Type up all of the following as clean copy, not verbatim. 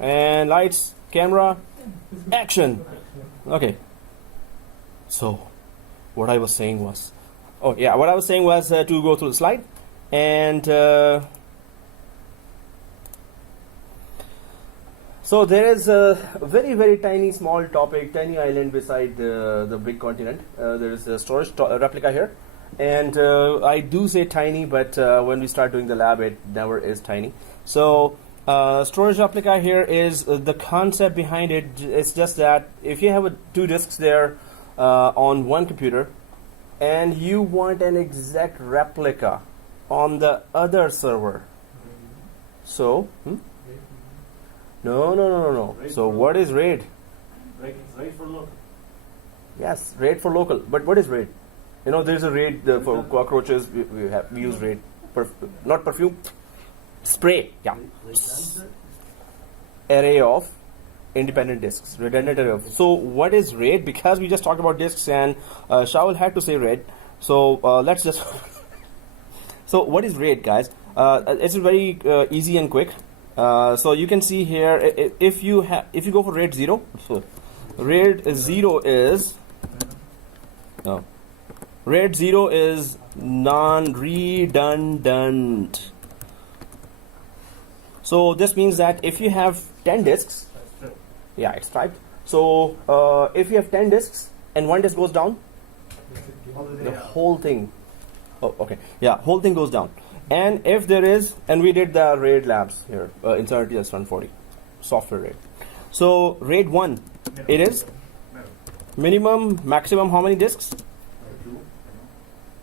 And lights, camera, action. Okay. So, what I was saying was, what I was saying was to go through the slide, and so there is a very, very tiny small topic, tiny island beside the big continent. There is a storage replica here, and I do say tiny, but when we start doing the lab, it never is tiny. So storage replica here is the concept behind it. It's just that if you have two disks there on one computer, and you want an exact replica on the other server, so no. So what is RAID? RAID for local. Yes, RAID for local. But what is RAID? You know, there's a RAID for cockroaches. We use RAID, not perfume, spray. Yeah, array of independent disks, redundant array of. So what is RAID? Because we just talked about disks, and Shaul had to say RAID. So let's just. So what is RAID, guys? It's very easy and quick. So you can see here, if you go for RAID 0, so RAID 0 is RAID 0 is non-redundant. So this means that if you have 10 disks, yeah, it's striped. So if you have 10 disks and one disk goes down, the whole thing. Oh, okay. Yeah, whole thing goes down. And if there is, and we did the RAID labs here, Insanity S140, software RAID. So RAID 1, it is minimum, maximum, how many disks?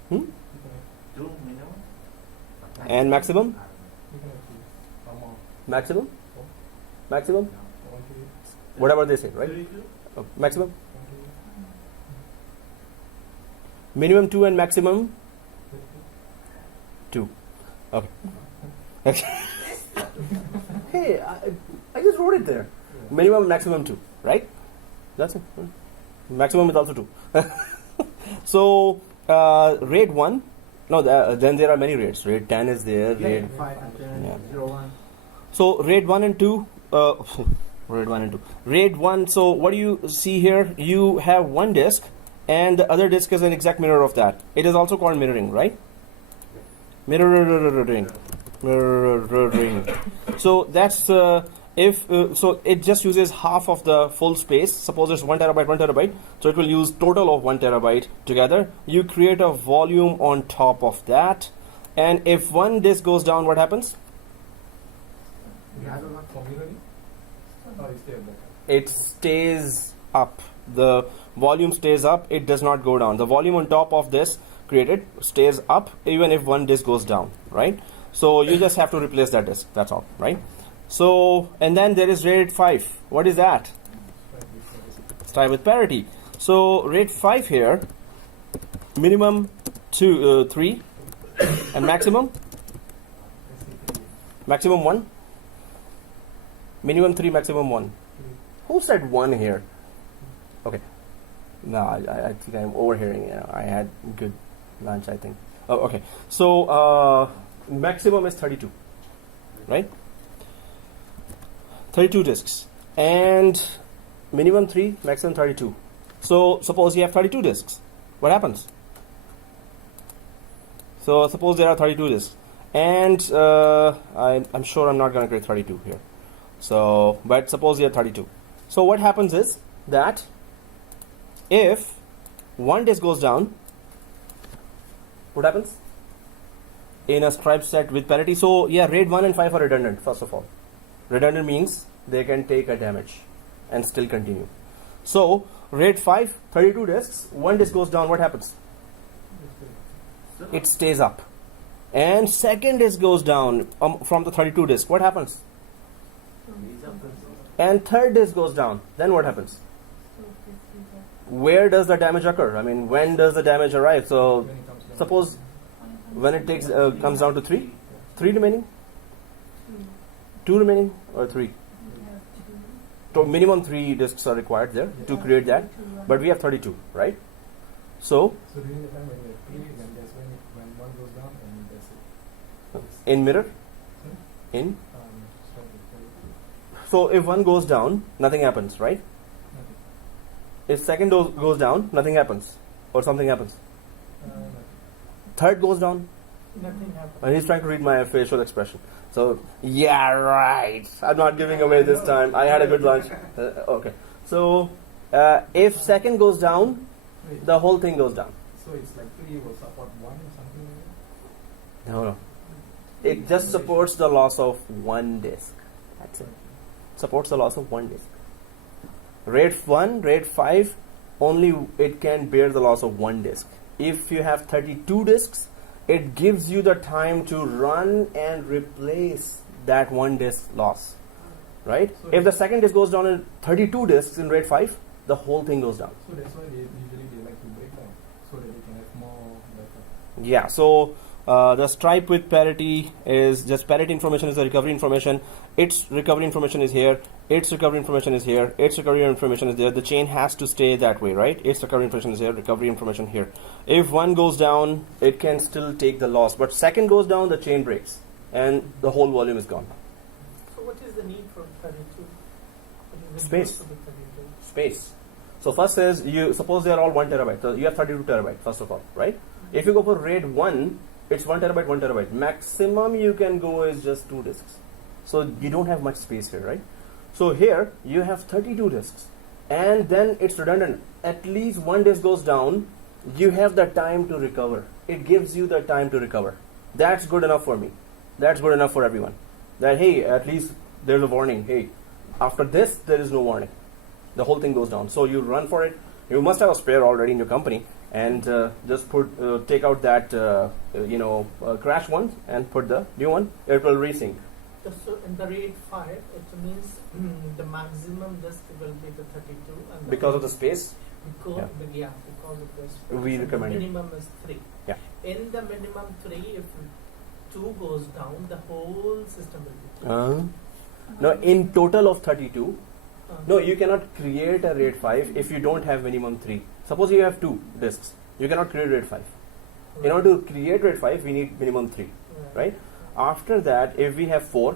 2 minimum. And maximum? Maximum? Whatever they say, right? Oh, maximum? Minimum 2 and maximum 2. Okay. Hey, I just wrote it there. Minimum, maximum 2, right? That's it. Maximum is also 2. So RAID 1. No, then there are many RAIDs. RAID 10 is there. RAID 5 and 10, 01. So RAID 1 and 2. RAID 1 and 2. RAID 1. So what do you see here? You have one disk, and the other disk is an exact mirror of that. It is also called mirroring, right? Mirroring. So that's so it just uses half of the full space. Suppose it's 1 terabyte, so it will use total of 1 terabyte together. You create a volume on top of that, and if one disk goes down, what happens? It stays up. The volume stays up. It does not go down. The volume on top of this created stays up even if one disk goes down, right? So you just have to replace that disk. That's all, right? So, and then there is RAID 5. What is that? Strike with parity. So RAID 5 here, minimum 3, and maximum 1. Minimum 3, maximum 1. Who said 1 here? Okay. No, I think I'm overhearing. I had good lunch, I think. Oh, okay. So maximum is 32, right? 32 disks, and minimum 3, maximum 32. So suppose you have 32 disks. What happens? So suppose there are 32 disks, and I'm sure I'm not going to create 32 here. So, but suppose you have 32. So what happens is that if one disk goes down, what happens? In a stripe set with parity. So yeah, RAID 1 and 5 are redundant, first of all. Redundant means they can take a damage and still continue. So RAID 5, 32 disks, one disk goes down, what happens? It stays up. And second disk goes down from the 32 disk, what happens? And third disk goes down, then what happens? Where does the damage occur? I mean, when does the damage arrive? So suppose when it takes comes down to 3 remaining, 2 remaining, or 3. So minimum 3 disks are required there to create that, but we have 32, right? So during the time when you're cleaning, then that's when one goes down and that's it. in mirror, in So if one goes down, nothing happens, right? Nothing. If second goes down, nothing happens, or something happens. Nothing. Third goes down, Nothing happens. and he's trying to read my facial expression. So yeah, right. I'm not giving away this time. I had a good lunch. Okay. So if second goes down, Wait, the whole thing goes down. so it's like 3 will support 1 or something like that? No. It just supports the loss of one disk. That's it. Supports the loss of one disk. RAID 1, RAID 5, only it can bear the loss of one disk. If you have 32 disks, it gives you the time to run and replace that one disk loss. Right? So If the second disk goes down in 32 disks in RAID 5, the whole thing goes down. So that's why they like to break down so that they can have more backup. Yeah, so the stripe with parity is just parity information is the recovery information. Its recovery information is here. Its recovery information is here. Its recovery information is there. The chain has to stay that way, right? Its recovery information is here. Recovery information here. If one goes down, it can still take the loss. But second goes down, the chain breaks, and the whole volume is gone. So what is the need for 32? What is the Space. use of the 32? Space. So first is, you suppose they are all 1 terabyte. So you have 32 terabyte first of all, right? If you go for RAID 1, it's 1 terabyte, 1 terabyte. Maximum you can go is just 2 disks. So you don't have much space here, right? So here you have 32 disks, and then it's redundant. At least one disk goes down, you have the time to recover. It gives you the time to recover. That's good enough for me. That's good enough for everyone. That hey, at least there's a warning. Hey, after this there is no warning. The whole thing goes down. So you run for it. You must have a spare already in your company, and just take out that crash one and put the new one. It will resync. So in the RAID 5, it means the maximum disk will be the 32. And Because of the space. Because of the space. We And the recommend it. minimum is 3. Yeah. In the minimum 3, if 2 goes down, the whole system will be. No, in total of 32. Uh, No, you cannot create a RAID 5 if you don't have minimum 3. Suppose you have 2 disks. You cannot create RAID 5. In order to create RAID 5, we need minimum 3. Right? After that, if we have 4,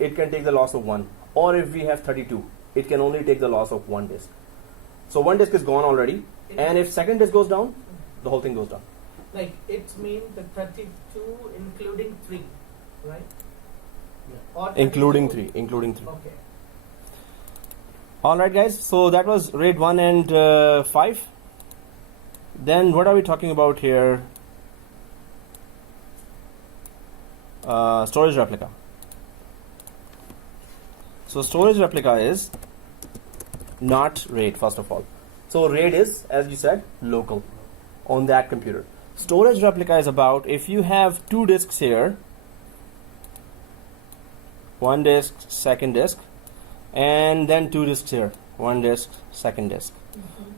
it can take the loss of 1. Or if we have 32, it can only take the loss of 1 disk. So 1 disk is gone already. And if second disk goes down, the whole thing goes down. Like it means the 32 including 3, right? Or Including 32? 3. Including 3. Okay. Alright guys, so that was RAID 1 and 5. Then what are we talking about here? Storage replica. So storage replica is not RAID first of all. So RAID is, as you said, local on that computer. Storage replica is about if you have 2 disks here, 1 disk, second disk, and then 2 disks here, 1 disk, second disk.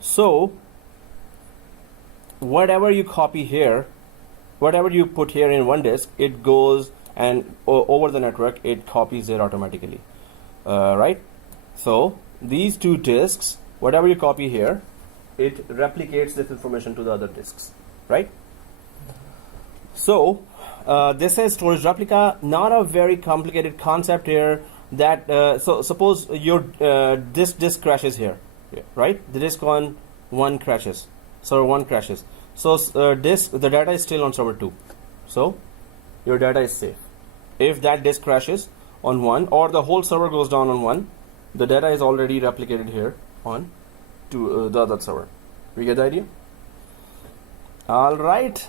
So whatever you copy here, whatever you put here in 1 disk, it goes and over the network it copies it automatically, right? So these 2 disks, whatever you copy here, it replicates this information to the other disks, right? So this is storage replica, not a very complicated concept here. That so suppose your this disk crashes here, right? The disk 1 crashes, server 1 crashes. So the data is still on server 2. So your data is safe. If that disk crashes on 1 or the whole server goes down on 1, the data is already replicated here on to the other server. We get the idea? All right.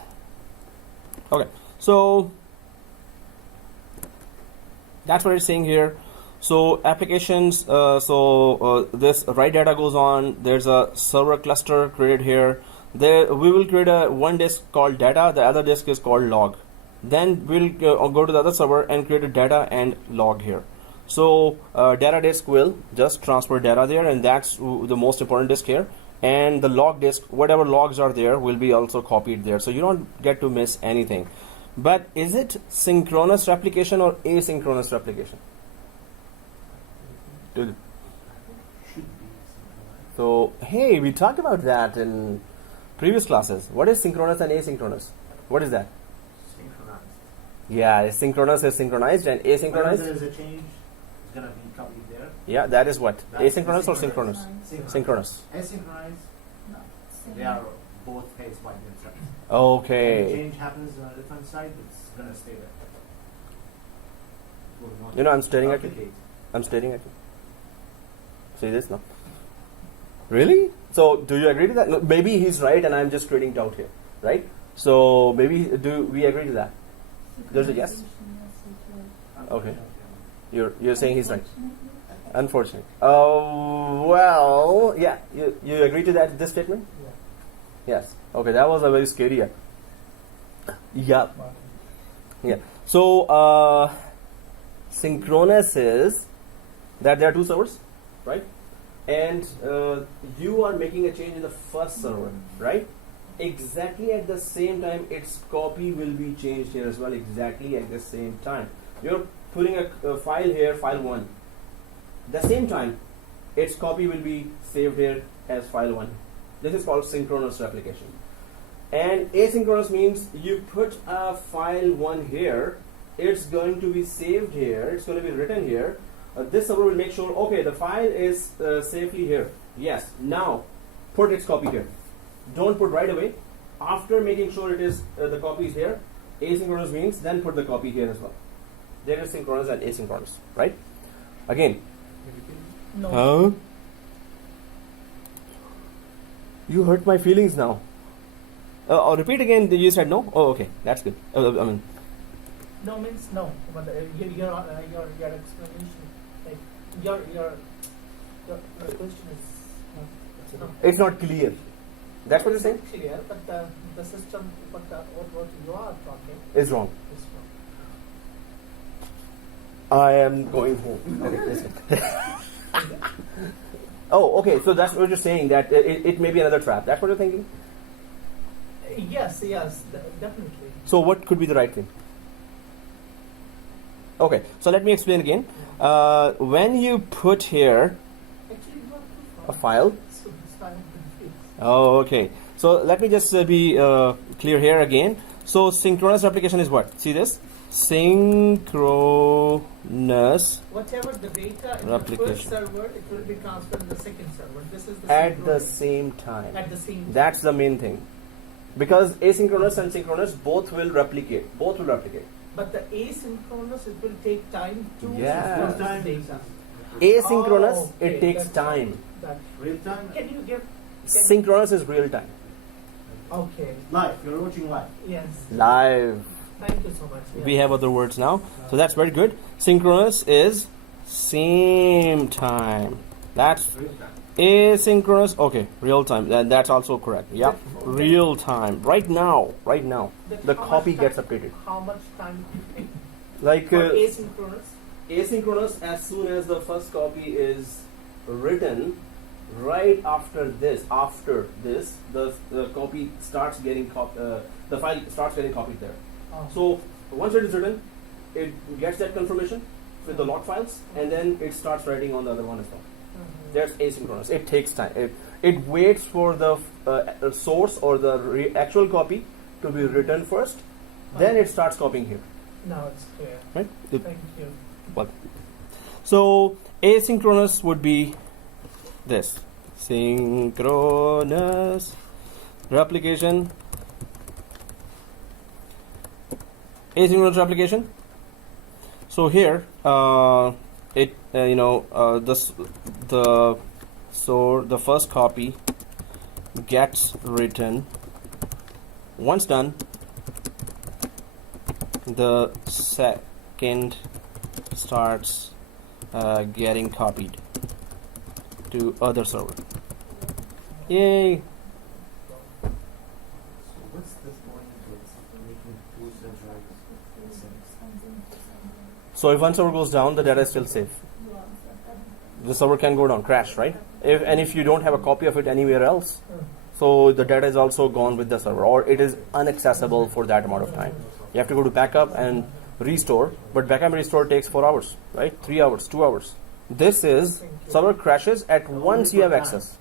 Okay. So that's what it's saying here. So applications, this write data goes on. There's a server cluster created here. There we will create a 1 disk called data. The other disk is called log. Then we'll go to the other server and create a data and log here. So data disk will just transfer data there, and that's the most important disk here. And the log disk, whatever logs are there, will be also copied there. So you don't get to miss anything. But is it synchronous replication or asynchronous replication? Should be synchronized. So hey, we talked about that in previous classes. What is synchronous and asynchronous? What is that? Synchronized. Yeah, synchronous is synchronized and Whenever asynchronized. there is a change, it's gonna be copied there. Yeah, that is what? That's Asynchronous or synchronous? Synchronous. Asynchronous, no. They are both paced by themselves. When the Okay. change happens on a different side, it's gonna stay there. It will not You know, I'm staring at you. replicate. I'm staring at you. See this now? Really? So, do you agree to that? No, maybe he's right and I'm just creating doubt here, right? So, maybe do we agree to that? There's a yes? Okay. You're saying he's right. Unfortunately. Well, yeah. You agree to that this statement? Yeah. Yes. Okay, that was a very scary. Yeah. But Yeah. So, synchronous is that there are two servers, right? And you are making a change in the first server, right? Exactly at the same time, its copy will be changed here as well. Exactly at the same time, you're putting a file here, file 1. The same time, its copy will be saved here as file 1. This is called synchronous replication. And asynchronous means you put a file 1 here, it's going to be saved here, it's going to be written here. This server will make sure, okay, the file is safely here. Yes, now put its copy here. Don't put right away. After making sure it is the copy is here, asynchronous means then put the copy here as well. There is synchronous and asynchronous, right? Again. No. Huh? You hurt my feelings now. I'll repeat again. You said no. Oh, okay, that's good. I mean, No means no. But your explanation, like your question is no. it's not clear. That's what you're saying. It's clear, but the system, what you are talking Is wrong. is wrong. I am going home. Okay, listen. Oh, okay. So that's what you're saying. That it may be another trap. That's what you're thinking. Yes, definitely. So what could be the right thing? Okay. So let me explain again. When you put here Actually, not too a far. file. So this time confused. Oh, okay. So let me just be clear here again. So synchronous replication is what? See this? Synchronous Whatever the data in the first replication. server, it will be transferred to the second server. This is the At the synchronous. same time. At the same That's the main thing. Because asynchronous and synchronous both will replicate. Both will replicate. But the asynchronous, it will take time to Yeah. process Time. data. Asynchronous, Oh, it okay, takes that's time. That. Real time, Can you give? Synchronous is real time. Okay. live. You're watching live. Yes. Live. Thank you so much. Yes. We have other words now. So that's very good. Synchronous is same time. That's Real time. asynchronous. Okay, real time. That's also correct. Yeah, real time. Right now. Right now. Then The how much copy time- gets updated. How much time it take Like for asynchronous? asynchronous, as soon as the first copy is written, right after this, the copy starts getting the file starts getting copied there. Oh. So once it is written, it gets that confirmation with the log files, and then it starts writing on the other one as well. Mhm. That's asynchronous. It takes time. It waits for the source or the actual copy to be written first, then it starts copying here. Now it's clear. Right? Thank you. So asynchronous would be this. Synchronous replication. Asynchronous replication. So here, the first copy gets written. Once done, the second starts getting copied to other server. Yay! So what's this going towards making two centralized? So if one server goes down, the data is still safe. The server can go down, crash, right? If you don't have a copy of it anywhere else, so the data is also gone with the server, or it is inaccessible for that amount of time. You have to go to backup and restore, but backup and restore takes 4 hours, right? 3 hours, 2 hours. This is server crashes at once you have access.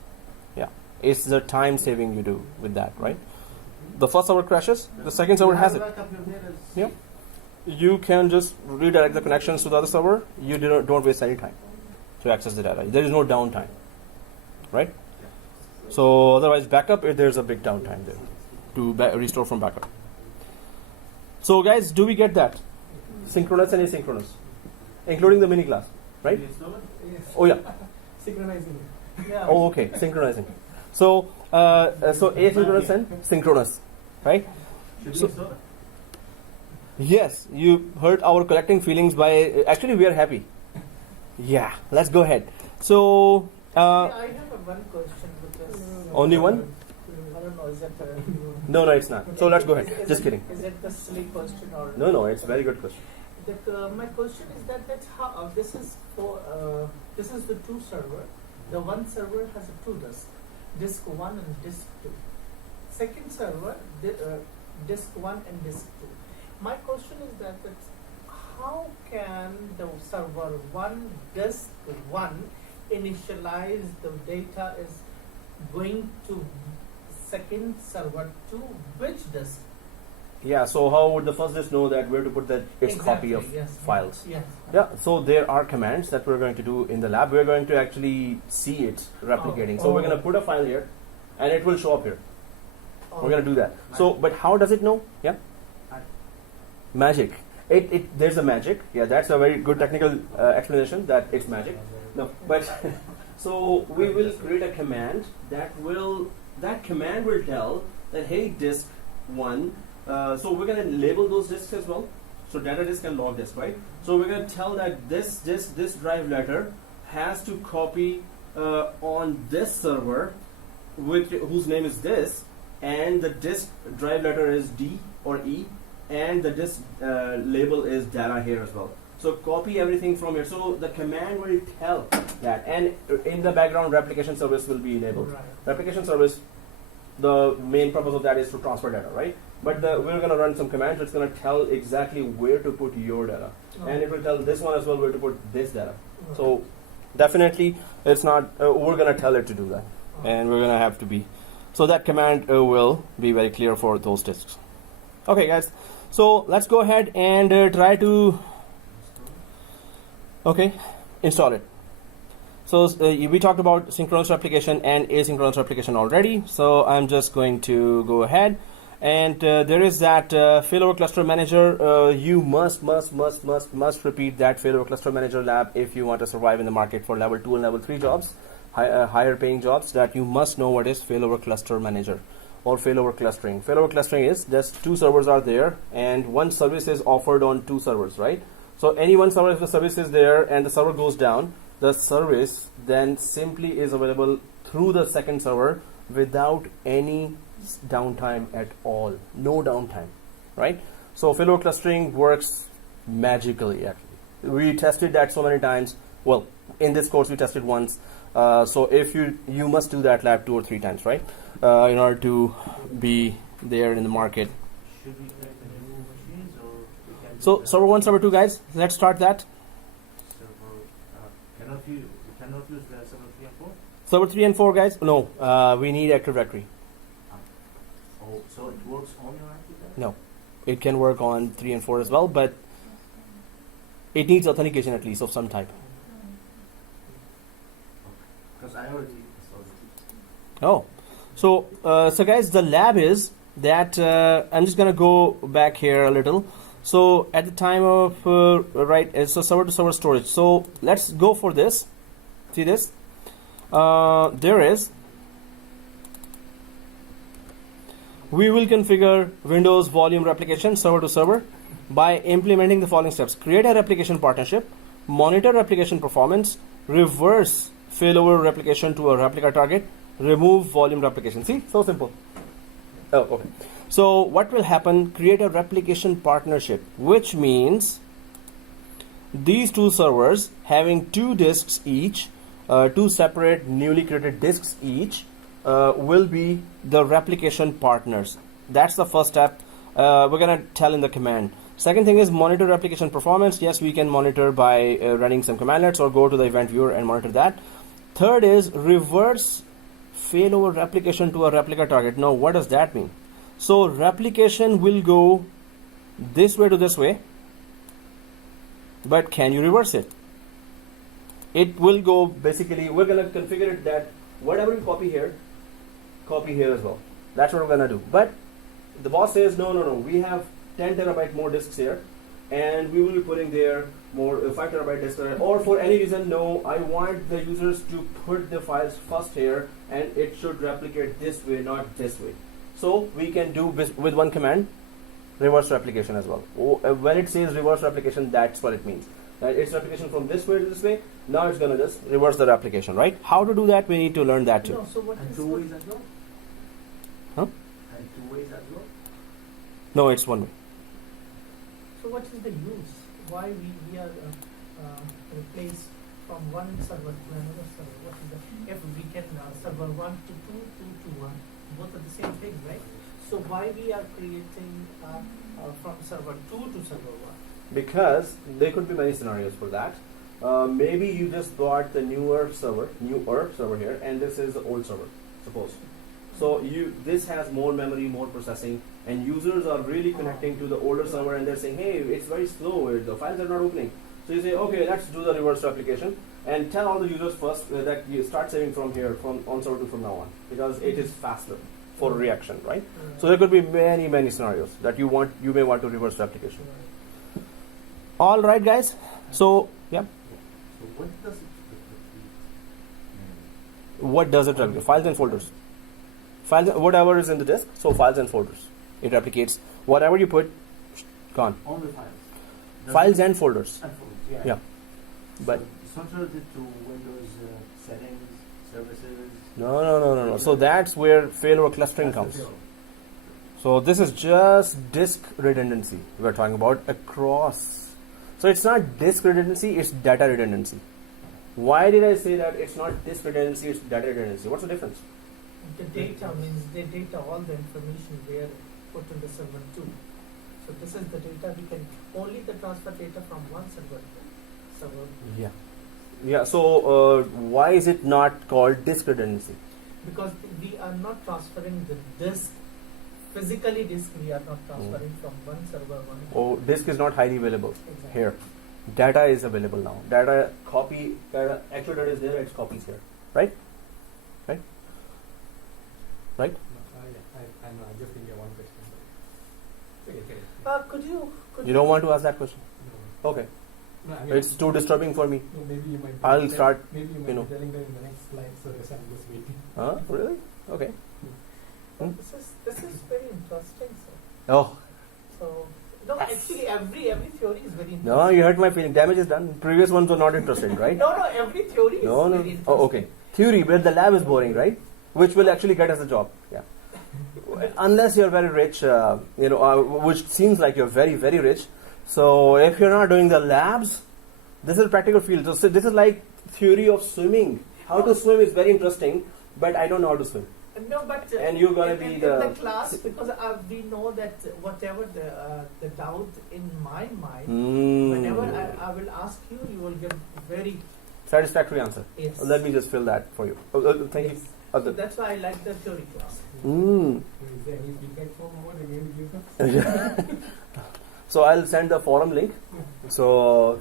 Yeah, it's the time saving you do with that, right? The first server crashes, the second server has it. Yeah. You can just redirect the connections to the other server. You don't waste any time. to access the data. There is no downtime, right? So otherwise backup, if there's a big downtime there to restore from backup. So guys, do we get that? Synchronous and asynchronous, including the mini class, right? Yes. Oh yeah. Synchronizing. Yeah. Oh okay, synchronizing. So so asynchronous and synchronous, right? Should So- we install it? Yes, you hurt our collecting feelings by actually we are happy. Yeah, let's go ahead. So I have one question because only one? I don't know. Is that No, it's not. So let's go ahead. Is Just it- kidding. Is it the silly question or No, it's a very good question. My question is that's how this is for this is the two server. The one server has a two disk 1 and disk 2. Second server disk 1 and disk 2. My question is that's how can the server 1 disk 1 initialize the data is going to second server to which disk? Yeah, so how would the first disk know that where to put that its copy of yes. files? Yes. Yeah, so there are commands that we're going to do in the lab. We're going to actually see it replicating. So we're going to put a file here and it will show up here. We're going to do that. So, but how does it know? Yeah? Magic. There's a magic. Yeah, that's a very good technical explanation that it's magic. No, but so we will create a command that command will tell that hey disk 1. So we're going to label those disks as well. So data disk and log disk, right? So we're going to tell that this drive letter has to copy on this server whose name is this, and the disk drive letter is D or E, and the disk label is data here as well. So copy everything from here. So the command will tell that, and in the background replication service will be enabled. Right. Replication service, the main purpose of that is to transfer data, right? But we're going to run some commands. It's going to tell exactly where to put your data, and it will tell this one as well where to put this data. So definitely, it's not. We're going to tell it to do that, and we're going to have to be. So that command will be very clear for those disks. Okay, guys. So let's go ahead and try to. Okay, install it. So we talked about synchronous replication and asynchronous replication already. So I'm just going to go ahead. And there is that failover cluster manager. You must repeat that failover cluster manager lab if you want to survive in the market for level 2 and level 3 jobs, higher paying jobs. That you must know what is failover cluster manager or failover clustering. Failover clustering is just two servers are there and one service is offered on two servers, right? So any one server, if the service is there and the server goes down, the service then simply is available through the second server without any downtime at all. No downtime, right? So failover clustering works magically actually. We tested that so many times. Well, in this course we tested once. So if you must do that lab 2 or 3 times, right? In order to be there in the market. Should we create the new machines or we can So server 1, server 2 guys, let's start that. server we cannot use the server 3 and 4? Server 3 and 4 guys, no, we need Active Directory. Oh, so it works only on Active Directory? No, it can work on 3 and 4 as well, but it needs authentication at least of some type. Because I already installed it. Oh, so guys, the lab is that I'm just gonna go back here a little. So at the time of right, it's a server to server storage. So let's go for this. See this? There is. We will configure Windows volume replication server to server by implementing the following steps: create a replication partnership, monitor replication performance, reverse failover replication to a replica target, remove volume replication. See, so simple. Oh, okay. So what will happen? Create a replication partnership, which means these two servers having 2 disks each, 2 separate newly created disks each, will be the replication partners. That's the first step. We're gonna tell in the command. Second thing is monitor replication performance. Yes, we can monitor by running some commandlets or go to the event viewer and monitor that. Third is reverse failover replication to a replica target. Now, what does that mean? So replication will go this way to this way, but can you reverse it? it will go basically, we're going to configure it that whatever we copy here as well. That's what we're going to do. But the boss says, no, we have 10 terabyte more disks here, and we will be putting there more 5 terabyte disks, or for any reason, no, I want the users to put the files first here, and it should replicate this way, not this way. So we can do with one command, reverse replication as well. When it says reverse replication, that's what it means. It's replication from this way to this way. Now it's gonna just reverse the replication, right? How to do that? We need to learn that too. No, so what And is two what- ways as well? Huh? And two ways as well? No, it's one way. So what is the use? Why we are replaced from one server to another server? What is the, if we can server 1 to 2, 2 to 1, both are the same thing, right? So why we are creating from server 2 to server 1? Because there could be many scenarios for that. Maybe you just bought the newer server here, and this is the old server, suppose. So this has more memory, more processing, and users are really connecting to the older server, and they're saying, hey, it's very slow, the files are not opening. So you say, okay, let's do the reverse replication, and tell all the users first that you start saving from here, on server 2 from now on, because it is faster for reaction, right? So there could be many scenarios that you may want to reverse replication. All right, guys. So yeah, So what does it what does it replicate? Files and folders. Files, whatever is in the disk. So files and folders. It replicates whatever you put. Gone. Only files. Files and folders. And folders, Yeah. But it's not related to Windows settings, services. no. So that's where failover clustering That's the comes. fail. So this is just disk redundancy we're talking about across. So it's not disk redundancy, it's data redundancy. Why did I say that it's not disk redundancy, it's data redundancy? What's the difference? The data means they data all the information where put in the server 2. So this is the data we can only the transfer data from one server to server. Yeah. So why is it not called disk redundancy? Because we are not transferring the disk physically. Disk we are not transferring from one server one. Oh, disk is not highly available Exactly. here. Data is available now. Data actual data is there. It's copies here, right? No, I know. I just think one question. Okay. Could you You don't want to ask that question? No. Okay. No, I mean, It's too disturbing for me. no, maybe you might. I'll start, Maybe you might you know. be telling them in the next slide, so yes, I'm just waiting. Huh? Really? Okay. This is very interesting, sir. Oh, So no, actually every theory is very interesting. no, you hurt my feeling. Damage is done. Previous ones were not interesting, right? No, every theory is No. very interesting. Oh, okay. Theory, but the lab is boring, right? Which will actually get us a job. Yeah. Unless you're very rich, which seems like you're very, very rich. So if you're not doing the labs, this is a practical field. So this is like theory of swimming. How to swim is very interesting, but I don't know how to swim. No, but And you're gonna be in the- class because we know that whatever the doubt in my mind, whenever I will ask you, you will give very Satisfactory answer. yes. Let me just fill that for you. Thank Yes. you. So that's why I like the theory class. Mm. Is there any feedback from what they're going to give us? So I'll send the forum link. So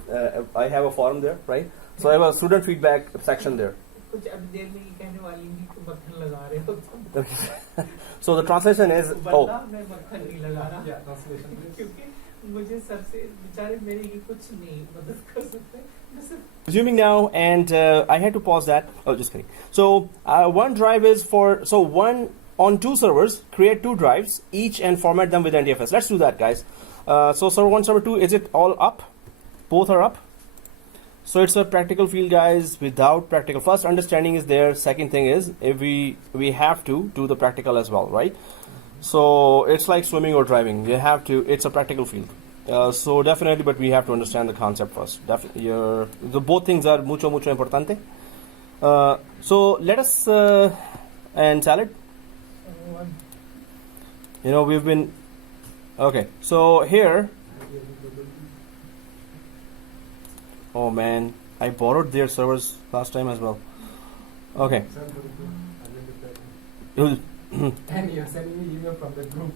I have a forum there, right? So I have a student feedback section there. कुछ अब देर में ये कहने वाली नहीं कि मक्खन लगा रहे हो तुम। So the translation is बता oh. मैं मक्खन नहीं लगा रहा Yeah, translation is. क्योंकि मुझे सबसे बेचारे मेरे ये कुछ नहीं मदद कर सकते मैं सिर्फ Resuming now, and I had to pause that. Oh, just kidding. So one drive is one on two servers. Create two drives each and format them with NTFS. Let's do that, guys. So server 1, server 2, is it all up? Both are up. So it's a practical field, guys. Without practical, first understanding is there. Second thing is if we have to do the practical as well, right? So it's like swimming or driving. You have to. It's a practical field. So definitely, but we have to understand the concept first. The both things are mucho importante. So let us and salad. We've been okay. So here, oh man, I borrowed their servers last time as well. Okay. And you're sending me email from the group.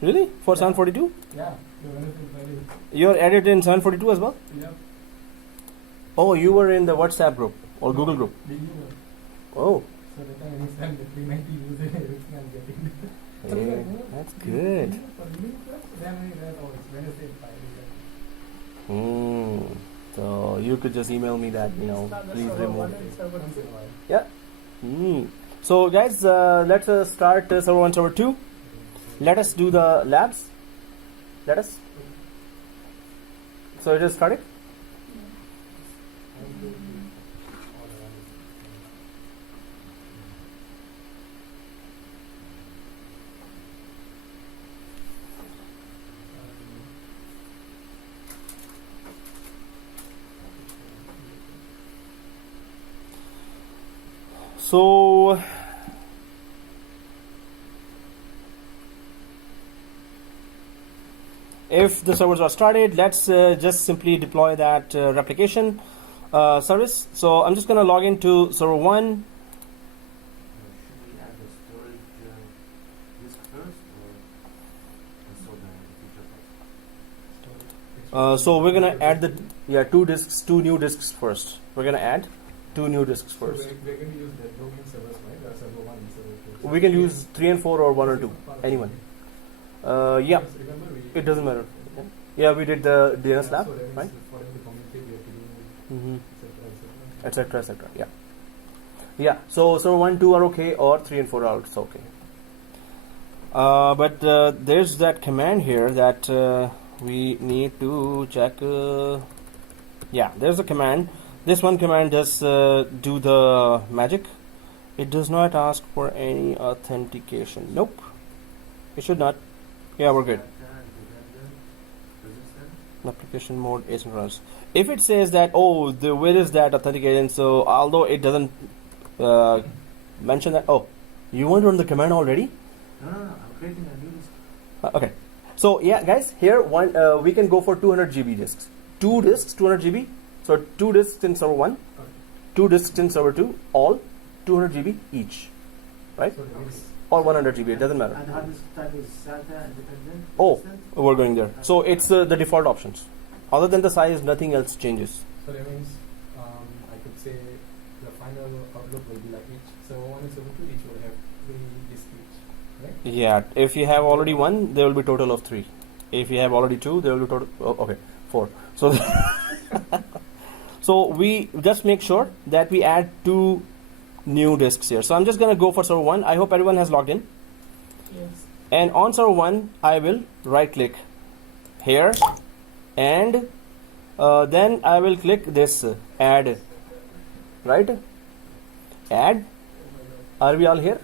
Really? For Yeah. 742? Yeah, the benefit value. You're added in 742 as well? Yep. Oh, you were in the WhatsApp group or Google group. Beginner. Oh, So that time when I started the 390 user, everything I'm getting. yeah, that's good. For beginning class, then I read, oh, it's Wednesday at 5. So you could just email me that, Install the please server remove. one and server Once two. in a while. Yeah. So guys, let's start server 1, server 2. Let us do the labs. Let us. So it is started. So if the servers are started, let's just simply deploy that replication service. So I'm just going to log into server 1. Should we add the storage disk first or install the feature first? So we're going to add two new disks first. We're going to add 2 new disks So first. we're going to use the domain servers, right? Server 1 and server 2. We can use 3 and 4 or 1 or 2, anyone. Yeah, Yes, remember we it doesn't matter. Yeah, we did the DNS lab, so that means right? for them to communicate, we have to do Mm-hmm. etc. Etc. Yeah. Yeah. So server 1, 2 are okay, or 3 and 4 are also okay. But there's that command here that we need to check. Yeah, there's a command. This one command does do the magic. It does not ask for any authentication. Nope. It should not. Yeah, we're good. Application mode asynchronous. If it says that, oh, where is that authentication? So although it doesn't mention that, oh, you want to run the command already? No, I'm creating a new disk. Okay. So yeah, guys, here we can go for 200 GB disks. 2 disks, 200 GB. So 2 disks in server 1, 2 disks in server 2, all 200 GB each, right? So that means Or 100 GB, it doesn't matter. And hard disk type is SATA independent? Oh, resistant? we're going there. So it's the default options. Other than the size, nothing else changes. So that means I could say the final outlook will be like each server 1 and server 2 each will have 3 disks each, right? Yeah, if you have already 1, there will be total of 3. If you have already 2, there will be total. Oh, okay, 4. So, so we just make sure that we add 2 new disks here. So I'm just gonna go for server 1. I hope everyone has logged in. Yes. And on server 1, I will right click here, and then I will click this add. Right? Add. Are we all here?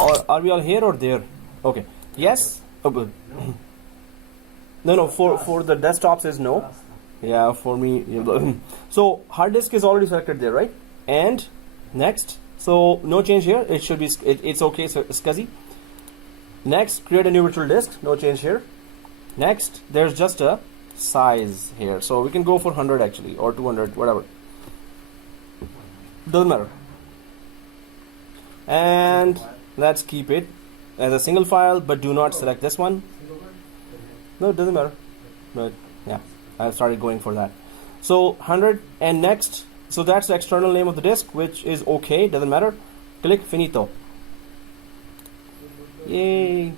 Or are we all here or there? Okay. Yes. Oh, good. No. For the desktops is no. Yeah. For me. So hard disk is already selected there, right? And next. So no change here. It should be. It's okay. So SCSI. Next, create a new virtual disk. No change here. Next, there's just a size here. So we can go for 100 actually, or 200, whatever. Doesn't matter. And let's keep it as a single file, but do not select this one. No, it doesn't matter. But yeah, I started going for that. So 100 and next. So that's the external name of the disk, which is okay. Doesn't matter. Click finito. Yay.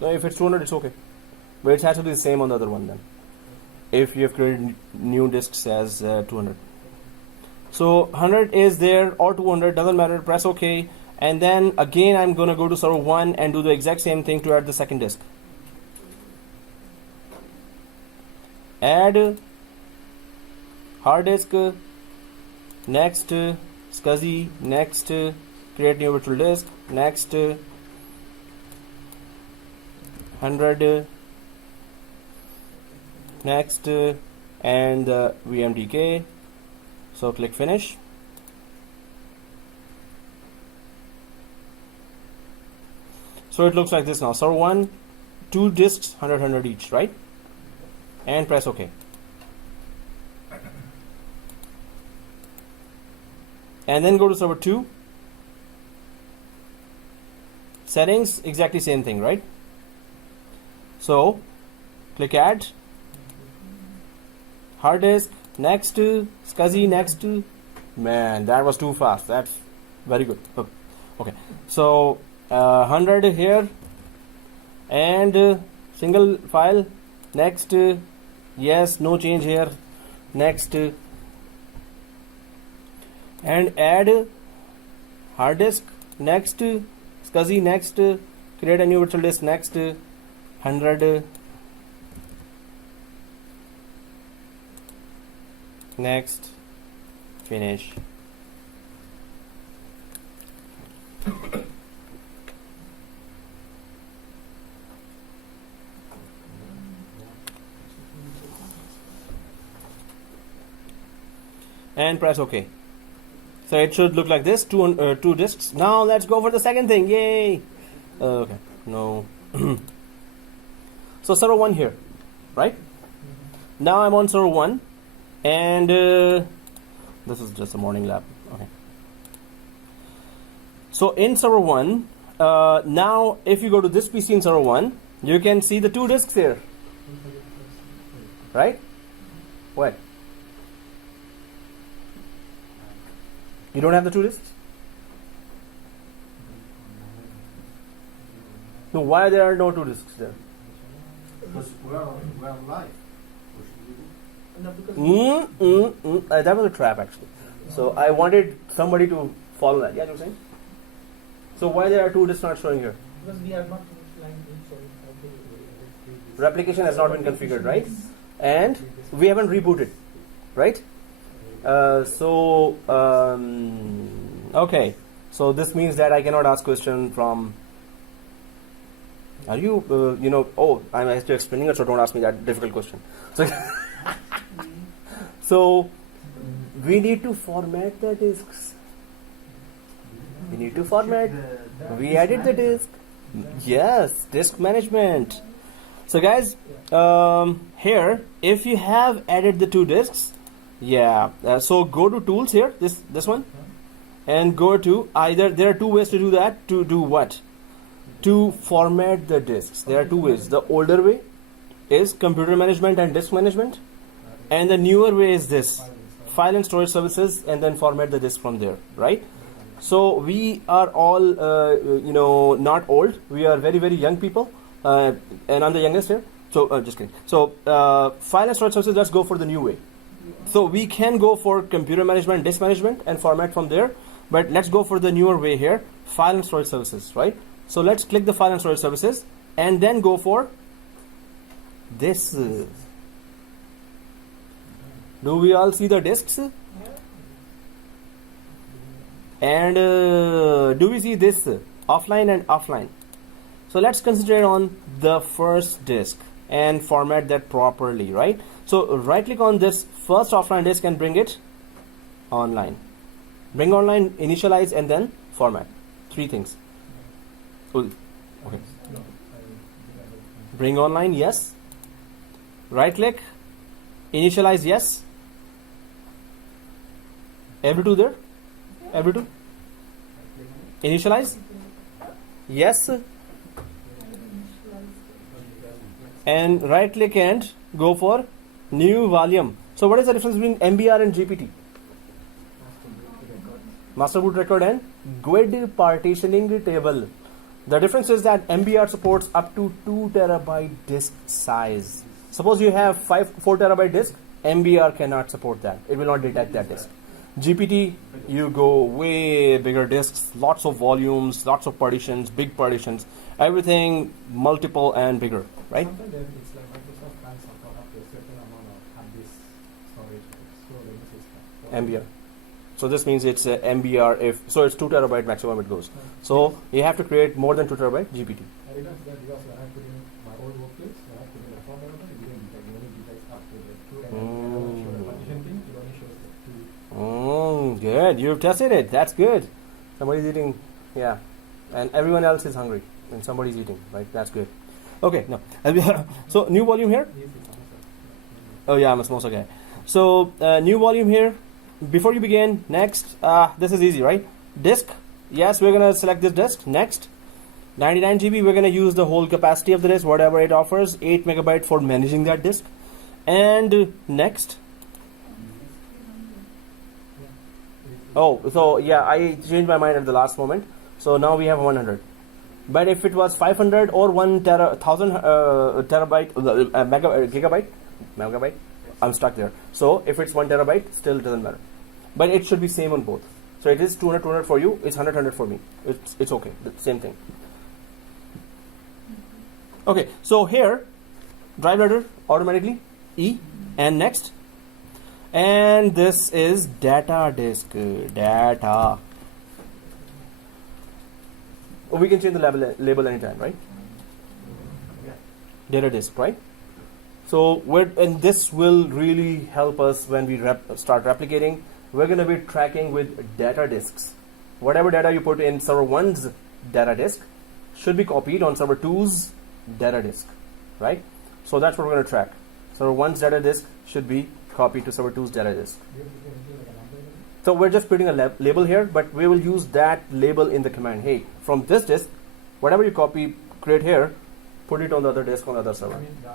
No, if it's 200, it's okay. But it has to be the same on the other one then. If you have created new disks as 200. So 100 is there or 200, doesn't matter. Press OK. And then again, I'm going to go to server 1 and do the exact same thing to add the second disk. Add hard disk. Next. SCSI. Next. Create new virtual disk. Next. 100. Next. And VMDK. So click finish. So it looks like this now. Server 1, 2 disks, 100 each, right? And press OK. And then go to server 2. Settings, exactly same thing, right? So Click add. Hard disk, next. SCSI, next. Man, that was too fast. That's very good. Okay, so 100 here, and single file, next. Yes, no change here, next. And add hard disk, next. SCSI, next. Create a new virtual disk, next. 100, next. Finish. And press OK. So it should look like this, two disks. Now let's go for the second thing. Yay! Okay, no. So server 1 here, right? Now I'm on server 1, and this is just a morning lab. Okay. So in server 1, now if you go to this PC in server 1, you can see the 2 disks here, right? What? You don't have the 2 disks? No, why there are no 2 disks there? Because we're live. What should we do? That was a trap actually. So I wanted somebody to follow that. Yeah, you were saying? So why there are 2 disks not showing here? Because we are not flying so Replication has not been configured, right? And we haven't rebooted, right? Okay. So this means that I cannot ask question from. Are you, oh, I'm actually explaining it, so don't ask me that difficult question. So we need to format the disks. We need to format. We added the disk. Yes, disk management. So guys, here, if you have added the 2 disks, yeah. So go to tools here, this one, and go to either. There are 2 ways to do that. To do what? To format the disks. There are 2 ways. The older way is computer management and disk management, and the newer way is this: file and storage services, and then format the disk from there, right? So we are all, not old. We are very, very young people, and I'm the youngest here. So just kidding. So file and storage services. Let's go for the new way. So we can go for computer management, disk management, and format from there. But let's go for the newer way here: file and storage services, right? So let's click the file and storage services, and then go for this. Do we all see the disks? And do we see this offline and offline? So let's concentrate on the first disk and format that properly, right? So right click on this first offline disk and bring it online. Bring online, initialize, and then format. 3 things. Okay. Bring online, yes. Right click, initialize, yes. Every 2 there? Every 2? Initialize? Yes. And right click and go for new volume. So what is the difference between MBR and GPT? Master boot record and GUID partitioning table. The difference is that MBR supports up to 2 terabyte disk size. Suppose you have 4 terabyte disk, MBR cannot support that. It will not detect that disk. GPT, you go way bigger disks, lots of volumes, lots of partitions, big partitions, everything multiple and bigger, right? Sometimes then it's like Microsoft can't support up to a certain amount of hard disk storage, so the use is MBR. So this means it's MBR so it's 2 terabyte maximum it goes. So you have to create more than 2 terabyte GPT. I remember that because when I put in my old workplace, when I put in the form element, it didn't detect, it only detects up to the 2 and then when I show the partition thing, it only shows the 2. Good. You've tested it. That's good. Somebody's eating, yeah. And everyone else is hungry. And somebody's eating, right? That's good. Okay, no. So new volume here. Oh yeah, I'm a samosa guy. So new volume here. Before you begin, next, this is easy, right? Disk, yes, we're gonna select this disk. Next, 99 GB, we're going to use the whole capacity of the disk, whatever it offers, 8 megabyte for managing that disk. And next. Oh, so yeah, I changed my mind at the last moment. So now we have 100. But if it was 500 or 1000 gigabyte, I'm stuck there. So if it's 1 terabyte, still doesn't matter. But it should be same on both. So it is 200 for you, it's 100 for me. It's okay, the same thing. Okay, so here, drive letter automatically, E, and next. And this is data disk, data. We can change the label anytime, right? Yeah. Data disk, right? So and this will really help us when we start replicating. We're going to be tracking with data disks. Whatever data you put in server 1's data disk should be copied on server 2's data disk, right? So that's what we're going to track. Server 1's data disk should be copied to server 2's data disk. So we're just putting a label here, but we will use that label in the command. Hey, from this disk, whatever you copy, create here, put it on the other disk on the other server. I mean, the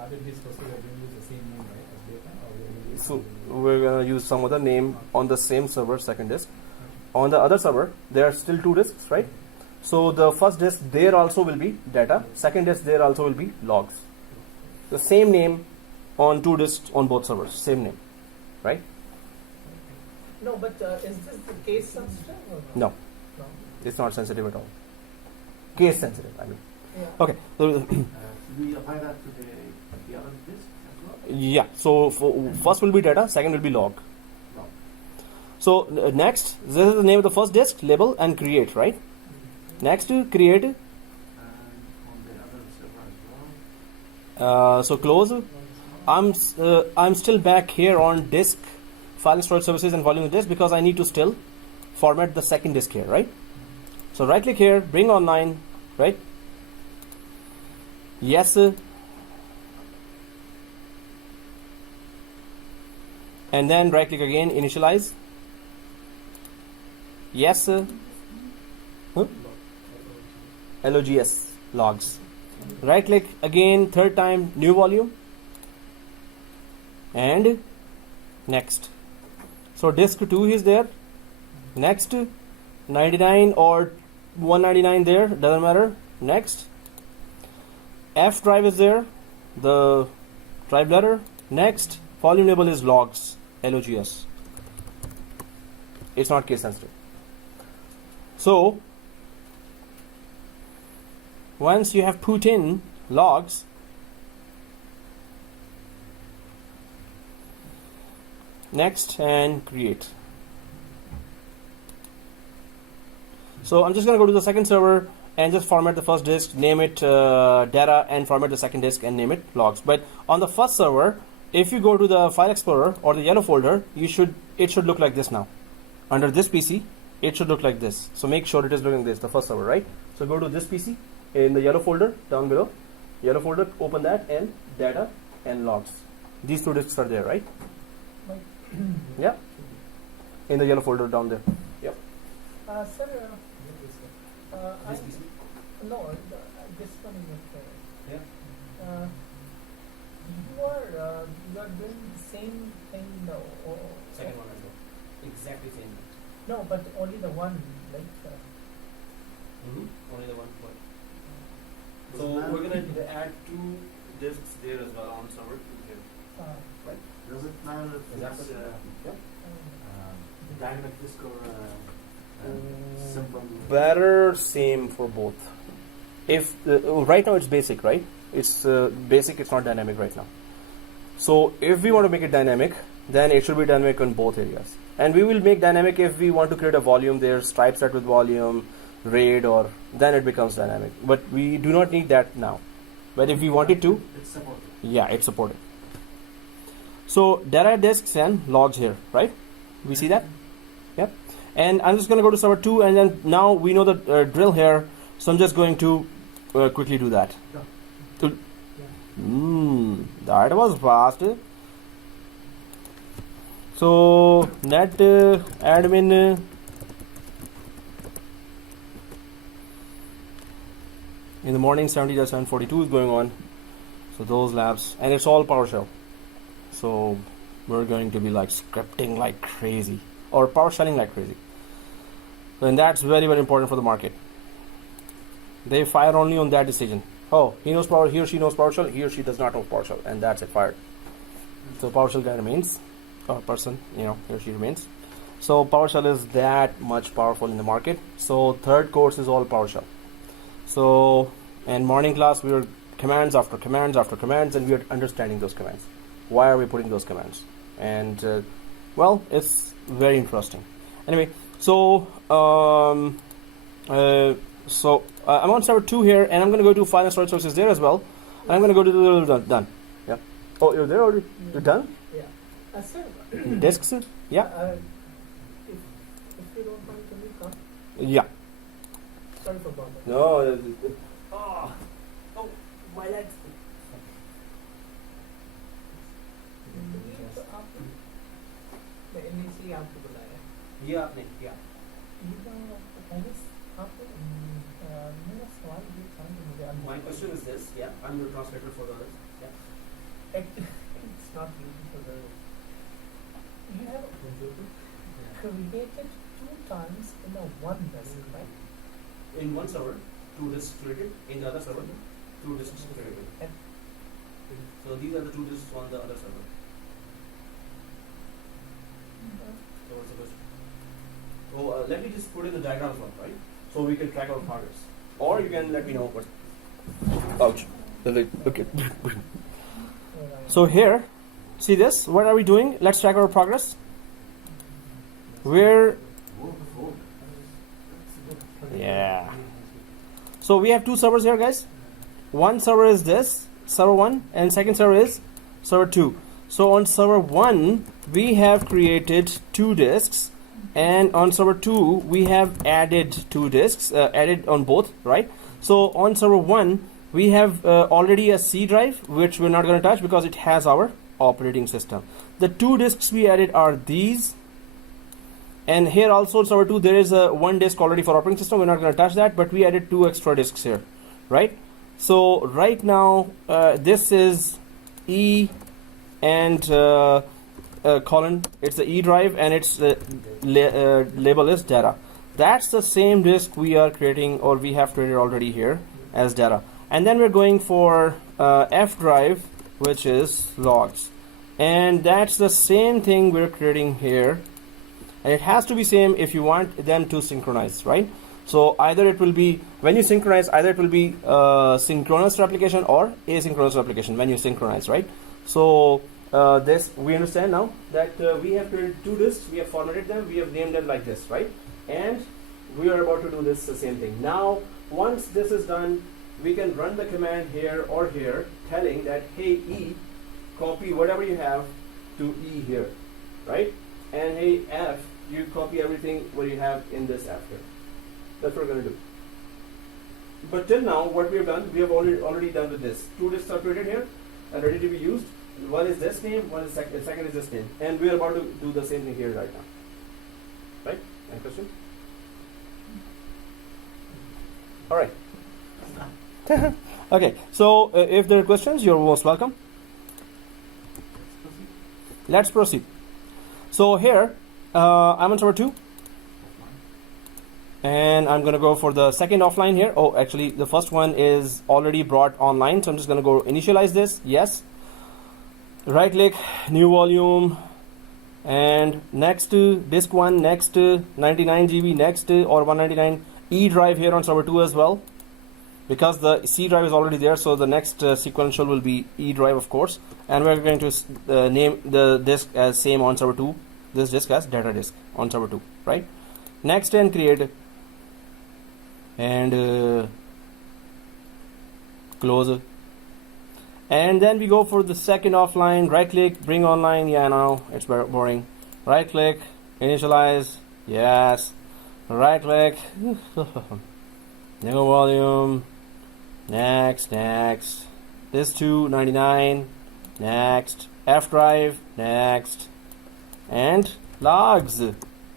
other disk also we are going to use the same name, right, as data, or we are going to use So we're going to use some other name on the same server, second disk. On the other server, there are still 2 disks, right? So the first disk there also will be data. Second disk there also will be logs. The same name on 2 disks on both servers, same name, right? No, but is this the case sensitive or No, no? it's not sensitive at all. Case sensitive, I mean. Yeah. Okay, so Should we apply that to the other disk as well? yeah, so first will be data, second will be log. No. So next, this is the name of the first disk, label and create, right? Next, create. And on the other server as well. So close. I'm still back here on disk, file and storage services and volume of disk because I need to still format the second disk here, right? So right click here, bring online, right? Yes. And then right click again, initialize. Yes. LOGS, logs. Right click again, third time, new volume. And next. So disk 2 is there. Next, 99 or 199 there, doesn't matter. Next. F drive is there, the drive letter. Next, volume label is logs, LOGS. It's not case sensitive. So once you have put in logs, next and create. So I'm just going to go to the second server and just format the first disk, name it data, and format the second disk and name it logs. But on the first server, if you go to the file explorer or the yellow folder, it should look like this now. Under this PC, it should look like this. So make sure it is looking this, the first server, right? So go to this PC in the yellow folder down below. Yellow folder, open that and data and logs. These 2 disks are there, right? Yeah. In the yellow folder down there. Yep. Sir, I, This PC? no, this one is Yeah. you are doing the same thing now. Second one as well. Exactly same. No, but only the one, like. Only the one. So Doesn't matter. we're gonna add 2 disks there as well on server 2 here. Right? Does it matter if That's, it's dynamic disk or simple? Better same for both. If right now it's basic, right? It's basic. It's not dynamic right now. So if we want to make it dynamic, then it should be dynamic on both areas. And we will make dynamic if we want to create a volume there, stripe set with volume, RAID, or then it becomes dynamic. But we do not need that now. But if we wanted to, It's supported. yeah, it's supported. So data disks and logs here, right? We see that? Yep. And I'm just going to go to server 2, and then now we know the drill here. So I'm just going to quickly do that. Yeah. That was fast. So net admin In the morning, 70-742 is going on. So those labs, and it's all PowerShell. So we're going to be like scripting like crazy, or PowerShelling like crazy. And that's very, very important for the market. They fire only on that decision. Oh, he or she knows PowerShell, he or she does not know PowerShell, and that's it, fired. So PowerShell guy remains, person, he or she remains. So PowerShell is that much powerful in the market. So third course is all PowerShell. So in morning class we were commands after commands after commands, and we are understanding those commands. Why are we putting those commands? And well, it's very interesting. Anyway, so I'm on server 2 here, and I'm going to go to file and storage sources there as well. And I'm going to go to the done. Yeah. Oh, you're there already? You're done? Yeah. A server. Disks? Yeah. If you don't mind, can you come? Yeah. Sorry for bothering. No. Oh, my legs. The NEC आपको बुलाया है. Yeah, आपने किया. मेरा सवाल ये था कि मुझे My question is this. Yeah, I'm the translator for the others. Yeah. It's not easy for the. You have created 2 times in a one vessel, right? In one server, 2 disks created. In the other server, 2 disks created. So these are the 2 disks on the other server. So what's the question? Oh, let me just put in the diagrams one, right? So we can track our progress. Or you can let me know what. Ouch. Okay. So here, see this? What are we doing? Let's track our progress. Yeah. So we have 2 servers here, guys. One server is this, server 1, and second server is server 2. So on server 1, we have created 2 disks, and on server 2, we have added 2 disks, added on both, right? So on server 1, we have already a C drive, which we're not going to touch because it has our operating system. The 2 disks we added are these. And here also server 2, there is a 1 disk already for operating system. We're not going to touch that, but we added 2 extra disks here, right? So right now, this is E and colon. It's the E drive, and its label is data. That's the same disk we are creating, or we have created already here as data. And then we're going for F drive, which is logs. And that's the same thing we're creating here. And it has to be same if you want them to synchronize, right? So either it will be, when you synchronize, either it will be synchronous replication or asynchronous replication when you synchronize, right? So this, we understand now that we have created 2 disks, we have formatted them, we have named them like this, right? And we are about to do this the same thing. Now, once this is done, we can run the command here or here, telling that, hey, E, copy whatever you have to E here, right? And hey, F, you copy everything what you have in this F here. That's what we're going to do. But till now, what we have done, we have already done with this. 2 disks are created here and ready to be used. One is this name, one is second is this name. And we are about to do the same thing here right now. Right? Any question? All right. Okay, so if there are questions, you're most welcome. Let's proceed. So here, I'm on server 2. And I'm going to go for the second offline here. Oh, actually, the first one is already brought online. So I'm just going to go initialize this. Yes. Right click, new volume. And next disk 1, next 99 GB, next or 199 E drive here on server 2 as well. Because the C drive is already there, so the next sequential will be E drive, of course. And we're going to name the disk as same on server 2. This disk as data disk on server 2, right? Next and create. And close. And then we go for the second offline. Right click, bring online. Yeah, no, it's boring. Right click, initialize. Yes. Right click. New volume. Next. This 299. Next. F drive. Next. And logs.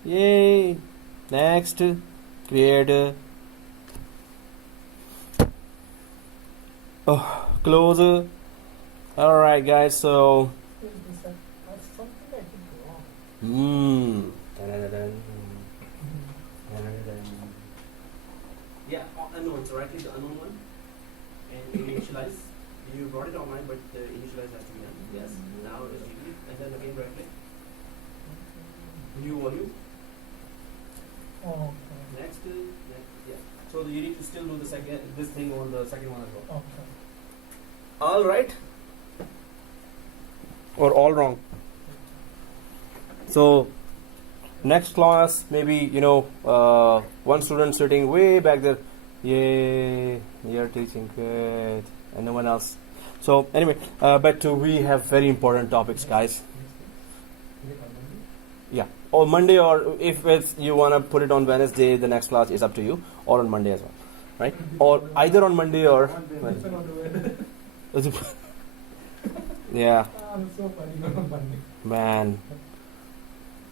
Yay. Next. Create. Oh, close. All right, guys. So. That's something I think wrong. Dun-dun-dun-dun. Dun-dun-dun-dun. Yeah, unknown. So right click the unknown one and initialize. You brought it online, but initialize has to be done. Yes. Now it's GP, and then again right click. New volume. Oh, Next. Yeah. So you need to still do this thing on the second one as well. okay. All right. Or all wrong. So next class, maybe one student sitting way back there. Yay, you're teaching good, and no one else. So anyway, but we have very important topics, guys. Yeah, or Monday, or if you want to put it on Wednesday, the next class is up to you, or on Monday as well, right? Or either on Monday or yeah, So funny. man.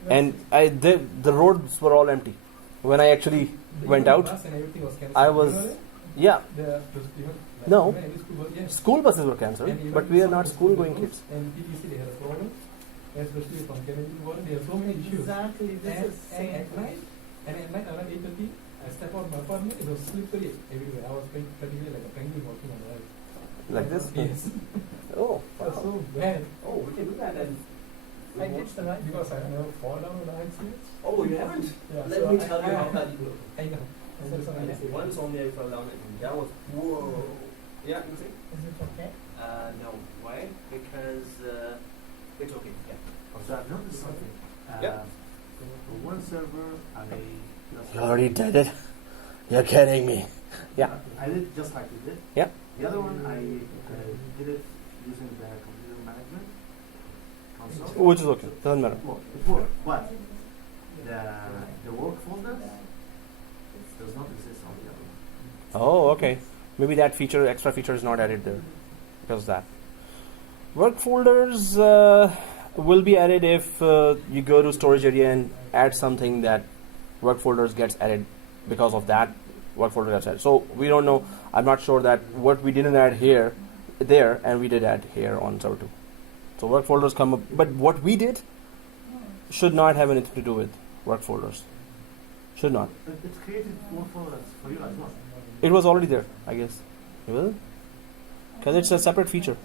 And the roads were all empty when I actually went out. I was yeah. No. School buses were cancelled, but we are not school going kids. And TTC they had a problem, especially from Kennedy World. They have so many issues. Exactly, this And, is and at night, around 8:30, I step out my apartment. It was slippery everywhere. I was practically like a penguin walking on the ice. Like this? Yes. Oh, It was wow. so bad. Oh, we can do that then. I did the right Because I never fall down on the ice skates. Oh, you haven't? Yeah, Let so me tell you I- how bad you look. I know. And that's what I say. Once only I fell down and that was whoa. Yeah, you see? Is it okay? No. Why? Because it's okay. Yeah. So I've noticed something. Yeah. For one server, I just You already did it. You're kidding me. Yeah. I did just like you did. Yeah. The other one, I did it using the computer management console. Which is okay. Doesn't matter. Well, it worked, but the work folder does not exist on the other one. Oh, okay. Maybe that extra feature is not added there because of that. Work folders will be added if you go to storage area and add something that work folders gets added because of that work folder gets added. So we don't know. I'm not sure that what we didn't add there, and we did add here on server 2. So work folders come up, but what we did should not have anything to do with work folders. Should not. But it created work folders for you as well. It was already there, I guess. It will? Because it's a separate feature.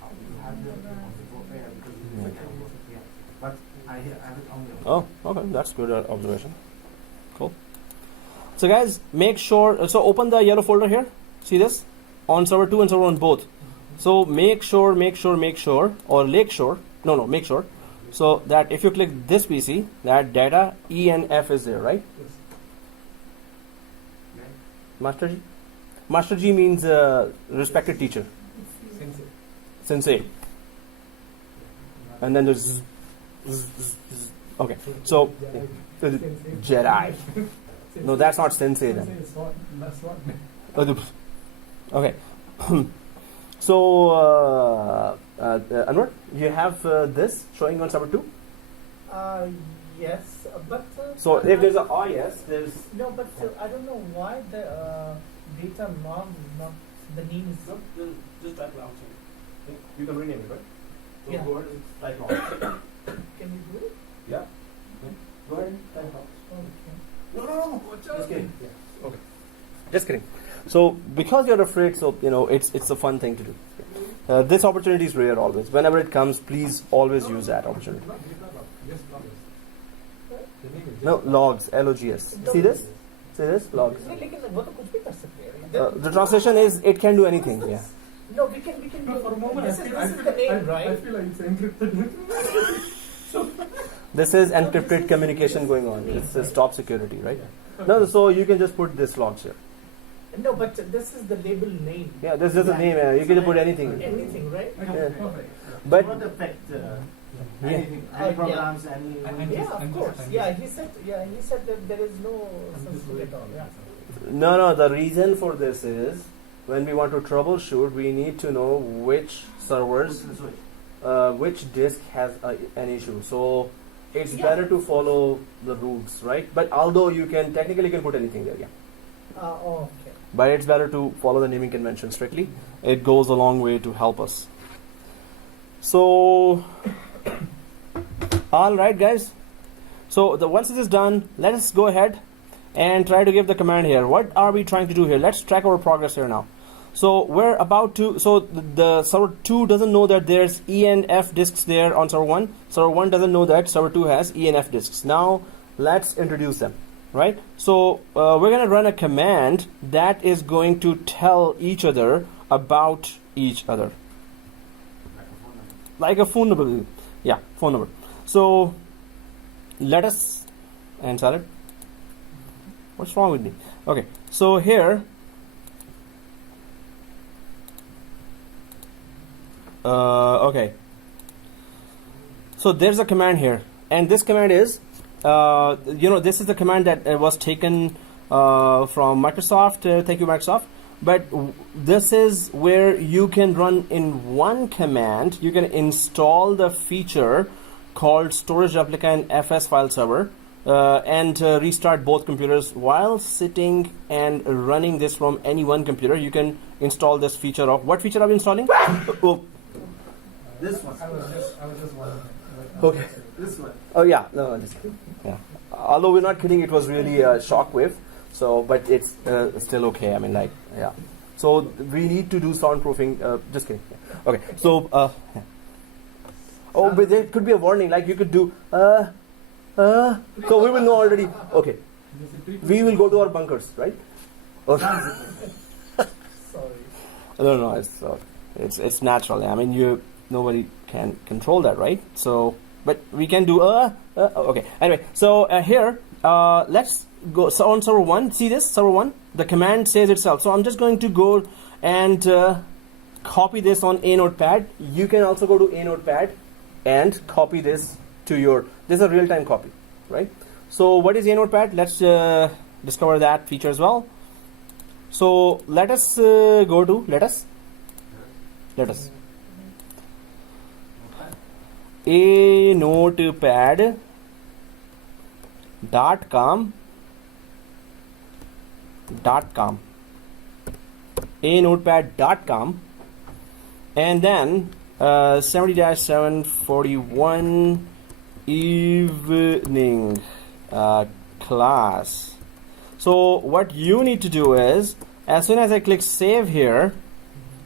You have the work there because it's like a work, yeah. But I have it only on. Oh, okay. That's good observation. Cool. So guys, make sure, so open the yellow folder here. See this? On server 2 and server 1 both. So make sure, or make sure, make sure. So that if you click this PC, that data E and F is there, right? Master G? Master G means respected teacher. Sensei. And then there's zzz, zzz, zzz. Okay. So Jedi. No, that's not sensei then. That's what. Okay. So Anwar, you have this showing on server 2? Yes, but So if there's a yes, there's no, but I don't know why the data norm is not the name is. no, just type out. You can rename it, right? So Yeah. go ahead and type out. Can you do it? Yeah. Go ahead and type out. Okay. No. Just kidding. Yeah. Okay. Just kidding. So because you're afraid, so it's a fun thing to do. This opportunity is rare always. Whenever it comes, please always use that opportunity. No, logs, LOGS. See this? See this? Logs. नहीं, लेकिन वो तो कुछ भी कर सकते हैं. The translation is it can do anything. Yeah. No, we can do for a moment. This is the name, right? I feel like it's encrypted. This is encrypted communication going on. It's a top security, right? No, so you can just put this logs here. No, but this is the label name. Yeah, this is the name. You can put anything. Anything, right? Yeah. But But it won't affect Yeah. anything, Yeah. any programs, any. Yeah, of course. Yeah, he said that there is no sensitivity at all. Yeah. no, the reason for this is when we want to troubleshoot, we need to know which servers, which disk has an issue. So it's Yeah. better to follow the rules, right? But although you can technically put anything there, yeah. Okay. but it's better to follow the naming convention strictly. It goes a long way to help us. So, all right, guys. So once this is done, let us go ahead and try to give the command here. What are we trying to do here? Let's track our progress here now. So we're about to, so the server 2 doesn't know that there's E and F disks there on server 1. Server 1 doesn't know that server 2 has E and F disks. Now let's introduce them, right? So we're going to run a command that is going to tell each other about each other. Like a phone number. Yeah, phone number. So let us, and solid. What's wrong with me? Okay, so here, okay. So there's a command here, and this command is, this is the command that was taken from Microsoft. Thank you, Microsoft. But this is where you can run in one command. You can install the feature called StorageReplica and FS file server, and restart both computers while sitting and running this from any one computer. You can install this feature of, what feature are we installing? Oh. This one. I was just wondering. Okay. This one. Oh yeah, no, just kidding. Yeah. Although we're not kidding, it was really a shockwave. So, but it's still okay. I mean, like, yeah. So we need to do soundproofing. Just kidding. Yeah. Okay. So, yeah. Oh, but there could be a warning. Like you could do, So we will know already. Okay. We will go to our bunkers, right? Okay. Sorry. No. It's natural. I mean, nobody can control that, right? So, but we can do okay. Anyway, so here, let's go. So on server 1, see this server 1. The command says itself. So I'm just going to go and copy this on a notepad. You can also go to a notepad and copy this to your. This is a real-time copy, right? So what is a notepad? Let's discover that feature as well. So let us go to let us a notepad.com anotepad.com, and then 70-741 evening class. So what you need to do is, as soon as I click save here,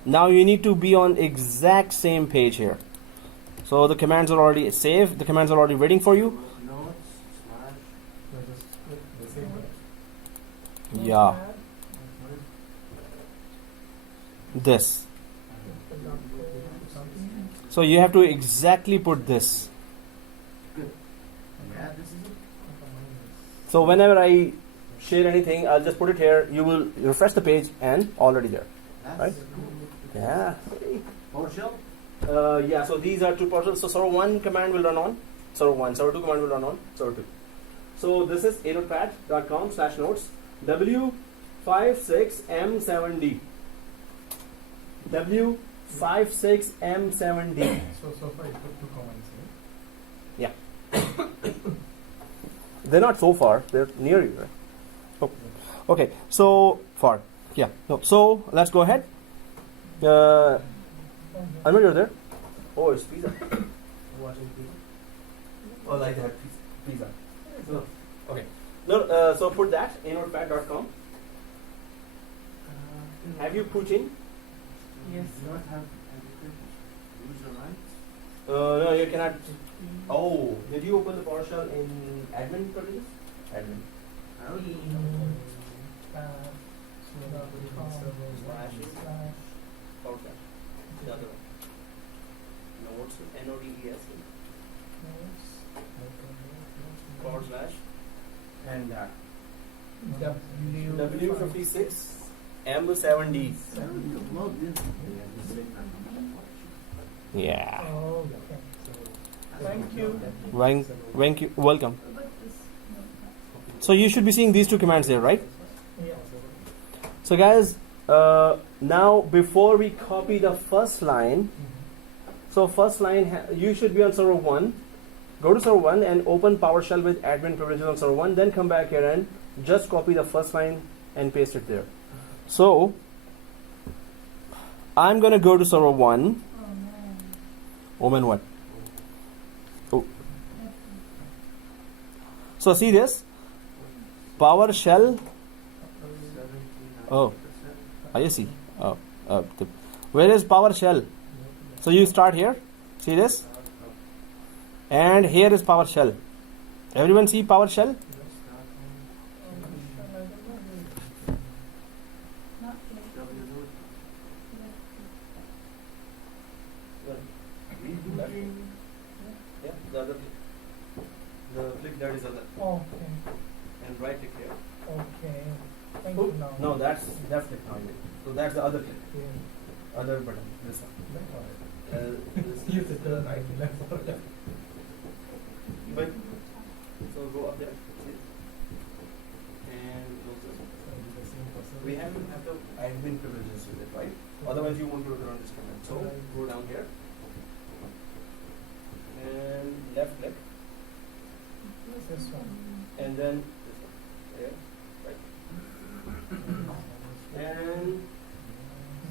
now you need to be on exact same page here. So the commands are already saved, the commands are already waiting for you. Notes slash. No, just the same one. Yeah, this. So you have to exactly put this. Good. Yeah, this is it. So whenever I share anything, I'll just put it here. You will refresh the page and already there. That's Right. cool. Yeah. PowerShell? Yeah, so these are two portals. So server 1 command will run on server 1, server 2 command will run on server 2. So this is anotepad.com/notes W56M7D. W56M7D. So far you put 2 comments, right? They're not so far, they're near you, right? Oh. Okay, so far. Yeah. No. So let's go ahead. I know you're there. Oh, it's pizza. Watching people. Oh, like that pizza. No. Okay. No. So put that anotepad.com. Have you put in? Yes. Do not have education. User rights? No, you cannot. Oh, did you open the PowerShell in admin privileges? Admin. How do you PowerShell. The other one. Nodes. N-O-D-E-S. /. And W56M7D. upload this. Yeah. Oh, okay. Thank you. Welcome. So you should be seeing these two commands there, right? Yeah. So guys, now before we copy the first line, so first line you should be on server 1. Go to server 1 and open PowerShell with admin privileges on server 1. Then come back here and just copy the first line and paste it there. So I'm gonna go to server 1. Oh man. Oh man, what? Oh. So see this PowerShell. Oh, I see. Oh, where is PowerShell? So you start here. See this? And here is PowerShell. Everyone see PowerShell? Not yet. Yeah, the other click. The click that is other. Okay. And right click here. Okay. Thank you now. No, that's left click now. So that's the other click. Yeah. Other button. This one. This Use the turn right, left or left. But so go up there. See? And close this. We have to have the admin privileges with it, right? Otherwise you won't be able to run this command. So go down here and left click This one. and then this one. There. Right. And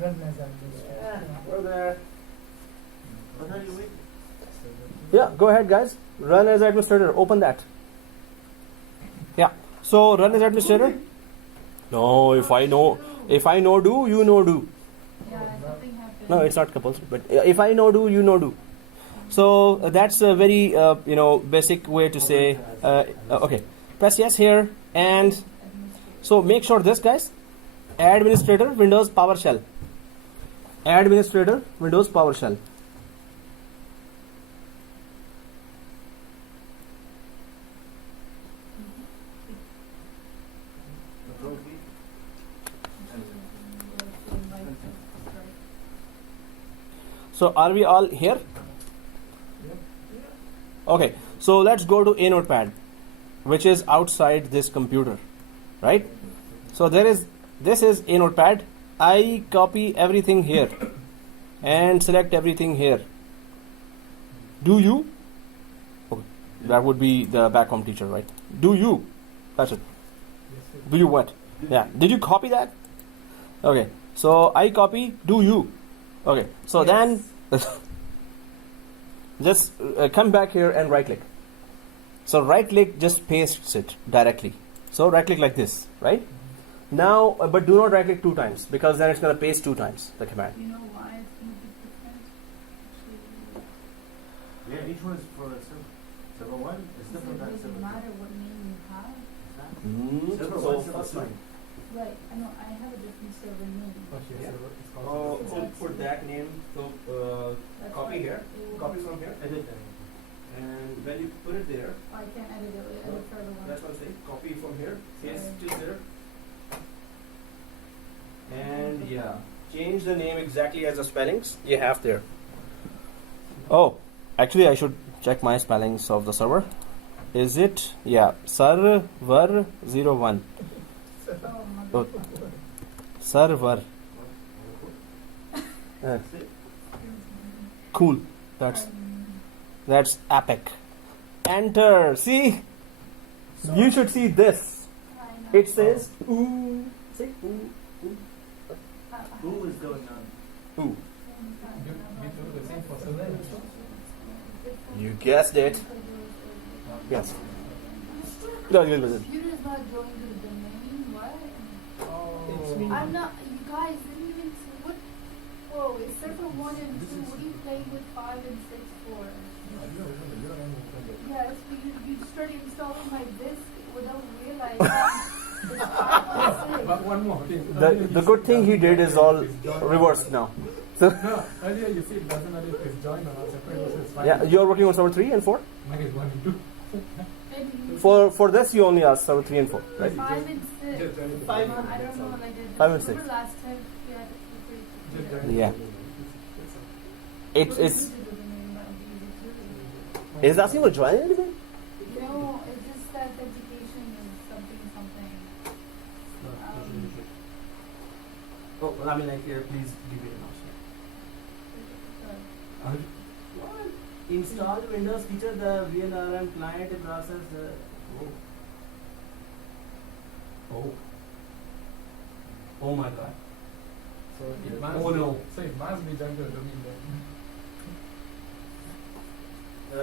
Run as administrator. we're there. What are you waiting? Yeah, go ahead guys. Run as administrator. Open that. Yeah. So run as administrator. No, if I know do, you know do. Yeah, something happened. No, it's not compulsory. But if I know do, you know do. So that's a very basic way to say. Okay, press yes here, and so make sure this guys. Administrator Windows PowerShell. Administrator Windows PowerShell. So are we all here? Okay, so let's go to a notepad, which is outside this computer, right? So this is a notepad. I copy everything here and select everything here. Do you? Okay, that would be the back home teacher, right? Do you? That's it. Do you what? Yeah. Did you copy that? Okay. So I copy. Do you? Okay. So then just come back here and right click. So right click just pastes it directly. So right click like this, right? Now, but do not right click 2 times because then it's going to paste 2 times the command. You know why it's going to be different? Actually, Yeah, each one is for a server. Server 1 is it different than doesn't server matter what name you have. 2. Server So one, server first two. line. Right, I know, I have a different server name. Yeah. It's Oh, called so put that name. So That's copy why here. it will- Copy from here. Edit that. And when you put it there, I can edit it, edit further one. that's what I'm saying. Copy from here. Paste Sorry. to there. And yeah, change the name exactly as the spellings you have there. Oh, actually I should check my spellings of the server. Is it? Yeah, server 01. Oh my Oh, god. server. Cool. That's epic. Enter. See? You should see this. I know. It says ooh. See? Ooh. Who is going on? Ooh. We do the same for server also? You guessed it. Yes. No, you listen. Computer is not going to the domain. What? Oh. I'm not. You guys didn't even see what. Whoa! It's server 1 and 2. What are you playing with 5 and 6 for? Yeah, it's you started installing my disk without realizing. It's 5 But one more thing. The good thing he did is all reversed now. So No, earlier you see it doesn't matter if it's joined or not separate versus file. yeah, you're working on server 3 and 4. Mine is 1 and 2. For this you only asked server 3 and 4, right? 5 and 6. Just join it. Five. I don't know, like the 5 and 6. remember last time we had to Just separate. join it. Yeah. It's It's is it asking for joining anything? no, it's just that education is something. Oh, I mean like here, please give it an option. What? Install Windows feature the VLRM client process. Oh. Oh my god. So it must Oh, be, no. so it must be done to a domain name.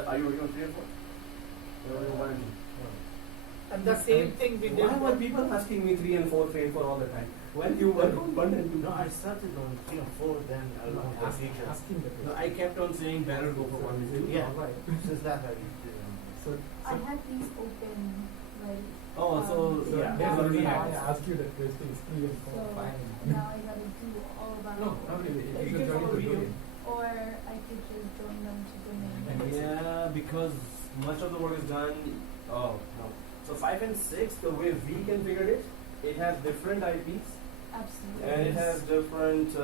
Are you working on 3 and 4? One and And the same thing we 2. did. Why were people asking me 3 and 4, 3 and 4 all the time? When you work on 1 and 2? No, I started on 3 or 4, then along the features. Asking the No, question. I kept on saying better go for 1 and 2. Yeah. Alright. Since that I did. So, I had these open, like, Oh, so so yeah. that's already why has. I asked you that question. Is 3 and 4 so fine? now I gotta do all about No, it. not really. It If you is join to overview. domain. Or I could just join them to domain. Yeah, because much of the work is done. Oh, no. So 5 and 6, the way we configured it, it has different IPs Absolutely. and it has different.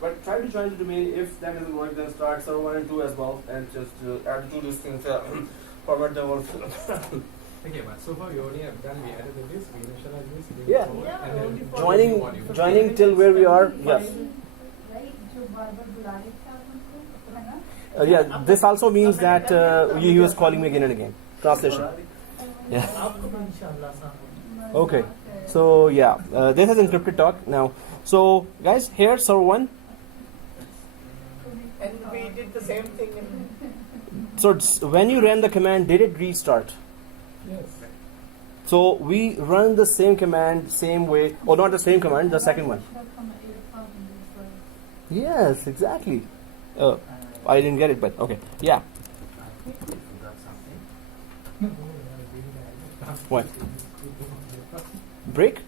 But try to join the domain. If that doesn't work, then start server 1 and 2 as well and just add the 2 listings, format them all. Okay, but so far we only have done, we added the list, we initialized this, we Yeah. forward, Yeah, and only then for Joining, module. joining till where we are, yes. Right? जो बार-बार बुला रहे थे आप उनको, है ना? Yeah, this also means that he was calling me again and again. Translation. Yeah. आपको भी इंशाल्लाह सामने. Okay. So yeah, this is encrypted talk now. So guys, here server 1. And we did the same thing in So when you ran the command, did it restart? Yes. So we run the same command, same way, or not the same command, the second one. Should have come at 8 o'clock and this was- Yes, exactly. I didn't get it, but okay. Yeah. I think I forgot something. No, I didn't. What? Break?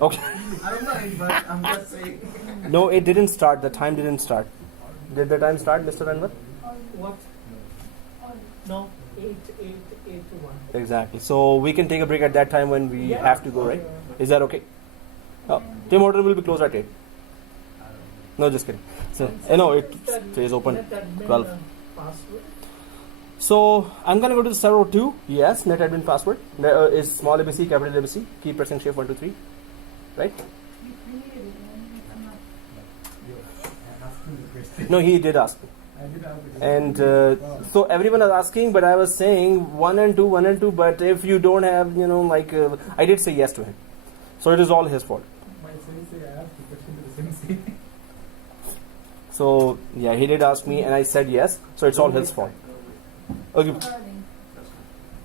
Okay. I don't mind, but I'm just saying. No, it didn't start. The time didn't start. Did the time start, Mr. Anwar? all- what? all- No, 8 to 1. Exactly. So we can take a break at that time when we have to go, right? Is that okay? Oh, Tim Horton will be closed at 8. No, just kidding. So, no, it stays open. Net admin, 12. Password. So I'm gonna go to the server 2. Yes, net admin password is small ABC, capital ABC. Keep pressing shift 1 2 3. Right? You created it, and I'm not- You're asking the question. No, he did ask me. I did ask the question. And so everyone was asking, but I was saying 1 and 2. But if you don't have, I did say yes to him. So it is all his fault. My sensei, I asked the question to the sensei. So yeah, he did ask me, and I said yes. So it's all his fault. Okay. Starting.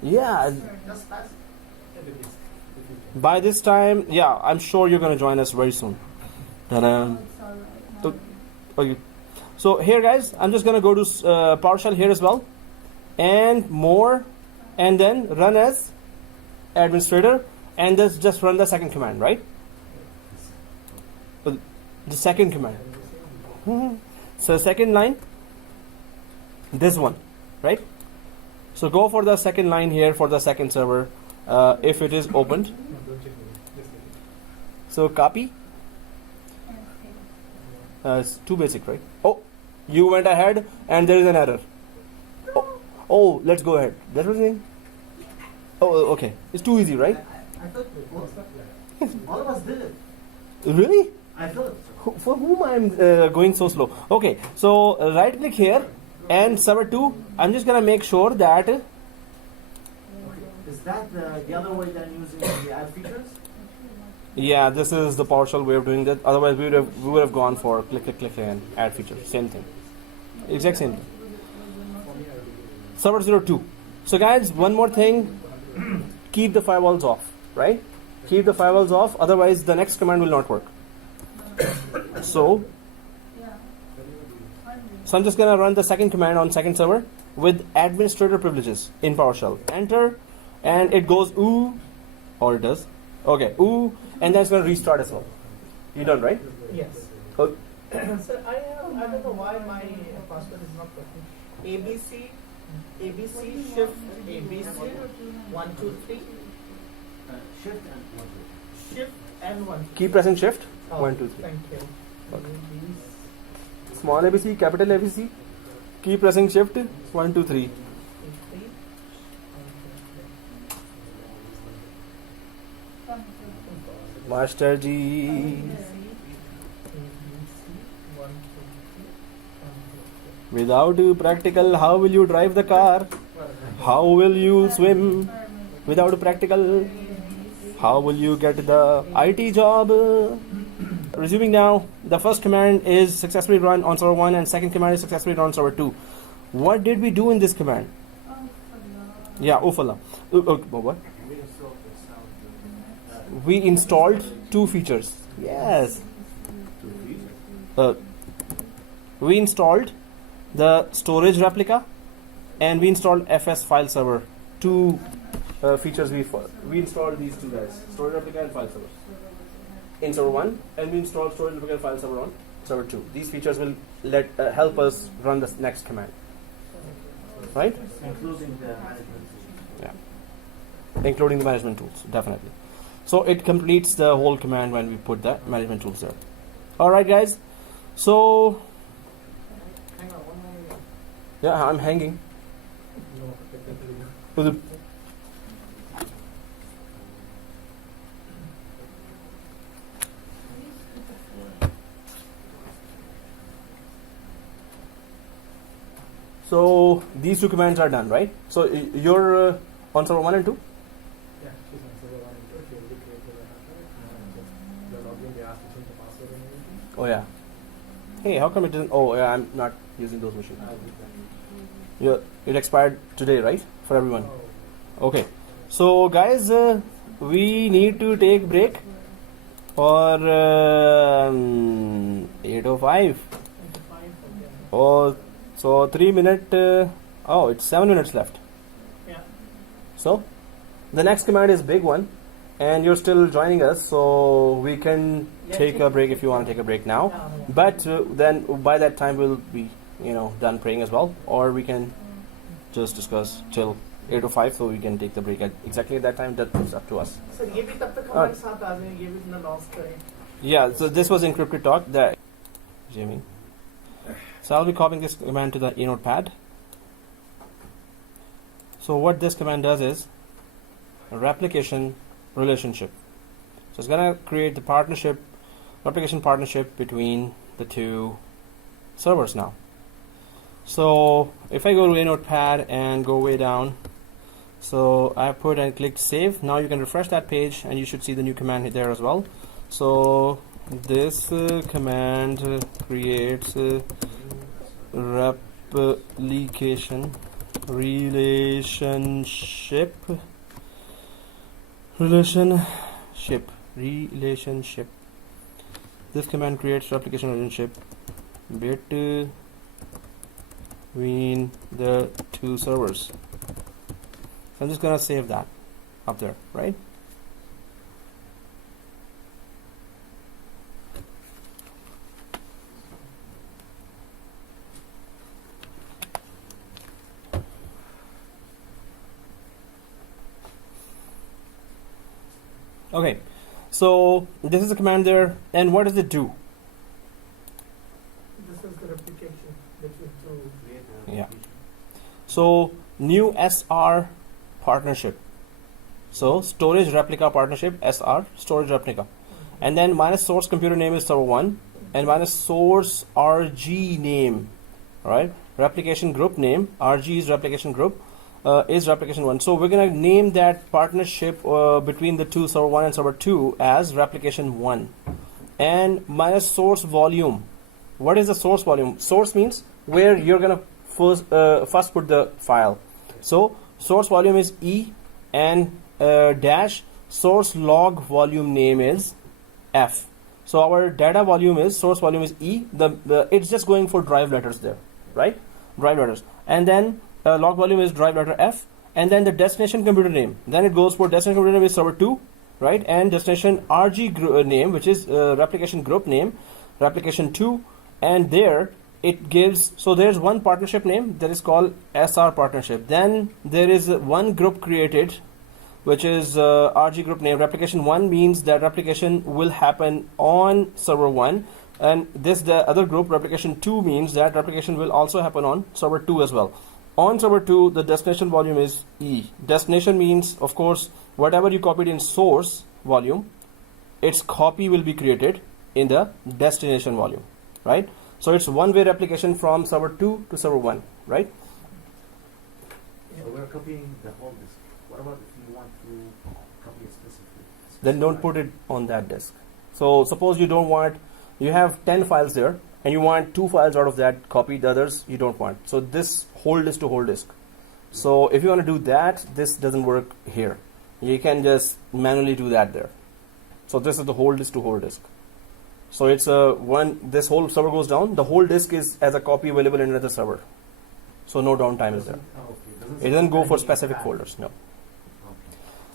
Yeah. Just pass. By this time, yeah, I'm sure you're gonna join us very soon. Ta-da. Oh, it's all right. So- Okay. So here, guys, I'm just gonna go to PowerShell here as well, and more, and then run as administrator, and just run the second command, right? The second command. So second line, this one, right? So go for the second line here for the second server, if it is opened. No, don't check me. Just get it. So copy. And save. It's too basic, right? Oh, you went ahead and there is an error. Oh, let's go ahead. That was it. Oh, okay. It's too easy, right? I thought all of us did it. Really? I thought. For whom I'm going so slow? Okay, so right click here and server 2. I'm just gonna make sure that Is that the other way than using the add features? yeah, this is the PowerShell way of doing that. Otherwise, we would have gone for click and add feature. Same thing. Exact same thing. Server 02. So guys, one more thing. Keep the firewalls off, right? Keep the firewalls off. Otherwise, the next command will not work. So Yeah. I'm just gonna run the second command on second server with administrator privileges in PowerShell. Enter, and it goes ooh, or it does. Okay, ooh, and then it's gonna restart as well. You done, right? Yes. Oh, Sir, I don't know why my password is not working. ABC, shift, ABC, 1 2 3, Shift and 1 2. shift and 1. keep pressing shift. Oh, 1 2 3. Thank you. Small ABC, capital ABC. Keep pressing shift. 1 2 3. Master Ji. Without practical, how will you drive the car? How will you swim? Without practical, how will you get the IT job? resuming now, the first command is successfully run on server 1 and second command is successfully run on server 2. What did we do in this command? Oh, Yeah, Ufala. What? We installed the sound. We installed 2 features. Yes. We installed the storage replica and we installed FS file server. 2 features we installed these 2 guys, storage replica and file server in server 1, and we installed storage replica and file server on server 2. These features will help us run the next command, right? Including the management. Including the management tools, definitely. So it completes the whole command when we put the management tools there. Alright guys, so Hang on, one more. yeah, I'm hanging. No, technically. To the- So these 2 commands are done, right? So you're on server 1 and 2? Yeah, she's on server 1 and 2. She already created an account and just the login, they asked to change the password and everything. Oh yeah. Hey, how come it doesn't? Oh yeah, I'm not using those machines. I'll do that. It expired today, right? For everyone. Oh, Okay. So guys, we need to take break for 8:05. Oh, so 3 minute. Oh, it's 7 minutes left. Yeah. So the next command is big one, and you're still joining us, so we can take a break if you want to take a break now. But then by that time we'll be, done praying as well, or we can just discuss till 8:05, so we can take the break at exactly at that time. That's up to us. Sir ये भी तब तक हमारे साथ आ जाएं, ये भी इतना लॉस करें. Yeah. So this was encrypted talk. That Jamie. So I'll be copying this command to the eNotepad. So what this command does is a replication relationship. So it's gonna create the replication partnership between the 2 servers now. So if I go to eNotepad and go way down, so I put and clicked save. Now you can refresh that page and you should see the new command there as well. So this command creates replication relationship. This command creates replication relationship between the 2 servers. So I'm just gonna save that up there, right? Okay, so this is the command there, and what does it do? This is the replication between 2. Yeah. So new SR partnership. So storage replica partnership, SR, storage replica. And then minus source computer name is server 1 and minus source RG name, right? Replication group name, RG is replication group, is replication 1. So we're going to name that partnership between the 2, server 1 and server 2, as replication 1. And minus source volume. What is the source volume? Source means where you're going to first put the file. So source volume is E and dash source log volume name is F. So our data volume is, source volume is E. It's just going for drive letters there, right? Drive letters. And then log volume is drive letter F. And then the destination computer name. Then it goes for destination computer name is server 2, right? And destination RG name, which is replication group name, replication 2. And there it gives, so there's one partnership name that is called SR partnership. Then there is one group created, which is RG group name. Replication 1 means that replication will happen on server 1, and the other group, replication 2, means that replication will also happen on server 2 as well. On server 2, the destination volume is E. Destination means, of course, whatever you copied in source volume, its copy will be created in the destination volume, right? So it's one-way replication from server 2 to server 1, right? So we're copying the whole disk. What about if you want to copy it specifically? Then don't put it on that disk. So suppose you don't want you have 10 files there, and you want 2 files out of that copied, the others you don't want. So this whole disk to whole disk. So if you want to do that, this doesn't work here. You can just manually do that there. So this is the whole disk to whole disk. So it's this whole server goes down, the whole disk is as a copy available in another server. So no downtime is there. It doesn't go for specific folders, no.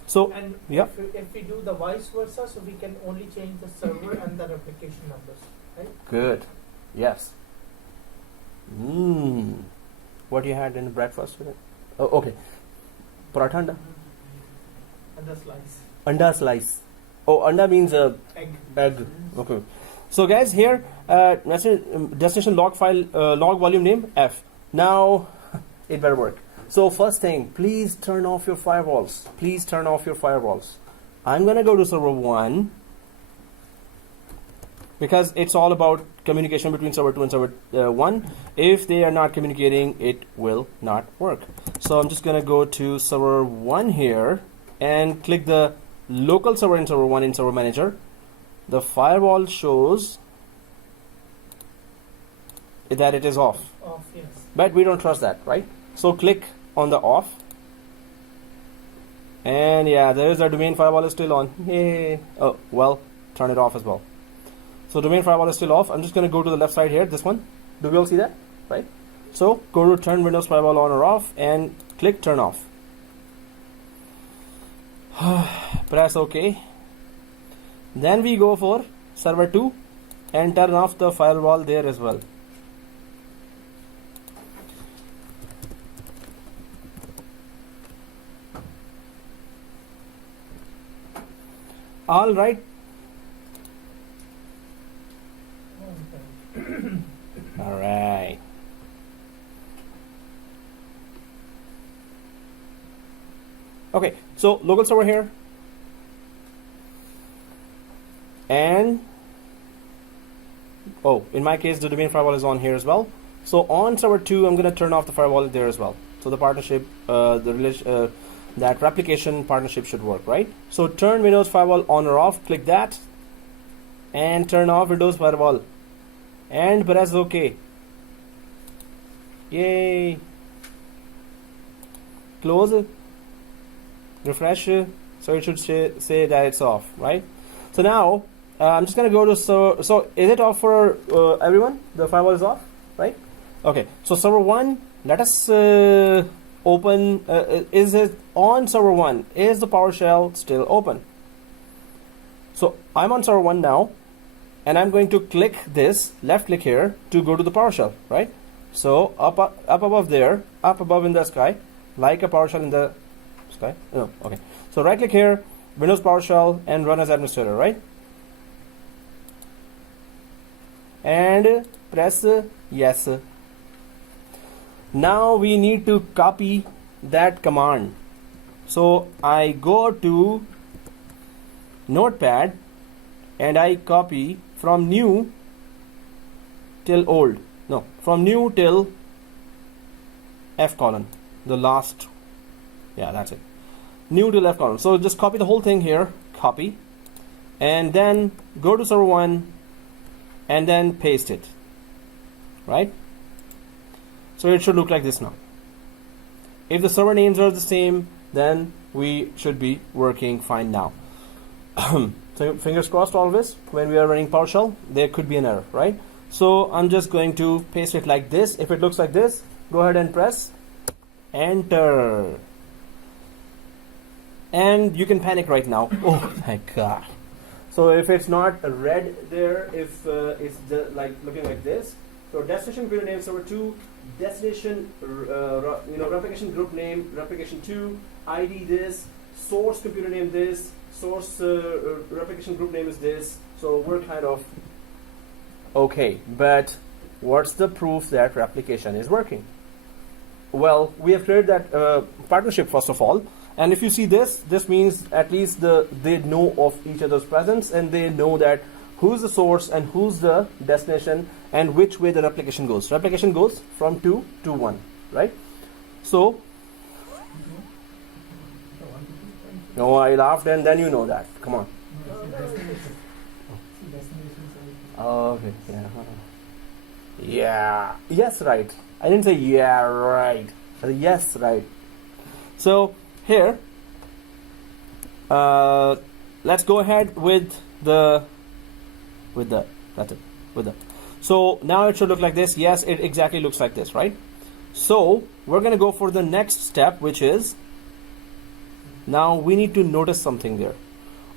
So And yeah. if we do the vice versa, so we can only change the server and the replication numbers, right? Good. Yes. What you had in breakfast today? Oh, okay. Paratha anda? And the slice. Anda slice. Oh, anda means Egg. egg. Okay. So guys, here destination log file log volume name F. Now it better work. So first thing, please turn off your firewalls. Please turn off your firewalls. I'm gonna go to server 1 because it's all about communication between server 2 and server 1. If they are not communicating, it will not work. So I'm just gonna go to server 1 here and click the local server in server 1 in server manager. The firewall shows that it is off, Off, yes. but we don't trust that, right? So click on the off, and yeah, there is a domain firewall is still on. Yay. Oh well, turn it off as well. So domain firewall is still off. I'm just going to go to the left side here, this one. Do we all see that? Right? So go to turn Windows firewall on or off and click turn off. Press OK. Then we go for server 2 and turn off the firewall there as well. All right. All right. Okay, so local server here, and oh, in my case the domain firewall is on here as well. So on server 2 I'm going to turn off the firewall there as well. So the partnership, that replication partnership should work, right? So turn Windows firewall on or off, click that, and turn off Windows firewall, and press OK. Yay! Close it. Refresh, so it should say that it's off, right? So now I'm just gonna go to so is it off for everyone? The firewall is off, right? Okay, so server 1, let us open. Is it on server 1? Is the PowerShell still open? So I'm on server 1 now, and I'm going to click this left click here to go to the PowerShell, right? So up above there, up above in the sky, like a PowerShell in the sky. No, okay. So right click here, Windows PowerShell, and run as administrator, right? And press yes. Now we need to copy that command. So I go to Notepad and I copy from new till old. No, from new till F colon, the last. Yeah, that's it. New to left column. So just copy the whole thing here, copy, and then go to server 1 and then paste it, right? So it should look like this now. If the server names are the same, then we should be working fine now. So fingers crossed always, when we are running PowerShell, there could be an error, right? So I'm just going to paste it like this. If it looks like this, go ahead and press enter. And you can panic right now. Oh my god. So if it's not red there, if it's like looking like this, so destination computer name server 2, destination replication group name replication 2, ID this, source computer name this, source replication group name is this. So we're kind of okay, but what's the proof that replication is working? Well, we have created that partnership first of all. And if you see this, this means at least they know of each other's presence, and they know that who's the source and who's the destination and which way the replication goes. Replication goes from 2 to 1, right? So, no, I laughed and then you know that. Come on. Okay. Yeah. Yeah. Yes, right. I didn't say yeah, right. I said yes, right. So here, let's go ahead with the. That's it. With the. So now it should look like this. Yes, it exactly looks like this, right? So we're gonna go for the next step, which is now we need to notice something there.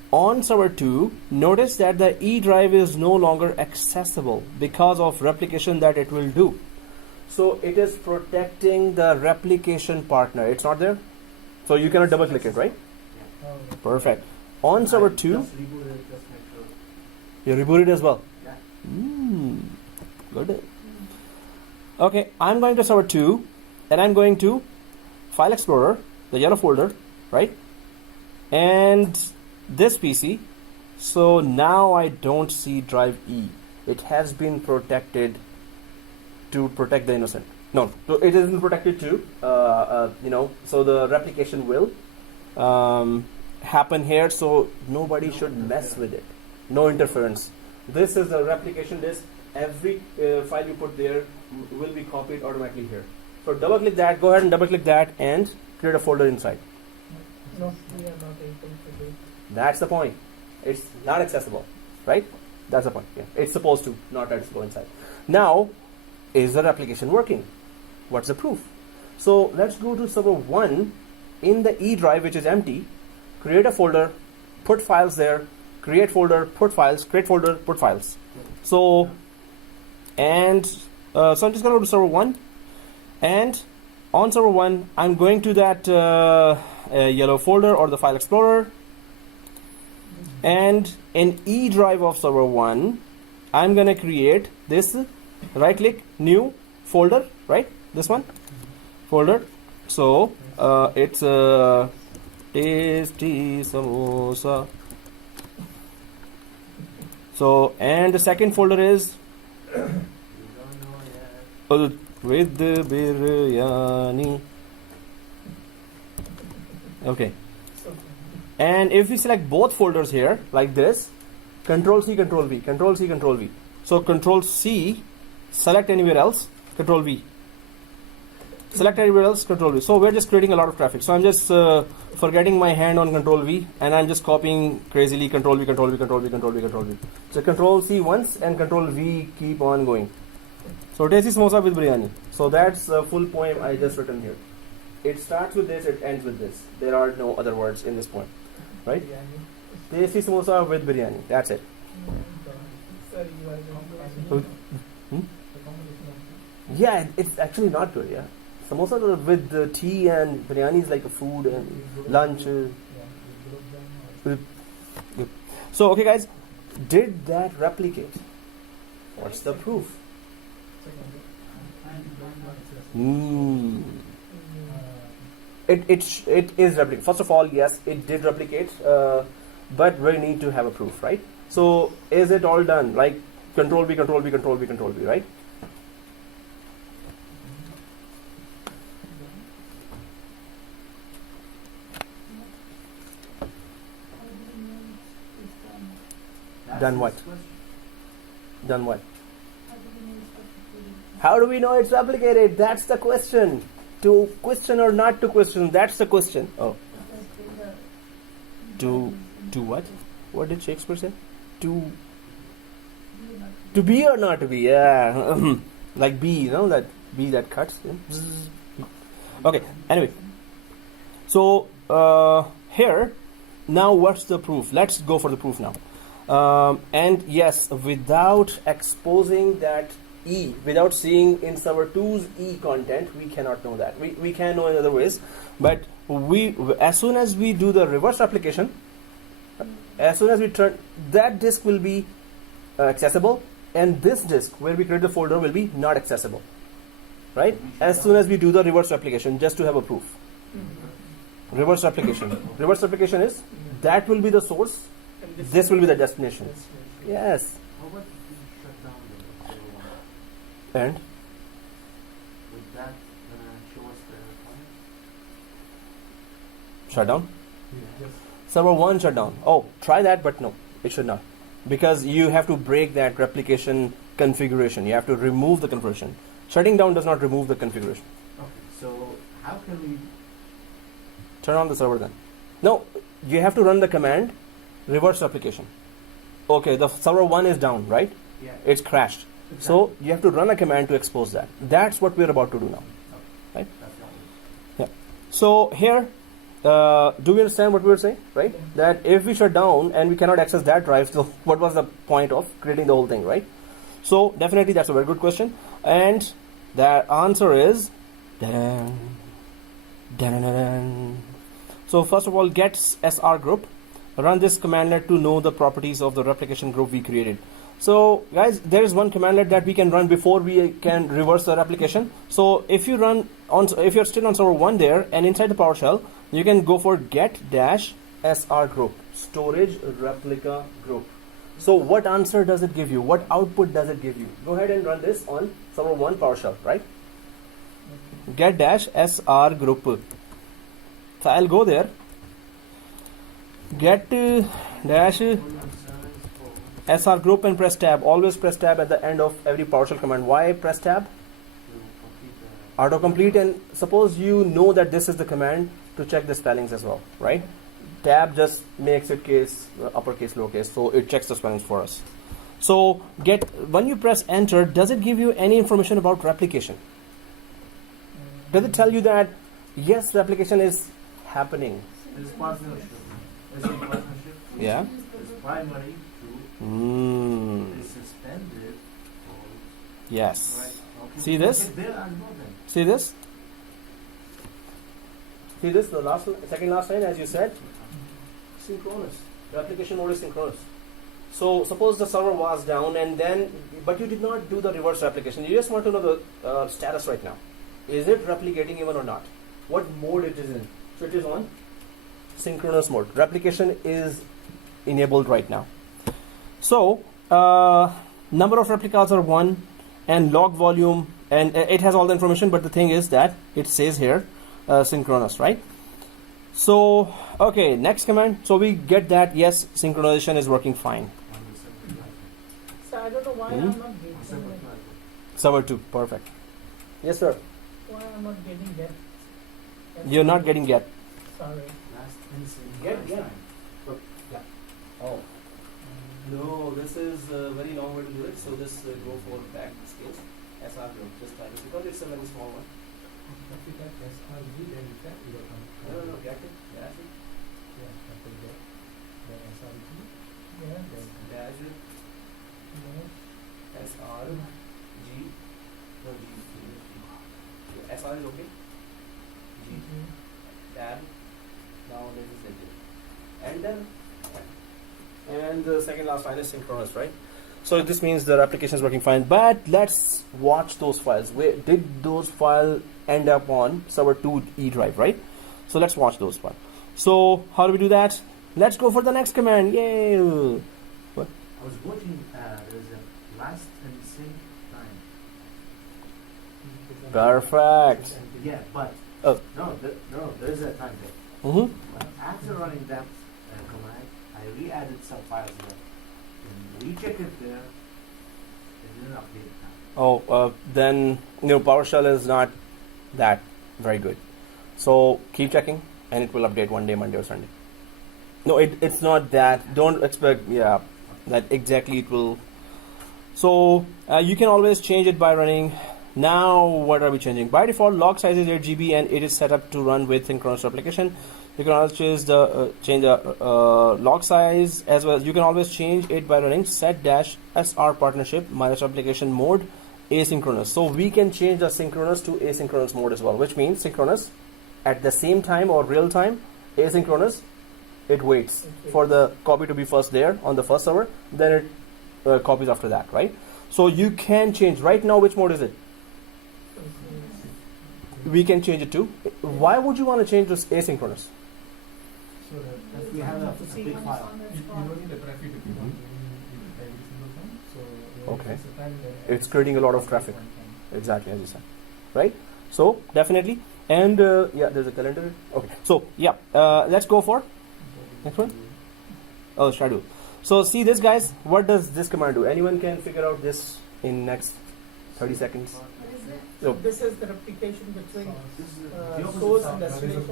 On server 2, notice that the E drive is no longer accessible because of replication that it will do. So it is protecting the replication partner. It's not there. So you cannot double click it, right? Perfect. On server 2, Just reboot it, just make sure. you reboot it as well. Yeah. Good. Okay, I'm going to server 2 and I'm going to File Explorer, the yellow folder, right? And this PC. So now I don't see drive E. It has been protected to protect the innocent. No, so it isn't protected to, so the replication will happen here. So nobody should mess with it. No interference. This is a replication disk. Every file you put there will be copied automatically here. So double click that, go ahead and double click that and create a folder inside. No, we are not able to do. That's the point. It's not accessible, right? That's the point. Yeah. It's supposed to, not accessible inside. Now, is the replication working? What's the proof? So let's go to server 1 in the E drive, which is empty. Create a folder, put files there, create folder, put files, create folder, put files. So, and so I'm just going to go to server 1. And on server 1, I'm going to that yellow folder or the file explorer. And in E drive of server 1, I'm going to create this, right click, new folder, right? This one, folder. So it's tasty samosa. So, and the second folder is with the biryani. Okay. And if we select both folders here, like this, Control C, Control V, Control C, Control V. So Control C, select anywhere else, Control V. Select anywhere else, Control V. So we're just creating a lot of traffic. So I'm just forgetting my hand on Control V, and I'm just copying crazily Control V, Control V, Control V, Control V, Control V. So Control C once and Control V keep on going. So tasty samosa with biryani. So that's a full poem I just written here. It starts with this, it ends with this. There are no other words in this poem, right? Tasty samosa with biryani. That's it. Sir, you are Yeah, it's actually not good. Yeah, samosa with tea and biryani is like a food and lunch. So okay, guys, did that replicate? What's the proof? It is replicate. First of all, yes, it did replicate, but we need to have a proof, right? So is it all done? Like Control V, Control V, Control V, Control V, right? Done what? Done what? How do we know it's replicated? That's the question. To question or not to question? That's the question. Oh. To what? What did Shakespeare say? To be or not to be? Yeah. Like bee, you know, that bee that cuts. Okay. Anyway. So here, now what's the proof? Let's go for the proof now. And yes, without exposing that E, without seeing in server 2's E content, we cannot know that. We can know in other ways, but as soon as we do the reverse replication, as soon as we turn, that disk will be accessible, and this disk where we create the folder will be not accessible, right? As soon as we do the reverse replication, just to have a proof. Reverse replication. Reverse replication is that will be the source, this will be the destination. Yes. How about if you shut down the server 1? And Would that show us the file? shut down. Yes. Server 1 shut down. Oh, try that, but no, it should not. because you have to break that replication configuration. You have to remove the configuration. Shutting down does not remove the configuration. Okay, so how can we? Turn on the server then. No, you have to run the command reverse replication. Okay, the server 1 is down, right? Yeah. It's crashed. So you have to run a command to expose that. That's what we're about to do now. Right? That's not it. So here, do we understand what we were saying? Right? That if we shut down and we cannot access that drive, so what was the point of creating the whole thing, right? So definitely that's a very good question. And the answer is, dun, dun, dun, dun. So first of all, get SR group. Run this commandlet to know the properties of the replication group we created. So guys, there is one commandlet that we can run before we can reverse the replication. So if you run on, if you're still on server 1 there and inside the PowerShell, you can go for get-sr group, storage replica group. So what answer does it give you? What output does it give you? Go ahead and run this on server 1 PowerShell, right? Get-sr group. So I'll go there. Get dash SR group and press tab. Always press tab at the end of every PowerShell command. Why press tab? Autocomplete, and suppose you know that this is the command to check the spellings as well, right? Tab just makes it case uppercase, lowercase, so it checks the spellings for us. So when you press enter, does it give you any information about replication? Does it tell you that yes, replication is happening? This partnership. Is a partnership. Yeah. Is primary to is suspended. Yes. Right. Okay. See this? Okay, there I know then. See this? See this? The last, second last line, as you said, synchronous. The application mode is synchronous. So suppose the server was down, and then, but you did not do the reverse replication. You just want to know the status right now. Is it replicating even or not? What mode it is in? So it is on synchronous mode. Replication is enabled right now. So number of replicas are 1, and log volume, and it has all the information, but the thing is that it says here synchronous, right? So okay, next command. So we get that yes, synchronization is working fine. So I don't know why I'm not getting it. Server 2, perfect. Yes sir. Why I'm not getting that? You're not getting get. Sorry. Last instant. Get. Yeah. Oh. No, this is a very long way to do it. So just go for back space. SR group. Just type it because it's a very small one. Replica SRG, then you can either come. No, get it. Dash it. Yeah, after that, then SRG, Yeah. then Dash it. Yeah. SR G. No G. SR is okay. G. Tab. Now this is it. Enter. And the second last line is synchronous, right? So this means the application is working fine. But let's watch those files. Where did those files end up on server 2 E drive, right? So let's watch those files. So how do we do that? Let's go for the next command. Yay! What? I was watching. There's a last and same time. Perfect. Yeah, but Oh. no, there is a time there. Mm-hmm. But after running that command, I re-added some files there. And recheck it there. It didn't update now. Oh, then PowerShell is not that very good. So keep checking, and it will update one day, Monday or Sunday. No, it's not that. Don't expect, that exactly it will. So you can always change it by running. Now, what are we changing? By default, log size is 8 GB, and it is set up to run with synchronous replication. You can always change the log size as well. You can always change it by running set-sr partnership minus application mode asynchronous. So we can change the synchronous to asynchronous mode as well, which means synchronous at the same time or real time. Asynchronous, it waits for the copy to be first there on the first server, then it copies after that, right? So you can change. Right now, which mode is it? We can change it to. Why would you want to change this asynchronous? so that If we have a See big when it's file. on the you spot. don't need the traffic to be on every single time. So Okay. it's a time that It's creating a lot of traffic. one time. Exactly as you said, right? So definitely, and there's a calendar. Okay, so let's go for next one. Oh, schedule. So see this, guys. What does this command do? Anyone can figure out this in next 30 seconds? What is it? So This is the replication between This is the opposite source side. and destination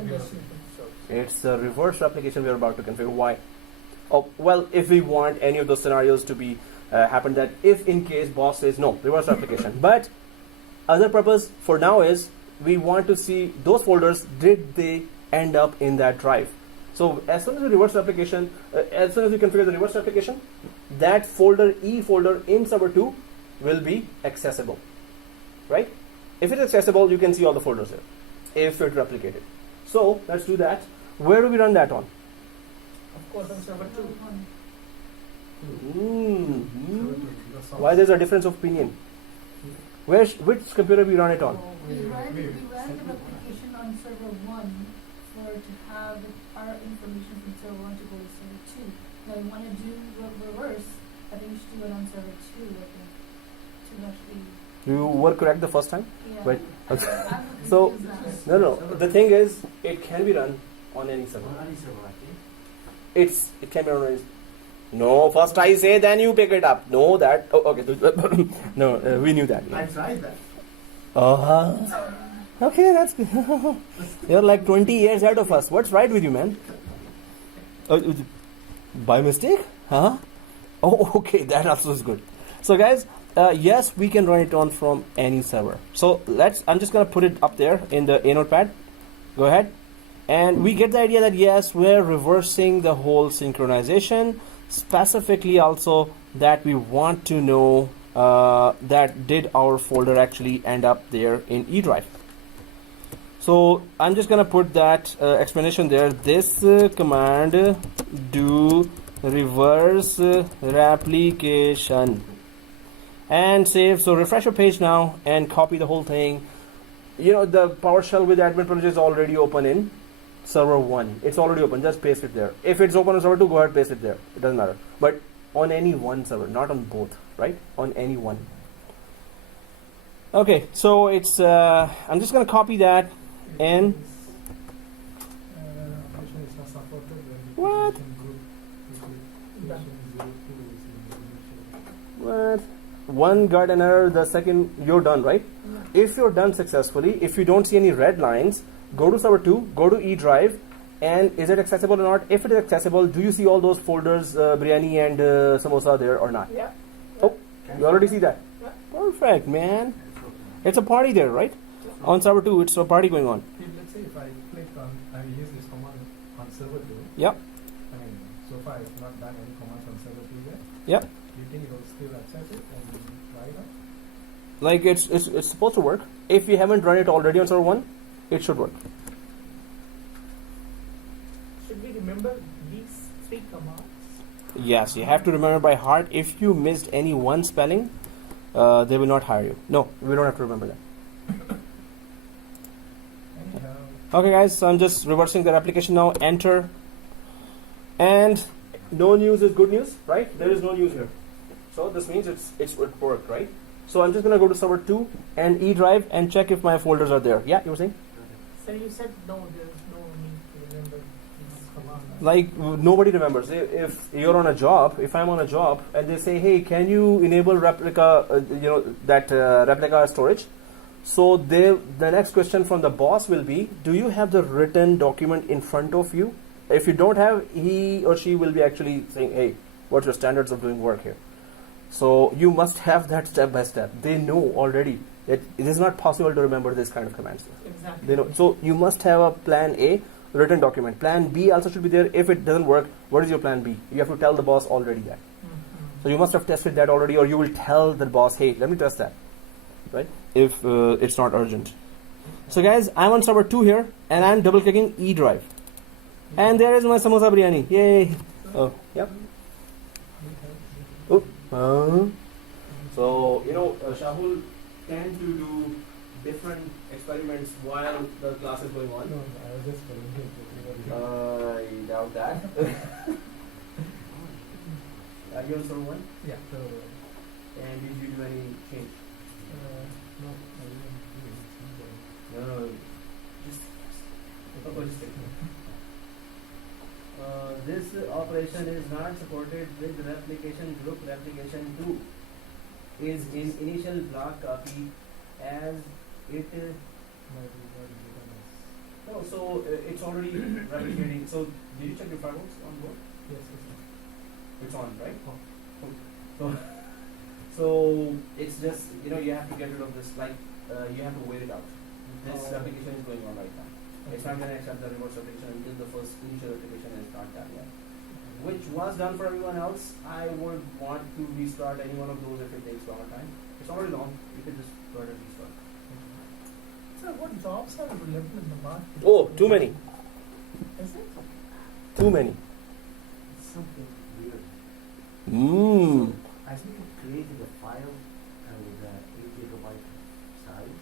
source. it's a reverse replication we are about to configure. Why? Oh, well, if we want any of those scenarios to be happen, that if in case boss says no, reverse replication. But other purpose for now is we want to see those folders, did they end up in that drive. So as soon as we reverse replication, as soon as we configure the reverse replication, that folder, E folder in server 2 will be accessible, right? If it's accessible, you can see all the folders there, if it's replicated. So let's do that. Where do we run that on? Of course, on server 2. Why there's a difference of opinion? Which computer we run it on? We ran the replication on server 1 for to have our information from server 1 to go to server 2. Now we want to do reverse. I think we should do it on server 2. I think to actually. You were correct the first time. Yeah. Right. I'm So confused now. no. The thing is, it can be run on any server. On any server, I think. It can be run on any. No, first I say, then you pick it up. No, that. Oh, okay. No, we knew that. I tried that. Okay, that's good. You're like 20 years ahead of us. What's right with you, man? By mistake? Huh? Oh, okay. That also is good. So, guys, yes, we can run it on from any server. So I'm just gonna put it up there in the A notepad. Go ahead, and we get the idea that yes, we're reversing the whole synchronization. Specifically, also that we want to know that did our folder actually end up there in E drive. So I'm just gonna put that explanation there. This command do reverse replication and save. So refresh your page now and copy the whole thing. You know, the PowerShell with admin privilege is already open in server 1. It's already open. Just paste it there. If it's open on server 2, go ahead, paste it there. It doesn't matter. But on any one server, not on both, right? On any one. Okay, so it's I'm just gonna copy that and Application is not supported when the What? application group Done. what? One got an error, the second you're done, right? Yeah. If you're done successfully, if you don't see any red lines, go to server 2, go to E drive, and is it accessible or not? If it is accessible, do you see all those folders, biryani and samosa there or not? Yeah. Oh, you already see that? Yeah. Perfect, man. It's a party there, right? On server 2, it's a party going on. Let's say if I click on, I use this command on server 2. Yep. I mean, so far I've not done any commands on server 2 yet. Yep. Do you think it will still accept it and try it out? Like it's supposed to work. If you haven't run it already on server 1, it should work. Should we remember these 3 commands? Yes, you have to remember by heart. If you missed any one spelling, they will not hire you. No, we don't have to remember that. Anyhow, Okay, guys, so I'm just reversing the replication now. Enter. And no news is good news, right? There is no news here. So this means it worked, right? So I'm just gonna go to server 2 and E drive and check if my folders are there. Yeah, you were saying? So you said no, there is no need to remember these commands. Like nobody remembers. If you're on a job, if I'm on a job, and they say, "Hey, can you enable replica? Replica storage?" So the next question from the boss will be, "Do you have the written document in front of you?" If you don't have, he or she will be actually saying, "Hey, what's your standards of doing work here?" So you must have that step by step. They know already that it is not possible to remember this kind of commands. Exactly. They know. So you must have a plan A, written document. Plan B also should be there. If it doesn't work, what is your plan B? You have to tell the boss already that. Mhm. So you must have tested that already, or you will tell the boss, "Hey, let me test that," right? If it's not urgent. So guys, I'm on server 2 here, and I'm double clicking E drive, and there is my samosa biryani. Yay! Oh, yep. So Shahul tend to do different experiments while the class is going on. no, I was just following it. I doubt that. Are you on server 1? Yeah, so, And did you do any change? no, I didn't do anything. No, just. Okay. Just a second. this operation is not supported with replication group replication 2 is in initial block copy as it no, so it's already replicating. So did you check your firewalls on board? Yes. It's on, right? Oh. So it's just, you know, you have to get rid of this, like you have to wait it out. This Oh. application is going on right now. It's not going to accept the reverse application until the first initial application is not done yet. Which was done for everyone else. I would want to restart any one of those if it takes longer time. It's already long. You can just go ahead and restart. So what jobs are available in the market? Oh, too many. Is it? Too many. It's something weird. Mmm. I think it created a file with 8 gigabyte size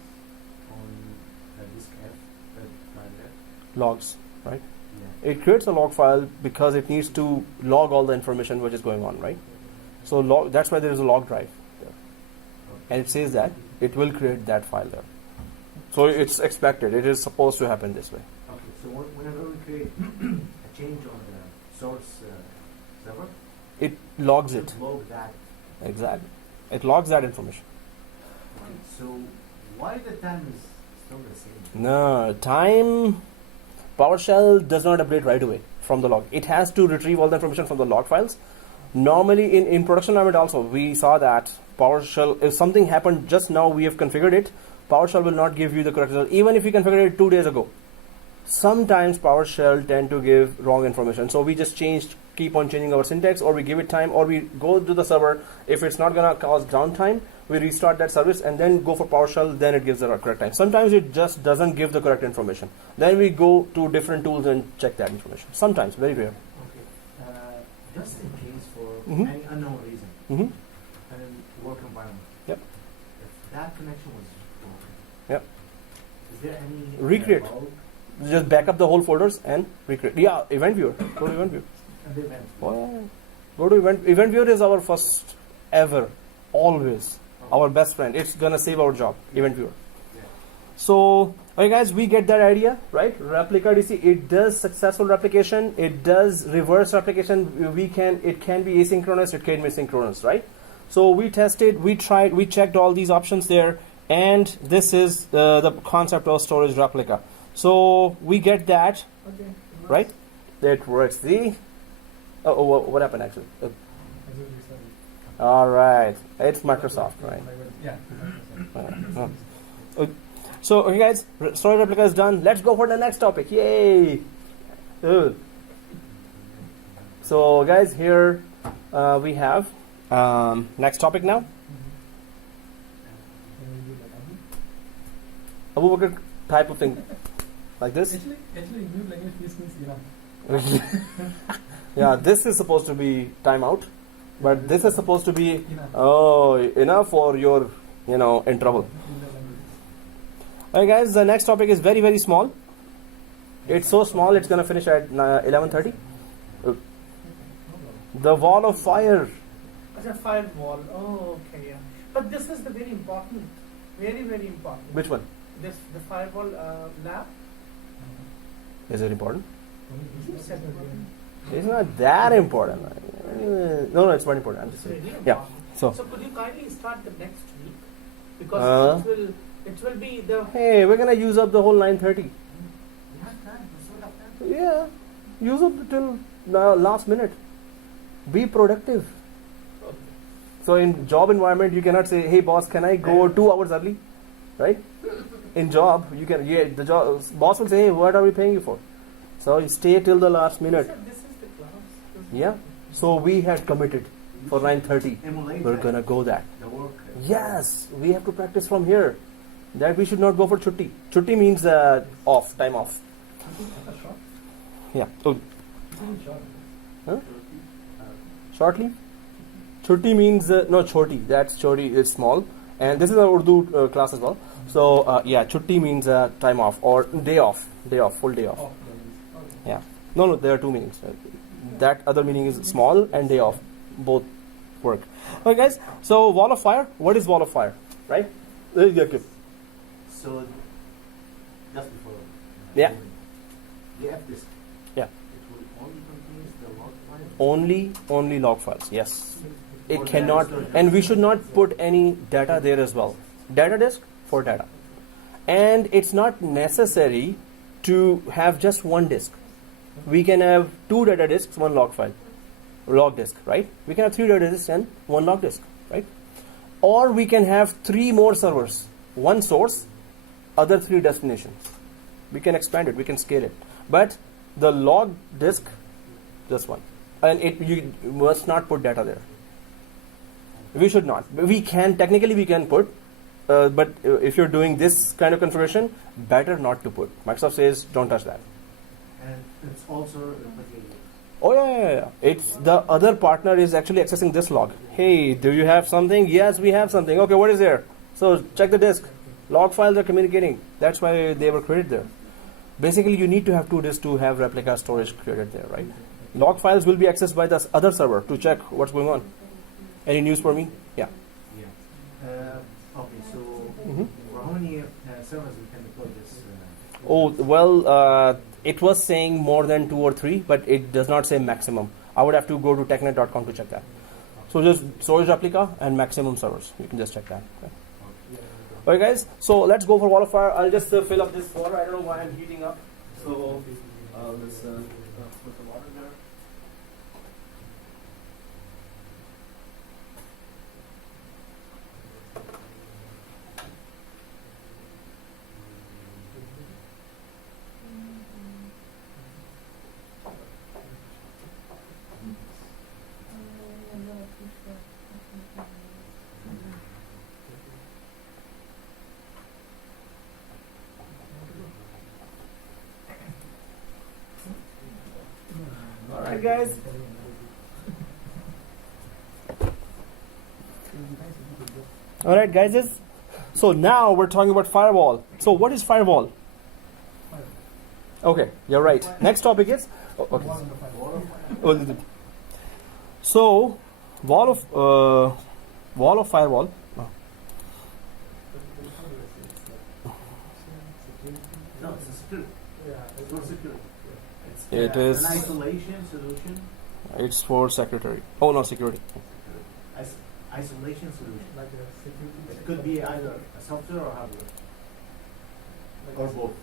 on the disk F, drive F. Logs, right? Yeah. It creates a log file because it needs to log all the information which is going on, right? So log, that's why there is a log drive there. And it says that it will create that file there. So it's expected. It is supposed to happen this way. Okay, so whenever we create a change on the source server, It logs it. log that. Exactly. It logs that information. Okay, so why the time is still the same? No, time, PowerShell does not update right away from the log. It has to retrieve all the information from the log files. Normally in production environment also, we saw that PowerShell, if something happened just now, we have configured it, PowerShell will not give you the correct result, even if you configured it 2 days ago. Sometimes PowerShell tend to give wrong information. So we just keep on changing our syntax, or we give it time, or we go to the server. If it's not going to cause downtime, we restart that service and then go for PowerShell, then it gives the correct time. Sometimes it just doesn't give the correct information. Then we go to different tools and check that information. Sometimes, very rare. Okay, just in case for Mhm. any unknown reason, Mm-hmm. and work environment. Yep. If that connection was broken. Yep. Is there any Recreate. bug? Just back up the whole folders and recreate. Yeah, event viewer. Go to event viewer. And the event. Well, go to event. Event viewer is our first ever, always our best friend. It's gonna save our job. Event viewer. Yeah. So, okay, guys, we get that idea, right? Replica DC. It does successful replication. It does reverse replication. It can be asynchronous. It can be synchronous, right? So we tested. We tried. We checked all these options there, and this is the concept of storage replica. So we get that, Okay. right? That works. See? Oh, what happened actually? I just restarted. All right, it's Microsoft, right? Yeah. So, okay, guys, storage replica is done. Let's go for the next topic. Yay! So, guys, here we have next topic now. Abu Bakr type of thing, like this. Actually, new language means enough. Yeah, this is supposed to be timeout, but this is supposed to be Enough. enough for your, in trouble. Alright, guys, the next topic is very, very small. It's so small, it's gonna finish at 11:30. The wall of fire. It's a firewall. Oh, okay, yeah. But this is the very important, very, very important. Which one? The firewall lab. Is it important? You said important. It's not that important. No, it's not important. I'm just It's saying. really Yeah. important. So, So could you kindly start the next week? Because it will be the. hey, we're gonna use up the whole 9:30. We have time. We still have time. Yeah, use up till last minute. Be productive. So in job environment, you cannot say, "Hey boss, can I go 2 hours early?" Right? In job, you can. Yeah, the boss will say, "Hey, what are we paying you for?" So you stay till the last minute. This is the class. Yeah. So we had committed for 9:30. Emulate We're that, gonna go that. the work. Yes, we have to practice from here. That we should not go for chutti. Chutti means off, time off. Yeah. So shortly. Chutti means no choti. That's choti is small, and this is our Urdu class as well. So yeah, chutti means time off or day off, full day off. Yeah. No, there are two meanings. That other meaning is small and day off. Both work. Okay, guys. So wall of fire. What is wall of fire? Right? Okay. So, just before. Yeah. The F disk. Yeah. It will only contain the Only log files. Yes. It Or cannot, storage. and we should not put any data there as well. Data disk for data. And it's not necessary to have just one disk. We can have 2 data disks, 1 log file, log disk, right? We can have 3 data disks and 1 log disk, right? Or we can have 3 more servers, 1 source, other 3 destinations. We can expand it, we can scale it. But the log disk, just 1. And you must not put data there. We should not. We can, technically we can put, but if you're doing this kind of configuration, better not to put. Microsoft says don't touch that. And it's also replicated. Oh yeah. It's the other partner is actually accessing this log. Hey, do you have something? Yes, we have something. Okay, what is there? So check the disk. Log files are communicating. That's why they were created there. Basically, you need to have 2 disks to have replica storage created there, right? Log files will be accessed by the other server to check what's going on. Any news for me? Yeah. Yeah. Okay, so for how many servers we can deploy this? Oh, well, it was saying more than 2 or 3, but it does not say maximum. I would have to go to technet.com to check that. So just StorageReplica and maximum servers. You can just check that. Okay. Okay, guys. So let's go for wall of fire. I'll just fill up this water. I don't know why I'm heating up. So I'll just put the water there. Alright, guys. Alright, guys. So now we're talking about firewall. So what is firewall? Okay, you're right. Next topic is. Okay. So wall of firewall. No, it's a security. It's for security. It is. An isolation solution. It's for secretary. Oh no, security. Isolation solution. Like a security. It could be either a software or hardware. Or both.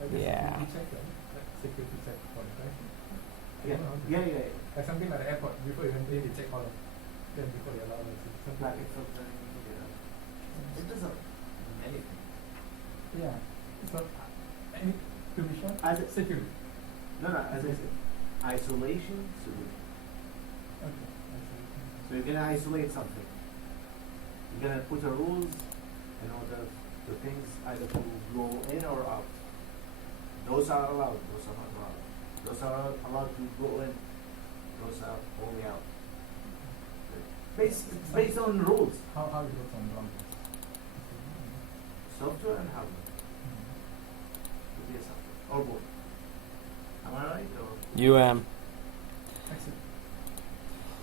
Like a Yeah. security check, like security check point, right? Yeah. Like something like the airport. Before you enter, they check all of. Then before they allow us. Packet filtering. Yeah. It does many things. Yeah. So, any to be short, As a- security. No, as I said, isolation solution. Okay. So you're gonna isolate something. You're gonna put a rules in order the things either to go in or out. Those are allowed, those are not allowed. Those are allowed to go in, those are only out. Based on rules. How it works on ground. Software and hardware. Could be a software. Or both. Am I right? Or You am. Excellent.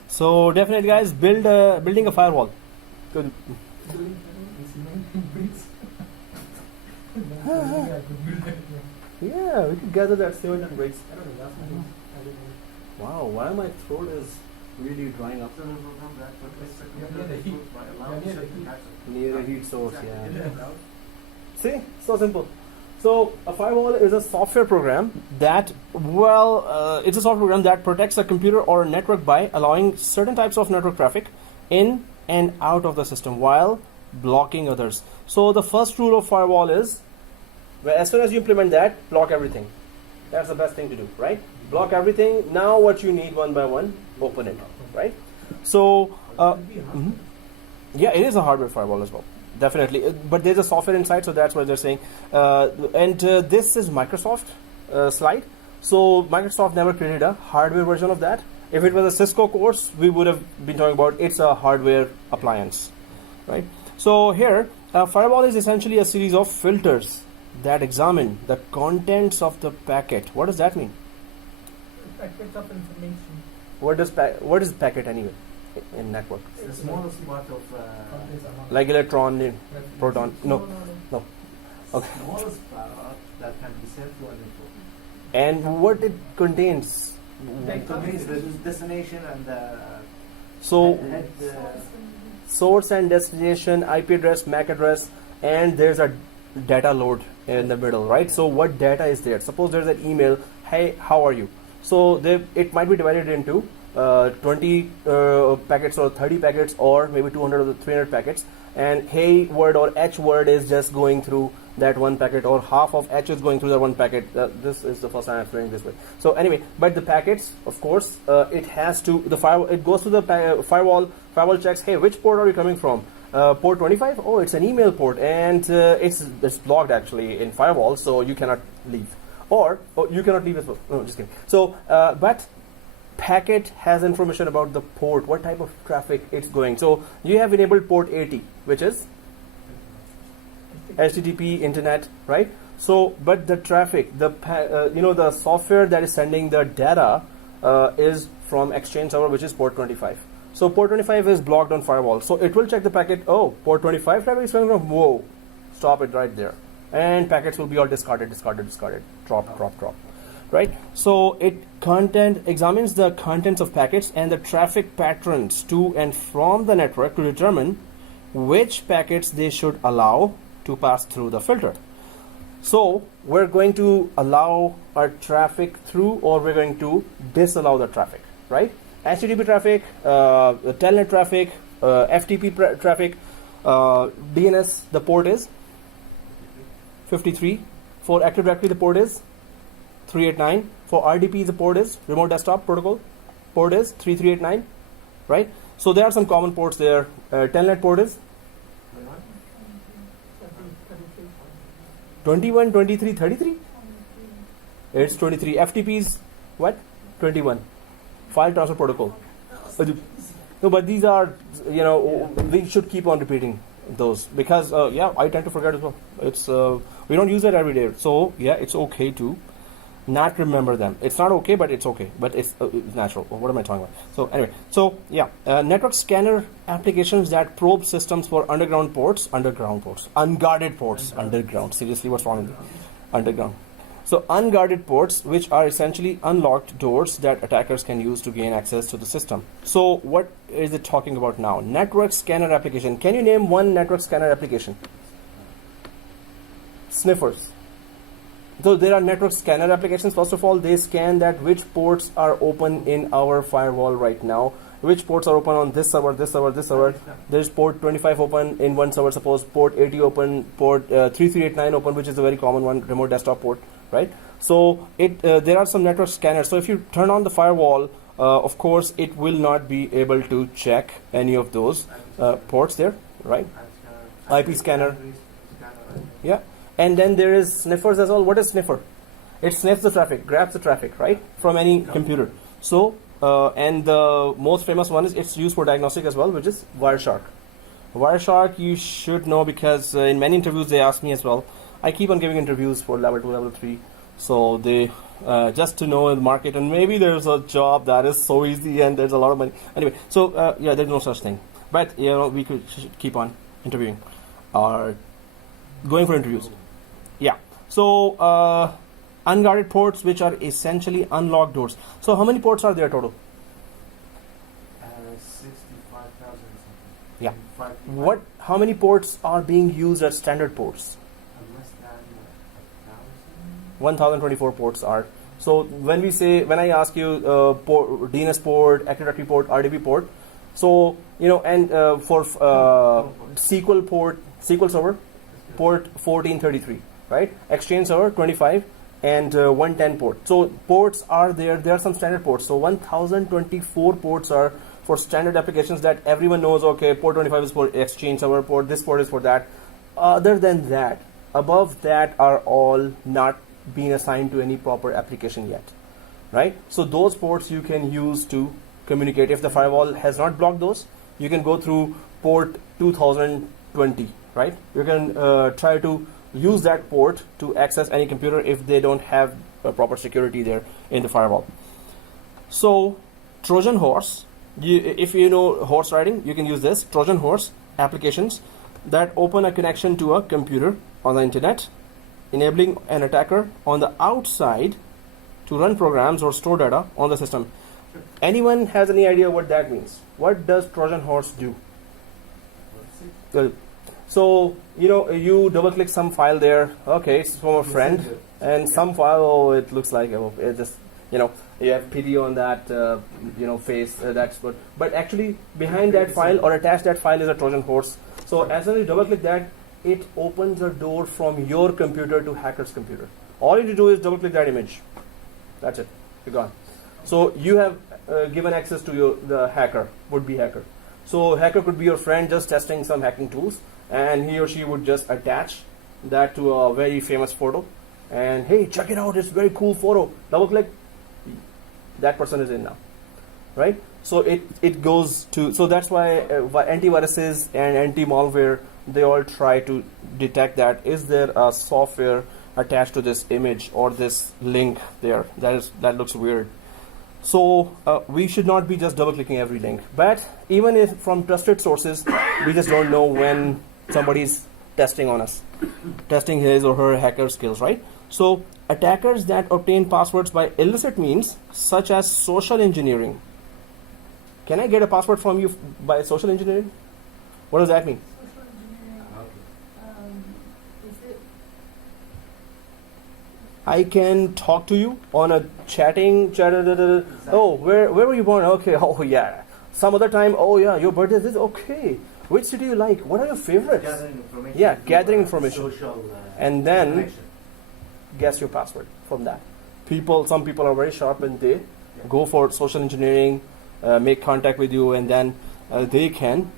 So definitely, guys, building a firewall. Good. Building is human bricks. I could build that. Yeah, we could gather that 700 bricks. I don't know. Last one I didn't know. Wow, why my throat is really drying up? after the program that protects the Yeah, computer the heat. by allowing Yeah, the certain heat. types of Near a heat source, Exactly. yeah. See, so simple. So a firewall is a software program that, it's a software program that protects a computer or a network by allowing certain types of network traffic in and out of the system while blocking others. So the first rule of firewall is, as soon as you implement that, block everything. That's the best thing to do, right? Block everything. Now what you need one by one, open it, right? So, yeah, it is a hardware firewall as well. Definitely, but there's a software inside, so that's what they're saying. This is Microsoft slide. So Microsoft never created a hardware version of that. If it was a Cisco course, we would have been talking about it's a hardware appliance, right? So here, firewall is essentially a series of filters that examine the contents of the packet. What does that mean? Packets of information. What is packet anyway in network? It's the smallest part of Contains amount. Like electron, Reference. proton? No. Okay. smallest part that can be sent to an network. And what it contains, To me, it's the destination and the So head, source and destination, IP address, MAC address, and there's a data load in the middle, right? So what data is there? Suppose there's an email, hey, how are you? So it might be divided into 20 packets or 30 packets or maybe 200 or 300 packets, and hey word or H word is just going through that one packet, or half of H is going through that one packet. This is the first time I'm doing this way. So anyway, but the packets, of course, it has to, the firewall, it goes to the firewall checks, hey, which port are you coming from? Port 25? Oh, it's an email port, and it's blocked actually in firewall, so you cannot leave. Or you cannot leave as well. No, just kidding. So, but packet has information about the port, what type of traffic it's going. So you have enabled port 80, which is HTTP internet, right? So, but the traffic, the software that is sending the data is from Exchange server, which is port 25. So port 25 is blocked on firewall. So it will check the packet. Oh, port 25 traffic is coming from. Whoa, stop it right there. And packets will be all discarded, drop. Right? So it examines the contents of packets and the traffic patterns to and from the network to determine which packets they should allow to pass through the filter. So we're going to allow our traffic through, or we're going to disallow the traffic, right? HTTP traffic, telnet traffic, FTP traffic, DNS, the port is 53. For Active Directory, the port is 389. For RDP, the port is Remote Desktop Protocol, port is 3389, right? So there are some common ports there. Telnet port is 21, 23, 33? It's 23. FTP is what? 21. File Transfer Protocol. No, but these are, we should keep on repeating those because, I tend to forget as well. It's we don't use it every day. So, yeah, it's okay to not remember them. It's not okay, but it's okay. But it's natural. What am I talking about? So, anyway. So, yeah, network scanner applications that probe systems for underground ports, unguarded ports, underground. Seriously, what's wrong with it? Underground. So unguarded ports, which are essentially unlocked doors that attackers can use to gain access to the system. So what is it talking about now? Network scanner application. Can you name one network scanner application? Sniffers. So there are network scanner applications. First of all, they scan that which ports are open in our firewall right now. Which ports are open on this server, this server, this server. There's port 25 open in one server, suppose port 80 open, port 3389 open, which is a very common one, remote desktop port, right? So there are some network scanners. So if you turn on the firewall, of course, it will not be able to check any of those ports there, right? IP scanner. Yeah. And then there is sniffers as well. What is sniffer? It sniffs the traffic, grabs the traffic, right, from any computer. So, and the most famous one is it's used for diagnostic as well, which is Wireshark. Wireshark you should know because in many interviews they ask me as well. I keep on giving interviews for level 2, level 3. So they just to know the market, and maybe there's a job that is so easy and there's a lot of money. Anyway, so yeah, there's no such thing. But we should keep on interviewing or going for interviews. Yeah. So unguarded ports, which are essentially unlocked doors. So how many ports are there total? 65,000 something. Yeah. How many ports are being used as standard ports? Less than 1024 ports are. So when I ask you DNS port, Active Directory port, RDP port, so and for SQL server, port 1433, right? Exchange server 25 and 110 port. So ports are there. There are some standard ports. So 1024 ports are for standard applications that everyone knows. Okay, port 25 is for Exchange server port. This port is for that. Other than that, above that are all not being assigned to any proper application yet, right? So those ports you can use to communicate. If the firewall has not blocked those, you can go through port 2020, right? You can try to use that port to access any computer if they don't have proper security there in the firewall. So Trojan horse, if you know horse riding, you can use this. Trojan horse applications that open a connection to a computer on the internet, enabling an attacker on the outside to run programs or store data on the system. Anyone has any idea what that means? What does Trojan horse do? Well, so you double click some file there. Okay, it's from a friend, and some file. Oh, it looks like it just you have pity on that face. That's good. But actually, behind that file or attached that file is a Trojan horse. So as soon as you double click that, it opens a door from your computer to hacker's computer. All you need to do is double click that image. That's it. You're gone. So you have given access to the hacker, would-be hacker. So hacker could be your friend just testing some hacking tools, and he or she would just attach that to a very famous photo. And hey, check it out, it's a very cool photo. Double click, that person is in now, right? So it goes to, so that's why antiviruses and anti-malware, they all try to detect that. Is there a software attached to this image or this link there? That looks weird. So we should not be just double clicking every link. But even if from trusted sources, we just don't know when somebody's testing on us, testing his or her hacker skills, right? So attackers that obtain passwords by illicit means, such as social engineering. Can I get a password from you by social engineering? What does that mean? Social engineering. Is it? I can talk to you on a chatting. Oh, where were you born? Okay. Oh yeah. Some other time. Oh yeah, your birthday is this. Okay. Which city you like? What are your favorites? Gathering information. Yeah, gathering information. Social, and then connection. guess your password from that. Some people are very sharp and they go for social engineering, make contact with you, and then they can.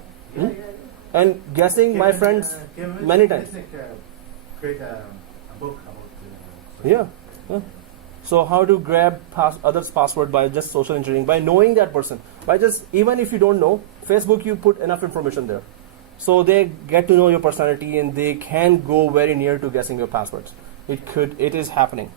And guessing, my friends, many times. Create a book about. Yeah. So how to grab others' password by just social engineering, by knowing that person, by just, even if you don't know, Facebook, you put enough information there, so they get to know your personality and they can go very near to guessing your passwords. It is happening.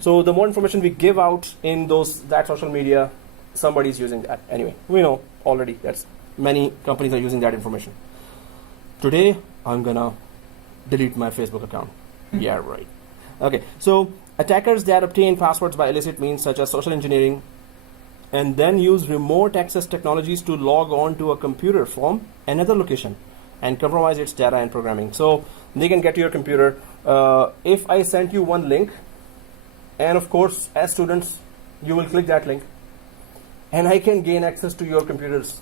So the more information we give out in that social media, somebody's using that. Anyway, we know already that many companies are using that information. Today, I'm gonna delete my Facebook account. Yeah, right. Okay, so attackers that obtain passwords by illicit means, such as social engineering, and then use remote access technologies to log on to a computer from another location and compromise its data and programming. So they can get to your computer. If I sent you one link, and of course, as students, you will click that link, and I can gain access to your computers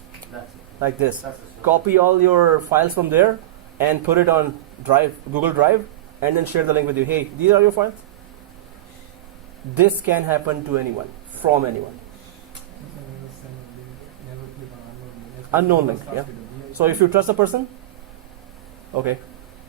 like this. Copy all your files from there and put it on Google Drive, and then share the link with you. Hey, these are your files. This can happen to anyone, from anyone. Unknown link, yeah. So if you trust a person, okay.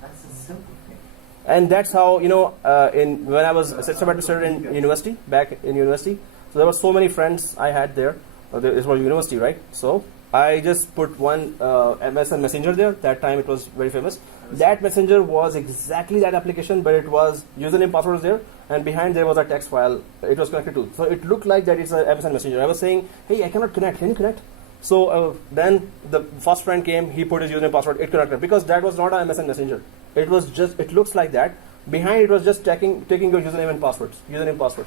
That's a simple thing. And that's how, when I was system administrator in university, back in university, so there were so many friends I had there. It was university, right? So I just put one MSN Messenger there. That time it was very famous. That messenger was exactly that application, but it was username, password was there, and behind there was a text file it was connected to. So it looked like that it's a MSN Messenger. I was saying, hey, I cannot connect. Can you connect? So then the first friend came, he put his username, password, it connected, because that was not a MSN Messenger. It was just, it looks like that. Behind it was just taking your username and passwords.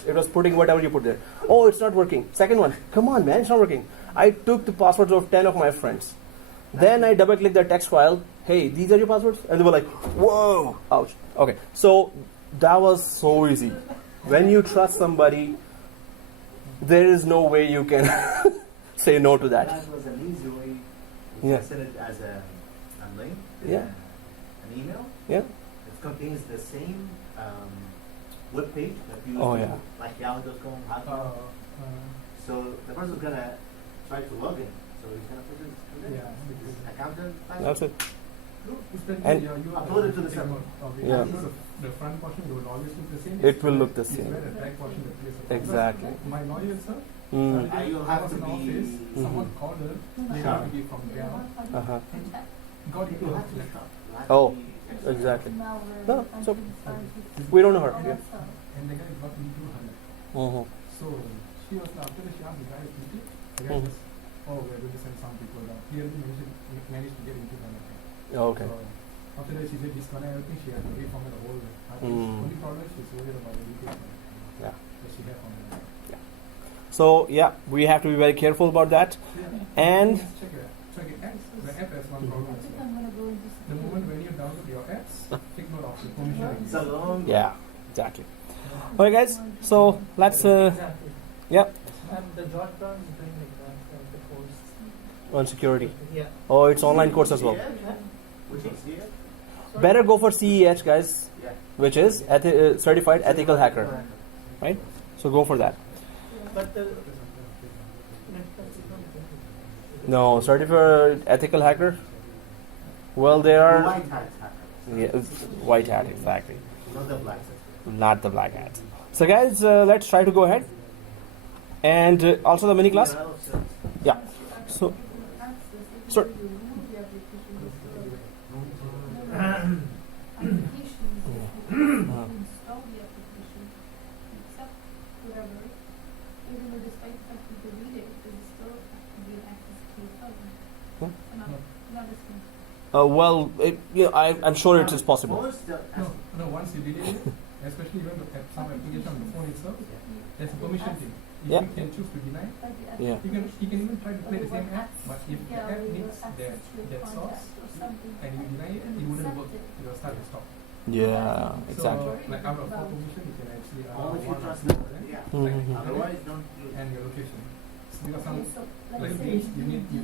It was putting whatever you put there. Oh, it's not working. Second one, come on, man, it's not working. I took the passwords of 10 of my friends. Then I double clicked the text file. Hey, these are your passwords? And they were like, whoa, ouch. Okay, so that was so easy. When you trust somebody, there is no way you can say no to that. That was an easy way. You Yeah. can send it as a link, Yeah. an email. Yeah. It contains the same web page that you Oh, use, yeah. like Yahoo.com, Hotmail. So the person's gonna try to log in. So he's gonna put his accountant. That's it. Especially, And you upload it to the server. Yeah. The front portion will always look the same. It will look the It's same. where the back portion replaces. Exactly. My lawyer, sir, Mm. You'll have to in be- office, someone called her, they have to be from there. Uh-huh. Got it to You'll her have to laptop. stop. Oh, exactly. No, so we don't know her. Yeah. And the guy got into her laptop. Mm-hmm. So she was, after she asked the guy to meet it, the guy Mhm. just, oh, we're going to send some people down. He already managed to get into her laptop. Okay. So after that, she said disconnect everything. She had to reformat the whole hard disk. Mm. Only problem, she's worried about the details Yeah. that she had on the laptop. So yeah, we have to be very careful about that. And check it. Check it. The app has one problem I as think well. I'm gonna go into The moment when you download your apps, take note of the permission. It's a long. yeah, exactly. Okay, guys. So let's Exactly. yeah, And the George Brown is doing like that, the course. on security. Yeah. Oh, it's online course as well. Which is here? Better go for CEH, guys, Yeah. which is certified ethical hacker, right? So go for that. But the Netplus is not doing it. No, certified ethical hacker. Well, there are White hat hacker. yeah, white hat exactly, Not the black. not the black hat. So guys, let's try to go ahead, and also the mini class. Yeah. So, sir. Install the application, accept whatever, even though despite the fact you can read it, there's still have to be access to your phone. Not this one. Well, I'm sure it is possible. No, once you delete it, especially when you have some application on the phone itself, there's a permission thing. If Yeah. you can choose to deny, Like the app- Yeah. you can even try to play the same app, but if the Yeah, app or needs access to your that source contact or something. and you deny it, it wouldn't work. It will start to stop. Yeah, exactly. So, like out of all permission, you can actually Only if you one or trust two, them. right? Yeah. Like Mhm. Otherwise, don't use and your location. Because some Okay, so like let's say things you need you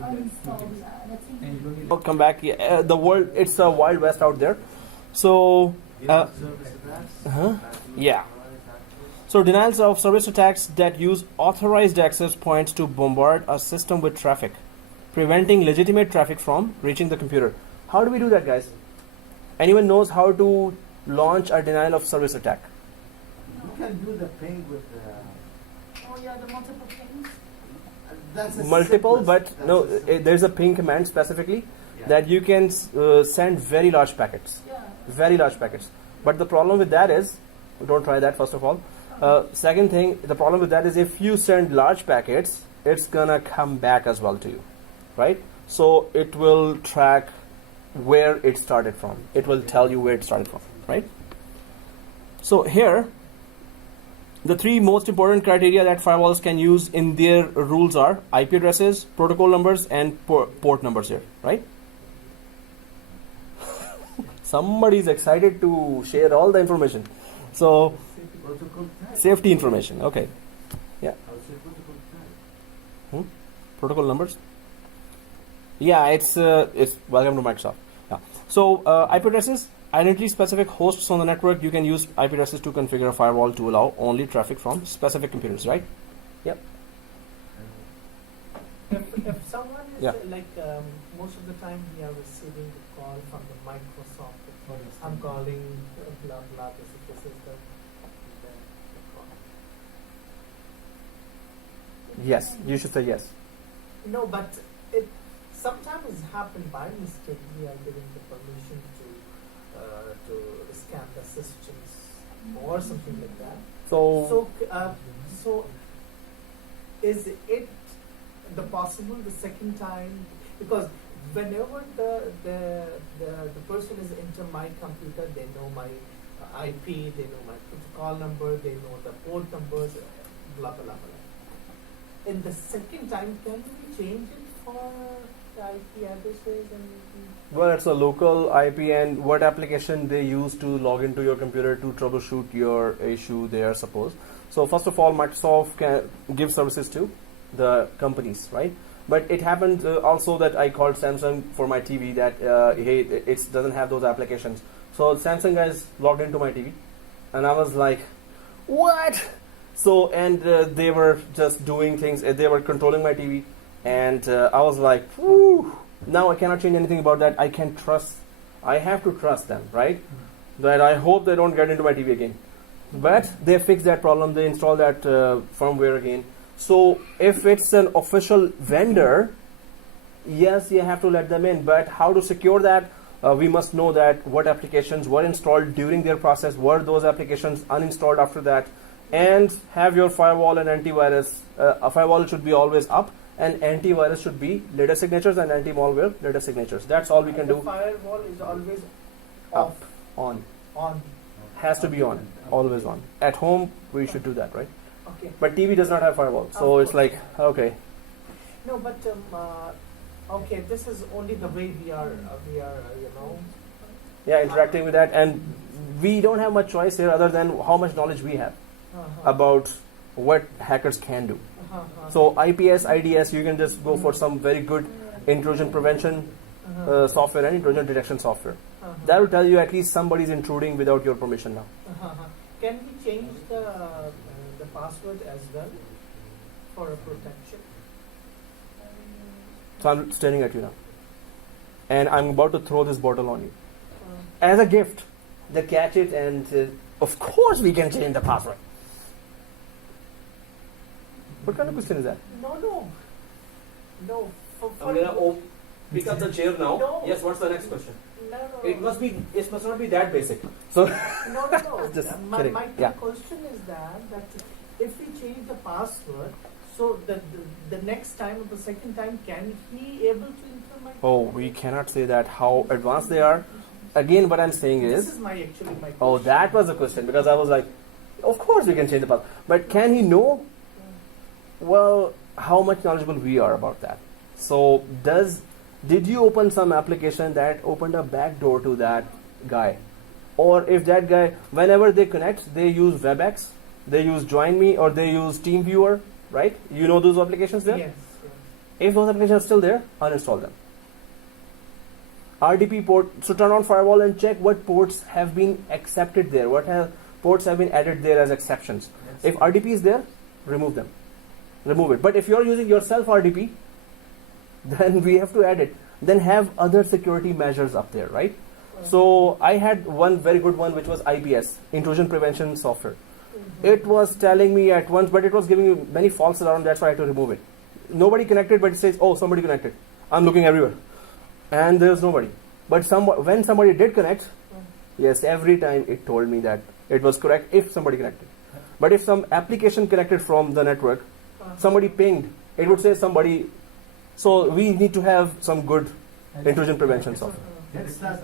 that uninstall two things. let's say And you don't need Come back. Yeah, the world, it's a wild west out there. So, service attacks. huh? Yeah. So denials of service attacks that use authorized access points to bombard a system with traffic, preventing legitimate traffic from reaching the computer. How do we do that, guys? Anyone knows how to launch a denial of service attack? You can do the ping with the. oh yeah, the multiple things. That's the Multiple, simplest. but That's no, the simplest. there's a ping command specifically Yeah. that you can send very large packets. Yeah. Very large packets. But the problem with that is, don't try that first of all. Second thing, the problem with that is if you send large packets, it's gonna come back as well to you, right? So it will track where it started from. It will tell you where it started from, right? So here, the three most important criteria that firewalls can use in their rules are IP addresses, protocol numbers, and port numbers here, right? Somebody is excited to share all the information. So, Protocol type. safety information, okay. I would say protocol type. Protocol numbers. Yeah, it's welcome to Microsoft. Yeah. So IP addresses, identity specific hosts on the network. You can use IP addresses to configure a firewall to allow only traffic from specific computers, right? If someone is Yeah. like most of the time we are receiving a call from the Microsoft. for the I'm calling blah blah. This is the call. Yes, you should say yes. No, but it sometimes happen by mistake. We are giving the permission to scan the systems or something like that. So, So is it the possible the second time? Because whenever the person is into my computer, they know my IP, they know my protocol number, they know the port numbers, blah blah blah blah. In the second time, can we change it for the IP addresses and? well, it's a local IP, and what application they use to log into your computer to troubleshoot your issue they are supposed. So first of all, Microsoft can give services to the companies, right? But it happened also that I called Samsung for my TV that hey, it doesn't have those applications. So Samsung guys logged into my TV, and I was like, what? So and they were just doing things. They were controlling my TV, and I was like, whew. Now I cannot change anything about that. I can trust. I have to trust them, right? That I hope they don't get into my TV again. But they fixed that problem. They installed that firmware again. So if it's an official vendor, yes, you have to let them in. But how to secure that? We must know that what applications were installed during their process, were those applications uninstalled after that, and have your firewall and antivirus. A firewall should be always up, and antivirus should be letter signatures, and anti-malware letter signatures. That's all we can The do. firewall is always Up, off, on, on. has to be on, always on. At home, we should do that, right? Okay. But TV does not have firewall, so Of it's course. like, okay. No, but okay, this is only the way we are, Yeah, interacting with that, and we don't have much choice here other than how much knowledge we have about what hackers can do. So IPS, IDS, you can just go for some very good intrusion prevention software and intrusion detection software. That will tell you at least somebody's intruding without your permission now. Can we change the password as well for a protection? So I'm staring at you now, and I'm about to throw this bottle on you as a gift. They catch it, and of course we can change the password. What kind of question is that? No. For I'm gonna pick up the chair now. No. Yes. What's the next question? No. It must not be that basic. So No. Just my kidding. my Yeah. question is that if we change the password, so the next time or the second time, can he able to enter my? oh, we cannot say that how advanced they are. Again, what I'm saying This is, is my question. oh, that was the question, because I was like, of course we can change the password, but can he know? Well, how much knowledgeable we are about that? So did you open some application that opened a back door to that guy? Or if that guy, whenever they connect, they use WebEx, they use Join Me, or they use TeamViewer, right? You know those applications there? Yes. If those applications are still there, uninstall them. RDP port, so turn on firewall and check what ports have been accepted there, ports have been added there as exceptions. If RDP is there, remove it. But if you're using yourself RDP, then we have to add it. Then have other security measures up there, right? So I had one very good one, which was IPS, intrusion prevention software. It was telling me at once, but it was giving me many false alarms. That's why I had to remove it. Nobody connected, but it says, oh, somebody connected. I'm looking everywhere, and there's nobody. But when somebody did connect, yes, every time it told me that it was correct if somebody connected. But if some application connected from the network, somebody pinged, it would say somebody. So we need to have some good intrusion prevention software. That's not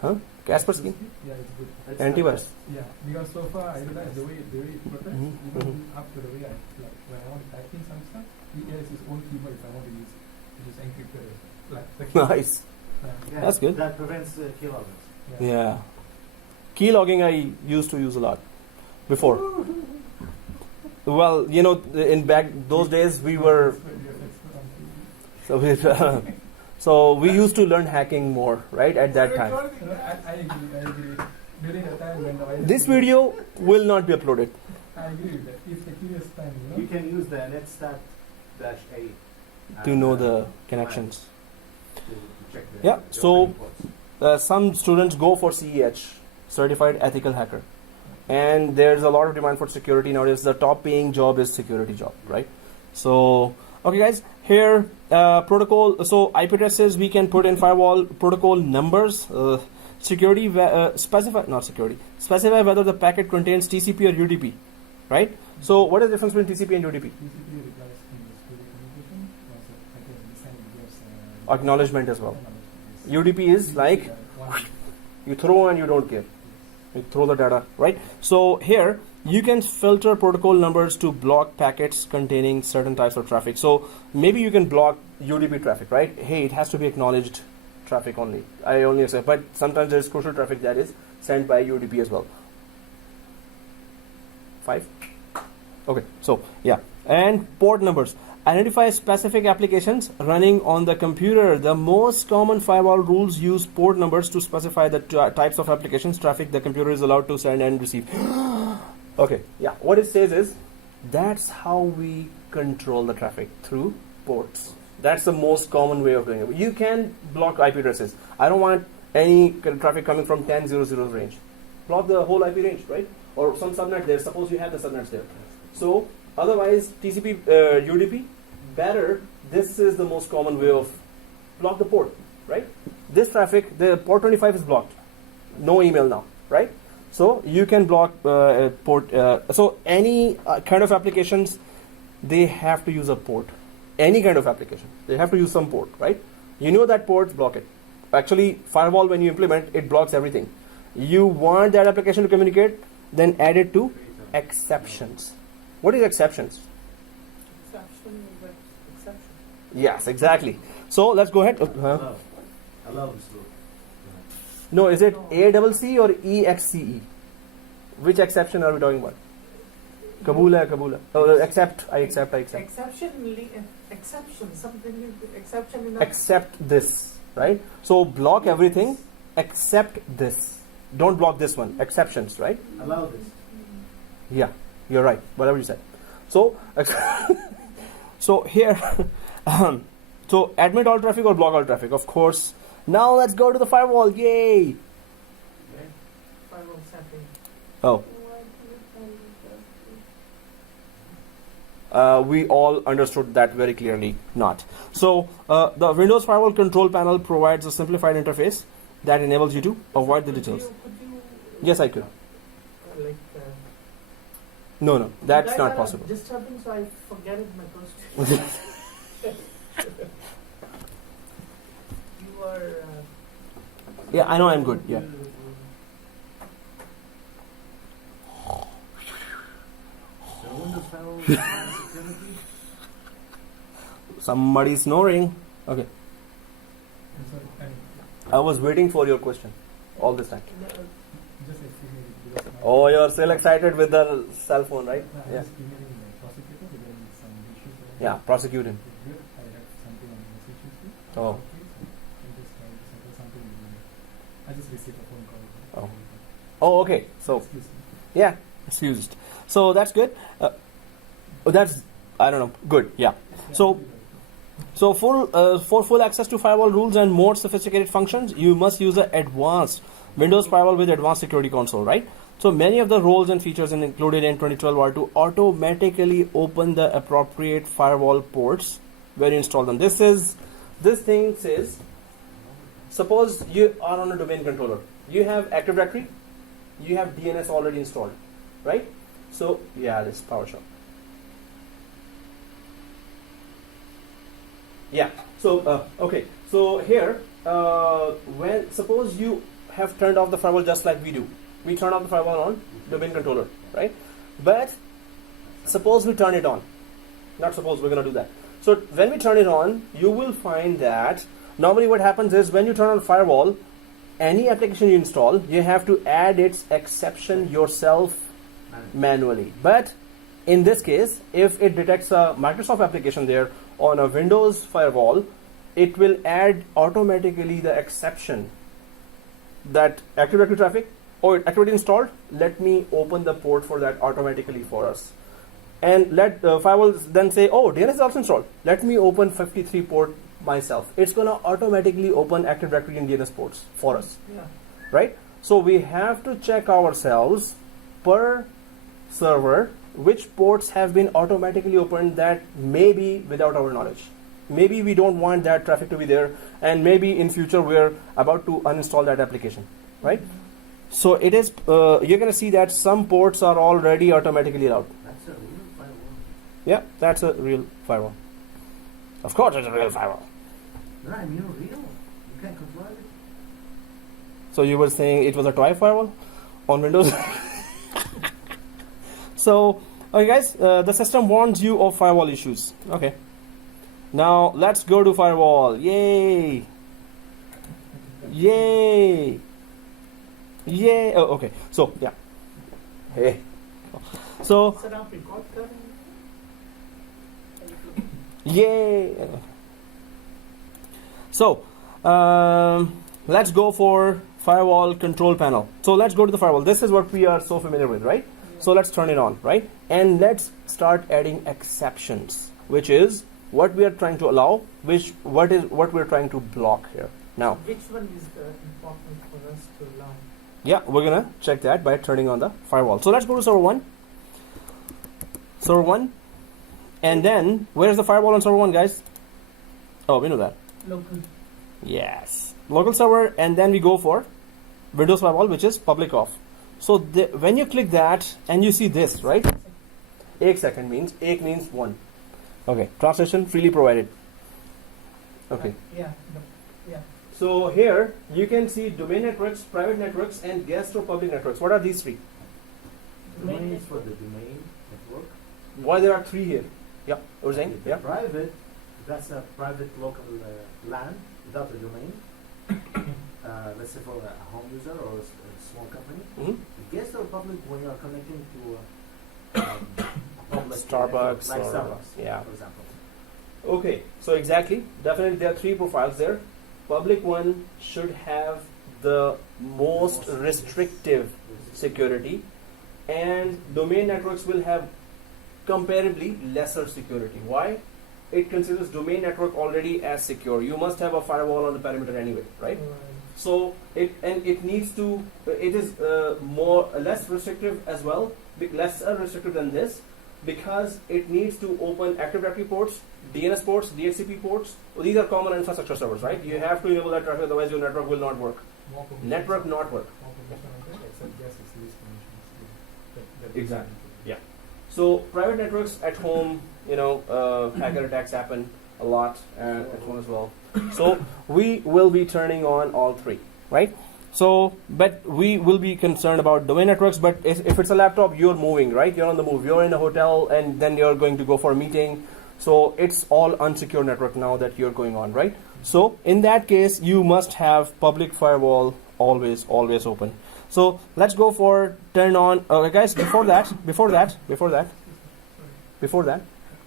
Huh? Kaspersky? Yeah, it's good. Antivirus. Yeah, because so far I realize the way it protects, even up to the way when I want to type in some stuff, it has its own keyboard if I want to use encrypted Nice. Yeah, That's good. That prevents keylogins. Yeah. Key logging I used to use a lot before. Well, in back those days we were so we used to learn hacking more, right, at that time. I agree. During the time when the virus This video will not be uploaded. I agree with that. If the previous time, You can use the netstat-a To know the connections. to check the Yeah, your so- ports. Some students go for CEH, Certified Ethical Hacker. And there's a lot of demand for security nowadays. The top paying job is security job, right? So, okay guys, here protocol, so IP addresses we can put in firewall, protocol numbers, security, specify whether the packet contains TCP or UDP, right? So what is the difference between TCP and UDP? TCP requires security communication, also I can send just Acknowledgement as well. UDP is like you throw and you don't care. You throw the data, right? So here you can filter protocol numbers to block packets containing certain types of traffic. So maybe you can block UDP traffic, right? Hey, it has to be acknowledged traffic only. I only accept, but sometimes there's crucial traffic that is sent by UDP as well. 5. Okay, so yeah, and port numbers. Identify specific applications running on the computer. The most common firewall rules use port numbers to specify the types of applications traffic the computer is allowed to send and receive. Okay, yeah, what it says is that's how we control the traffic, through ports. That's the most common way of doing it. You can block IP addresses. I don't want any traffic coming from 10.0.0 range. Block the whole IP range, right? Or some subnet there. Suppose you have the subnets there. So otherwise, TCP, UDP, better. This is the most common way of block the port, right? This traffic, the port 25 is blocked. No email now, right? So you can block port. So any kind of applications, they have to use a port. Any kind of application, they have to use some port, right? You know that ports, block it. Actually, firewall, when you implement, it blocks everything. You want that application to communicate, then add it to exceptions. What is exceptions? Exception is like exception. Yes, exactly. So let's go ahead. Allows. No, is it ACC or EXCE? Which exception are we talking about? Kabula, Kabula. Oh, accept. I accept. Exception, something exception in a Accept this, right? So block everything except this. Don't block this one. Exceptions, right? Allow this. Yeah, you're right. Whatever you said. So, so here, so admit all traffic or block all traffic. Of course. Now let's go to the firewall. Yay! firewall setting. Oh. We all understood that very clearly. Not. So, the Windows Firewall Control Panel provides a simplified interface that enables you to avoid the details. Could you Yes, I could. like No, that's guys not are possible. disturbing, so I forget it my question. You are Yeah, I know I'm good. Yeah. So Windows Firewall security. Somebody snoring. Okay. And sorry, and I was waiting for your question all this time. just explain it because Oh, you're still excited with the cell phone, right? I Yeah. was emailing the prosecutor regarding some issues. Yeah, prosecute him. Here I have something on the message issue. Oh. Okay, so I'm just trying to settle something. I just received a phone call. Oh. Oh, okay. So, Excuse me. yeah, excused. So that's good. That's, I don't know, good. Yeah. So, for full access to firewall rules and more sophisticated functions, you must use the advanced Windows Firewall with Advanced Security Console, right? So many of the roles and features included in 2012 are to automatically open the appropriate firewall ports when you install them. This thing says, suppose you are on a domain controller. You have Active Directory, you have DNS already installed, right? So yeah, this is PowerShell. Yeah. So okay. So here, when suppose you have turned off the firewall just like we do. We turn off the firewall on domain controller, right? But suppose we turn it on. Not suppose, we're gonna do that. So when we turn it on, you will find that normally what happens is when you turn on the firewall, any application you install, you have to add its exception yourself manually. But in this case, if it detects a Microsoft application there on a Windows firewall, it will add automatically the exception that Active Directory traffic or activity installed. Let me open the port for that automatically for us. And let the firewall then say, oh, DNS is also installed. Let me open 53 port myself. It's gonna automatically open Active Directory and DNS ports for us, yeah. right? So we have to check ourselves per server which ports have been automatically opened that may be without our knowledge. Maybe we don't want that traffic to be there, and maybe in future we're about to uninstall that application, right? So it is, you're gonna see that some ports are already automatically allowed. That's a real firewall. Yeah, that's a real firewall. Of course it's a real firewall. No, I mean real. You can't control it. So you were saying it was a toy firewall on Windows? So, okay guys, the system warns you of firewall issues. Okay. Now let's go to firewall. Yay! Yay! Yay! Oh, okay. So yeah. Hey. So Set up record current. yay! So let's go for firewall control panel. So let's go to the firewall. This is what we are so familiar with, right? So let's turn it on, right? And let's start adding exceptions, which is what we are trying to allow, what we're trying to block here. Now, Which one is important for us to allow? yeah, we're gonna check that by turning on the firewall. So let's go to server 1. Server 1. And then, where's the firewall on server 1, guys? Oh, we know that. Local. Yes. Local server, and then we go for Windows firewall, which is public off. So when you click that and you see this, right? 1 second means 1 means 1. Okay. Translation freely provided. Okay. Yeah. Yeah. So here you can see domain networks, private networks, and guest or public networks. What are these three? Domain is for the domain network. why there are three here? Yeah, what was saying? The Yeah. private, that's a private local land without a domain. Let's say for a home user or a small company. Mhm. It gets to the public when you are connecting to a public Starbucks like or- Starbucks, yeah. for example. Okay, so exactly, definitely there are three profiles there. Public one should have the most restrictive security, and domain networks will have comparably lesser security. Why? It considers domain network already as secure. You must have a firewall on the perimeter anyway, right? So it needs to, it is less restrictive as well, less restrictive than this, because it needs to open Active Directory ports, DNS ports, DHCP ports. Well, these are common infrastructure servers, right? You have to enable that traffic, otherwise your network will not work. More permission- Network not work. more permission on that, except yes, it's least permissions. That Exactly. Yeah. So private networks at home, hacker attacks happen a lot at home as well. So we will be turning on all three, right? So, but we will be concerned about domain networks. But if it's a laptop, you're moving, right? You're on the move. You're in a hotel, and then you're going to go for a meeting. So it's all unsecure network now that you're going on, right? So in that case, you must have public firewall always open. So let's go for turn on. Guys, before that.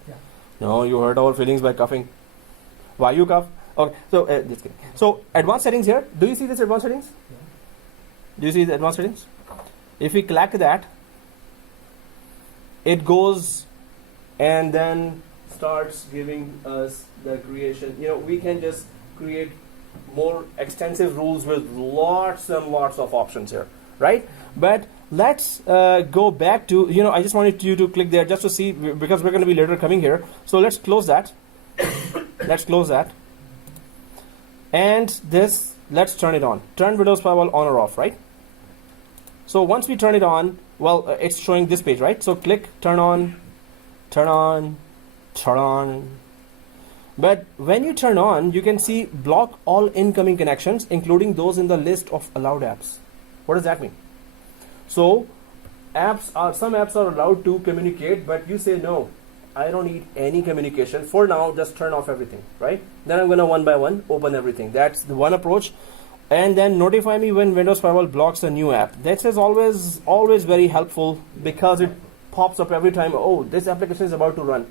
Yeah. No, you hurt our feelings by coughing. Why you cough? Okay, so just kidding. So advanced settings here. Do you see this advanced settings? Yeah. Do you see the advanced settings? If we click that, it goes and then starts giving us the creation. We can just create more extensive rules with lots and lots of options here, right? But let's go back to, I just wanted you to click there just to see, because we're going to be later coming here. So let's close that. Let's close that. And this, let's turn it on. Turn Windows Firewall on or off, right? So once we turn it on, well, it's showing this page, right? So click turn on, turn on, turn on. But when you turn on, you can see block all incoming connections, including those in the list of allowed apps. What does that mean? So some apps are allowed to communicate, but you say no, I don't need any communication. For now, just turn off everything, right? Then I'm gonna one by one open everything. That's the one approach. And then notify me when Windows Firewall blocks a new app. That is always very helpful, because it pops up every time, oh, this application is about to run.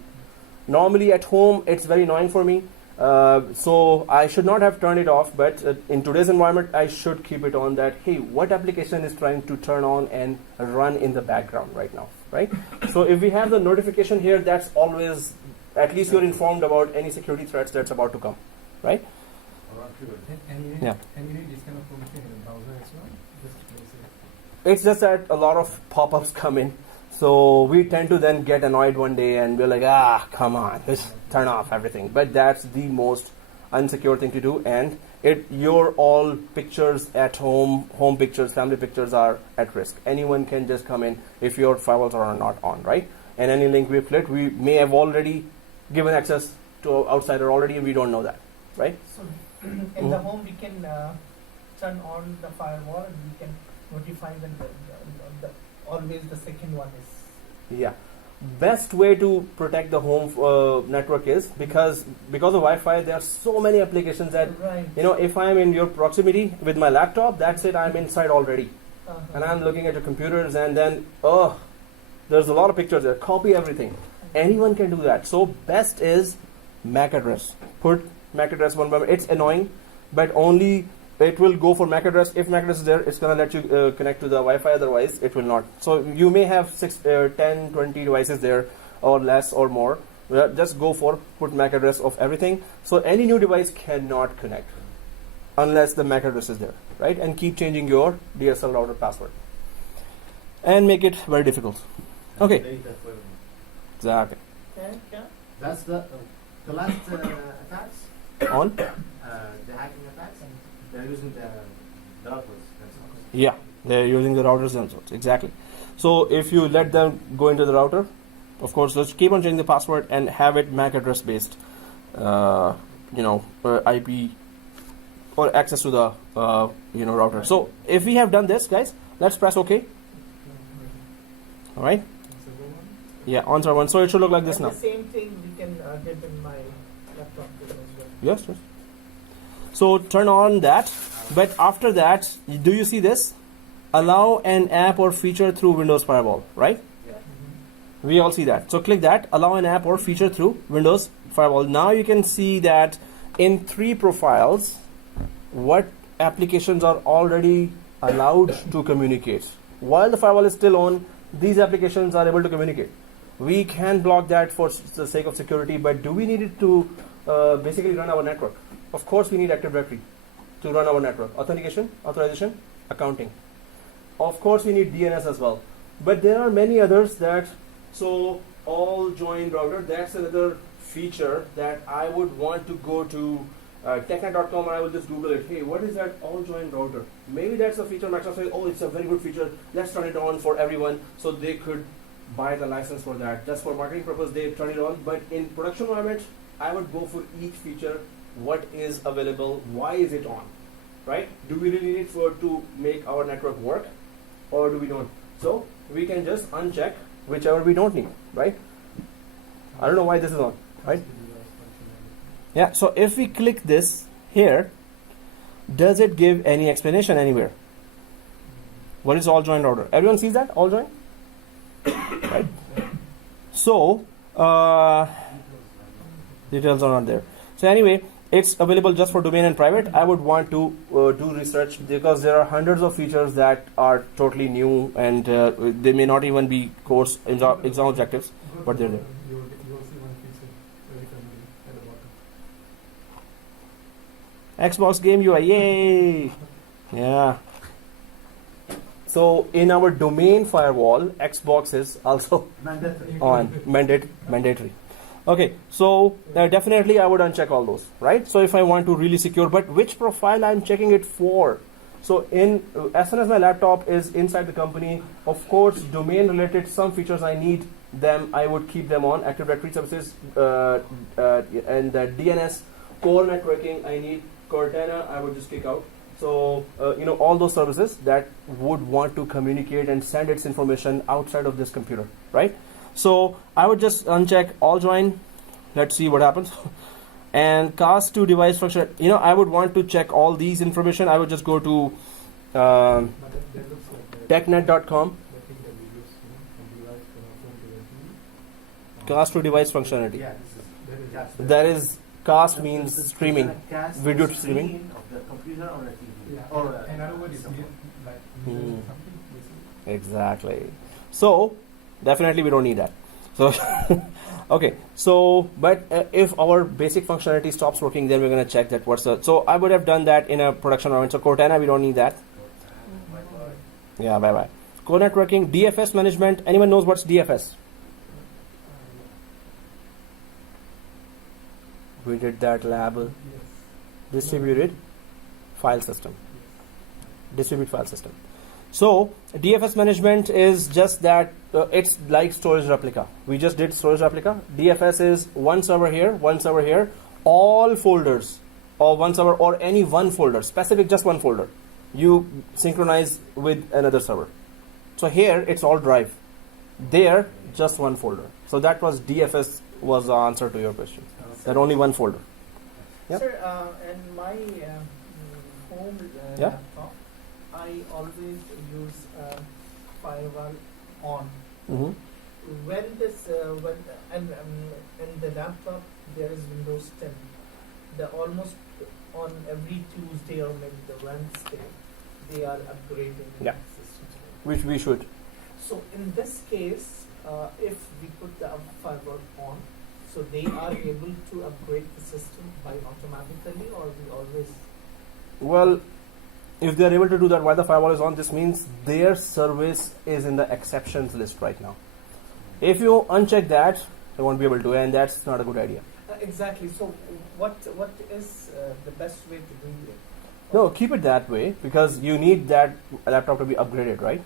Normally at home, it's very annoying for me. So I should not have turned it off, but in today's environment, I should keep it on that, hey, what application is trying to turn on and run in the background right now, right? So if we have the notification here, that's always, at least you're informed about any security threats that's about to come, right? And you need this kind of permission in the browser as well? Just to play safe. It's just that a lot of pop-ups come in. So we tend to then get annoyed one day and we're like, come on, just turn off everything. But that's the most unsecure thing to do. And your all pictures at home pictures, family pictures are at risk. Anyone can just come in if your firewalls are not on, right? And any link we click, we may have already given access to an outsider already, and we don't know that, right? So in the home, we can turn on the firewall, and we can notify when always the second one is. Yeah. Best way to protect the home network is because of Wi-Fi, there are so many applications that, Right. if I'm in your proximity with my laptop, that's it, I'm inside already. Uh-huh. And I'm looking at your computers, and then, there's a lot of pictures there. Copy everything. Anyone can do that. So best is MAC address. Put MAC address one by one. It's annoying, but only it will go for MAC address. If MAC address is there, it's going to let you connect to the Wi-Fi. Otherwise, it will not. So you may have 10, 20 devices there, or less or more. Just go for put MAC address of everything. So any new device cannot connect unless the MAC address is there, right? And keep changing your DSL router password. And make it very difficult. Okay. Exactly. Okay, yeah. That's the last attacks, On? the hacking attacks, and they're using the routers themselves. Yeah, they're using the routers themselves. Exactly. So if you let them go into the router, of course, let's keep on changing the password and have it MAC address based, IP or access to the router. So if we have done this, guys, let's press OK. All right. Yeah, on server 1. So it should look like this And now. the same thing we can get in my laptop too as well. Yes, yes. So turn on that, but after that, do you see this? Allow an app or feature through Windows Firewall, right? Yeah. We all see that. So click that, allow an app or feature through Windows Firewall. Now you can see that in 3 profiles, what applications are already allowed to communicate. While the firewall is still on, these applications are able to communicate. We can block that for the sake of security, but do we need it to basically run our network? Of course we need Active Directory to run our network. Authentication, authorization, accounting. Of course we need DNS as well. But there are many others that, so all join router, that's another feature that I would want to go to technet.com and I will just Google it. Hey, what is that all join router? Maybe that's a feature Microsoft says, oh, it's a very good feature. Let's turn it on for everyone, so they could buy the license for that. Just for marketing purpose, they turn it on. But in production environment, I would go for each feature. What is available? Why is it on? Right? Do we really need it to make our network work, or do we don't? So we can just uncheck whichever we don't need. Right? I don't know why this is on. Right? Yeah. So if we click this here, does it give any explanation anywhere? What is all join router? Everyone sees that all join? Right? So details are not there. So anyway, it's available just for domain and private. I would want to do research because there are hundreds of features that are totally new and they may not even be course exam objectives, but they're there. You will see one feature very familiar at the bottom. Xbox Game UI, yay! Yeah. So in our domain firewall, Xbox is also Mandatory. on mandatory. Okay, so definitely I would uncheck all those, right? So if I want to really secure, but which profile I'm checking it for? So in as soon as my laptop is inside the company, of course, domain related some features I need them, I would keep them on. Active Directory services and DNS core networking I need. Cortana I would just kick out. So all those services that would want to communicate and send its information outside of this computer, right? So I would just uncheck all join. Let's see what happens. And cast to device function. I would want to check all these information. I would just go to But that looks like that. technet.com. The thing that we use, from device from phone to the TV. Cast to device functionality. Yeah, this is That is cast means streaming. Cast Video the streaming. screen of the computer or a TV. Yeah. Or Another word is something. like Hmm. something basically. Exactly. So definitely we don't need that. So okay. So but if our basic functionality stops working, then we're gonna check that what's the. So I would have done that in a production environment. So Cortana we don't need that. Yeah. Bye bye. Core networking, DFS management. Anyone knows what's DFS? We did that lab. Yes. Distributed file system. Distribute file system. So DFS management is just that it's like StorageReplica. We just did StorageReplica. DFS is one server here, all folders, or one server or any one folder, specific just one folder. You synchronize with another server. So here it's all drive. There just one folder. So that was DFS was the answer to your question. That only one folder. Yep. Sir, in my home Yeah. laptop, I always use firewall on. Mm-hmm. When this and in the laptop there is Windows 10. The almost on every Tuesday or maybe the Wednesday they are upgrading Yeah. the system. Which we should. So in this case, if we put the firewall on, so they are able to upgrade the system by automatically, or we always. Well, if they are able to do that while the firewall is on, this means their service is in the exceptions list right now. If you uncheck that, they won't be able to, and that's not a good idea. Exactly. So what is the best way to do it? No, keep it that way because you need that laptop to be upgraded, right?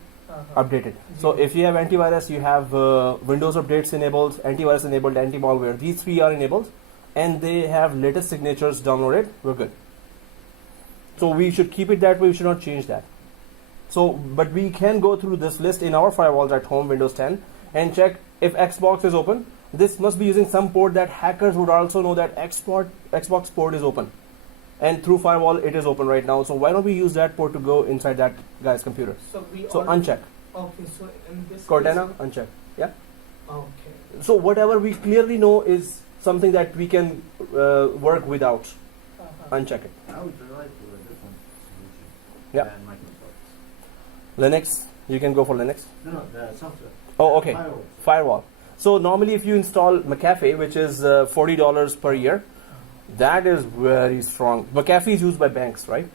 Updated. So if you have antivirus, you have Windows updates enabled, antivirus enabled, anti-malware. These three are enabled, and they have latest signatures downloaded. We're good. So we should keep it that way. We should not change that. So, but we can go through this list in our firewalls at home, Windows 10, and check if Xbox is open, this must be using some port that hackers would also know that Xbox port is open. And through firewall, it is open right now. So why don't we use that port to go inside that guy's computer? So we So already- uncheck. Okay, so in this Cortana, case, uncheck. Yeah. okay. So whatever we clearly know is something that we can work without. Uncheck it. I would like to a different solution Yeah. than Microsoft's. Linux, you can go for Linux. No, the software. Oh, okay. Firewall. Firewall. So normally if you install McAfee, which is $40 per year, that is very strong. McAfee is used by banks, right?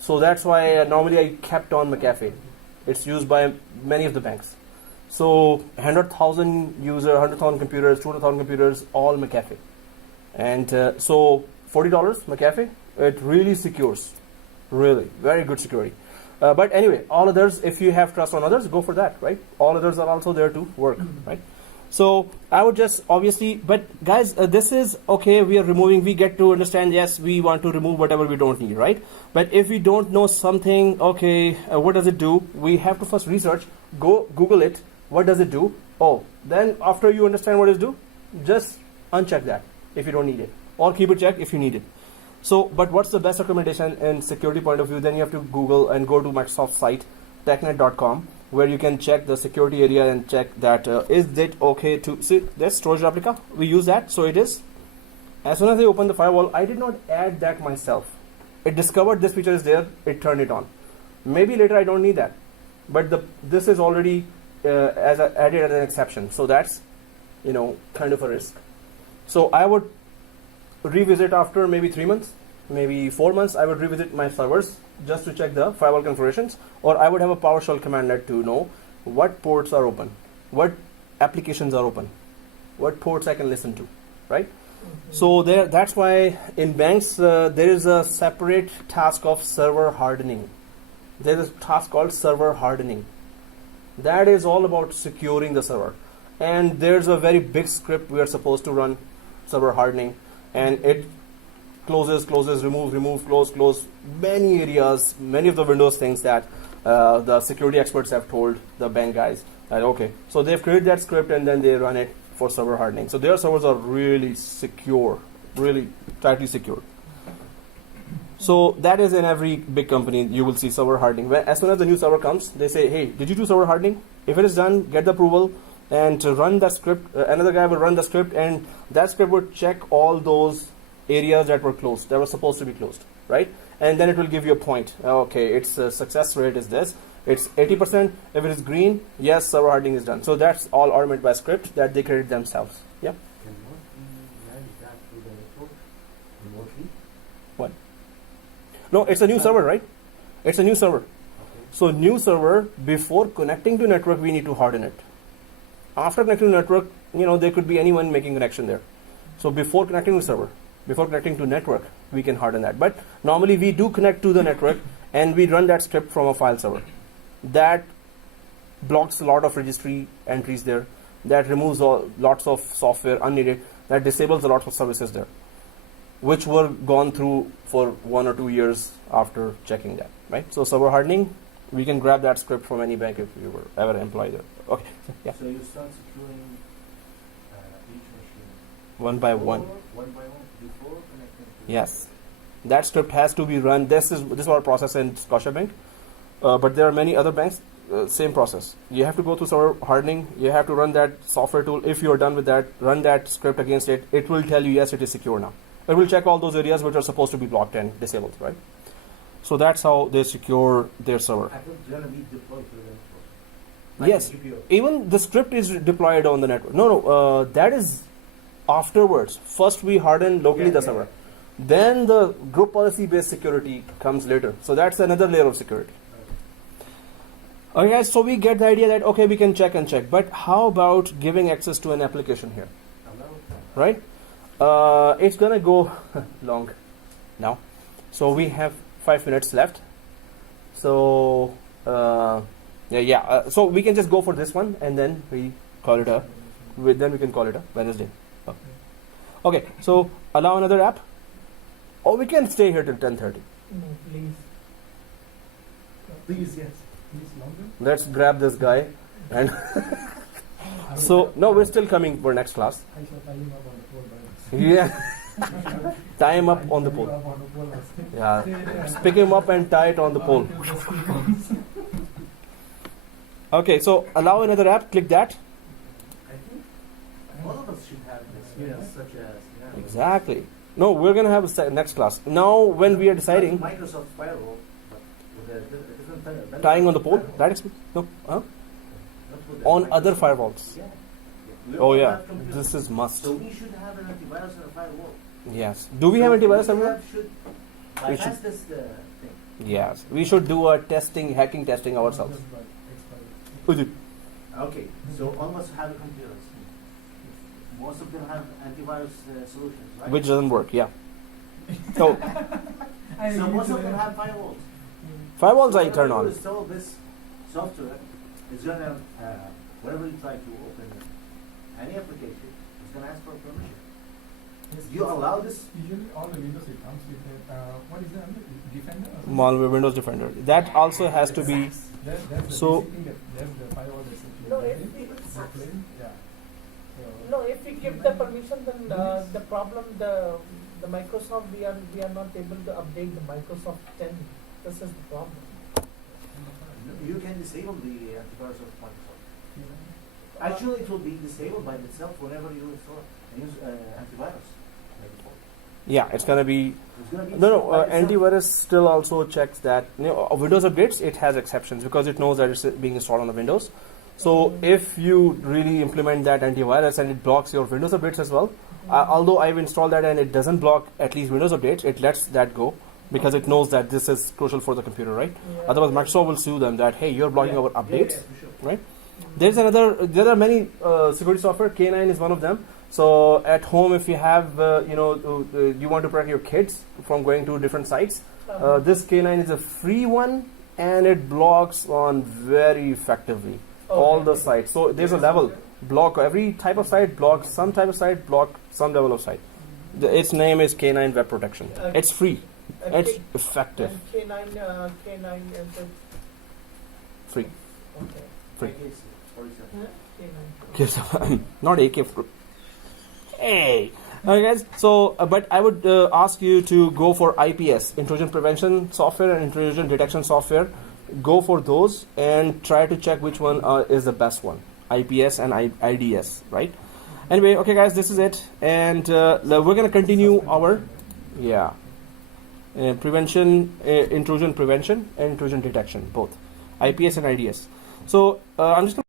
So that's why normally I kept on McAfee. It's used by many of the banks. So 100,000 user, 100,000 computers, 200,000 computers, all McAfee. And so $40 McAfee, it really secures. Really, very good security. But anyway, all others, if you have trust on others, go for that, right? All others are also there to work, right? So I would just obviously, but guys, this is okay. We are removing, we get to understand, yes, we want to remove whatever we don't need, right? But if we don't know something, okay, what does it do? We have to first research, go Google it. What does it do? Oh, then after you understand what it do, just uncheck that if you don't need it, or keep it checked if you need it. So, but what's the best recommendation in security point of view? Then you have to Google and go to Microsoft site, technet.com, where you can check the security area and check that is it okay to see this StorageReplica. We use that, so it is. As soon as I open the firewall, I did not add that myself. It discovered this feature is there. It turned it on. Maybe later I don't need that, but this is already added as an exception. So that's kind of a risk. So I would revisit after maybe 3 months, maybe 4 months. I would revisit my servers just to check the firewall configurations, or I would have a PowerShell commandlet to know what ports are open, what applications are open, what ports I can listen to, right? So that's why in banks there is a separate task of server hardening. There is a task called server hardening. That is all about securing the server, and there's a very big script we are supposed to run server hardening, and it closes, remove, close, many areas, many of the Windows things that the security experts have told the bank guys that okay, so they've created that script and then they run it for server hardening. So their servers are really secure, really tightly secured. So that is in every big company. You will see server hardening. As soon as the new server comes, they say, hey, did you do server hardening? If it is done, get the approval and run that script. Another guy will run the script, and that script would check all those areas that were closed, that were supposed to be closed, right? And then it will give you a point. Okay, its success rate is this. It's 80%. If it is green, yes, server hardening is done. So that's all automated by script that they created themselves. Yeah. Cannot we manage that through the network remotely? What? No, it's a new server, right? It's a new server. Okay. So new server, before connecting to network, we need to harden it. After connecting to network, there could be anyone making connection there. So before connecting to server, before connecting to network, we can harden that. But normally we do connect to the network and we run that script from a file server. That blocks a lot of registry entries there. That removes lots of software unneeded. That disables a lot of services there, which were gone through for 1 or 2 years after checking that, right? So server hardening, we can grab that script from any bank if you were ever employed there. Okay, yeah. So you start securing each machine One by one. One by one before connecting to Yes, that script has to be run. This is our process in Scotiabank, but there are many other banks. Same process. You have to go through server hardening. You have to run that software tool. If you are done with that, run that script against it. It will tell you yes, it is secure now. It will check all those areas which are supposed to be blocked and disabled, right? So that's how they secure their server. I thought it's gonna be deployed to the network. Like Yes, the GPU. even the script is deployed on the network. No, that is afterwards. First we harden locally the server. Then the group policy based security comes later. So that's another layer of security. Okay guys, so we get the idea that okay, we can check and check, but how about giving access to an application here, right? It's gonna go long now. So we have 5 minutes left. So so we can just go for this one and then we call it then we can call it a Wednesday. Okay, so allow another app. Or we can stay here till 10:30. No, please. Please, yes. Please longer. Let's grab this guy and So no, we're still coming for next class. I shall tie him up on the pole by Yeah, tie him up on the Tie him pole. up on the pole and stay Yeah, there and- pick him up and tie it on the pole. until the school comes. Okay, so allow another app. Click that. I think all of us should have an experience such as Exactly. No, we're gonna have a next class. Now, when we are deciding Microsoft Firewall, but with a different type of tying on the pole, that no, huh? Not with the On other Microsoft- firewalls. Yeah. We Oh all yeah, have computers. this is must. So we should have an antivirus and a firewall. Yes. Do we have antivirus everywhere? Should We bypass should- this thing. Yes. We should do a testing, hacking testing ourselves. Just by expiry. Would you? Okay, so all of us have computers. Most of them have antivirus solutions, right? Which doesn't work. Yeah. So I So need most to of them learn. have firewalls. firewalls So I turn whatever on. you install this software is gonna, whenever you try to open any application, it's gonna ask for permission. Yes, Do you yes. allow this? Usually all the Windows it comes with what is that? Defender? Or something? Malware Windows Defender. That also has to be. That's the So- basic thing that's the firewall that's actually No, built if in. we, Not plain, yeah. So, no, if we give the permission, then the problem, the Microsoft, we are not able to update the Microsoft 10. This is the problem. You can disable the antivirus of Microsoft. Actually, it will be disabled by itself whenever you install and use antivirus by default. Yeah, it's gonna be. It's gonna be No, disabled by itself. antivirus still also checks that Windows updates. It has exceptions because it knows that it's being installed on the Windows. So if you really implement that antivirus and it blocks your Windows updates as well, although I've installed that and it doesn't block at least Windows updates, it lets that go because it knows that this is crucial for the computer, right? Yeah. Otherwise, Microsoft will sue them that hey, you're blocking our updates. for sure. There's there are many security software. K9 is one of them. So at home, if you have, you want to protect your kids from going to different sites, this K9 is a free one and it blocks on very effectively all the sites. So there's a level block every type of site, block some type of site, block some level of site. Its name is K9 Web Protection. It's free. It's effective. And K9 is it? Free. Okay. Free. For example. K9. Not AK. Hey. Alright guys, so but I would ask you to go for IPS, intrusion prevention software and intrusion detection software. Go for those and try to check which one is the best one, IPS and IDS, right? Anyway, okay guys, this is it, and we're gonna continue our prevention, intrusion prevention and intrusion detection, both IPS and IDS. So I'm just gonna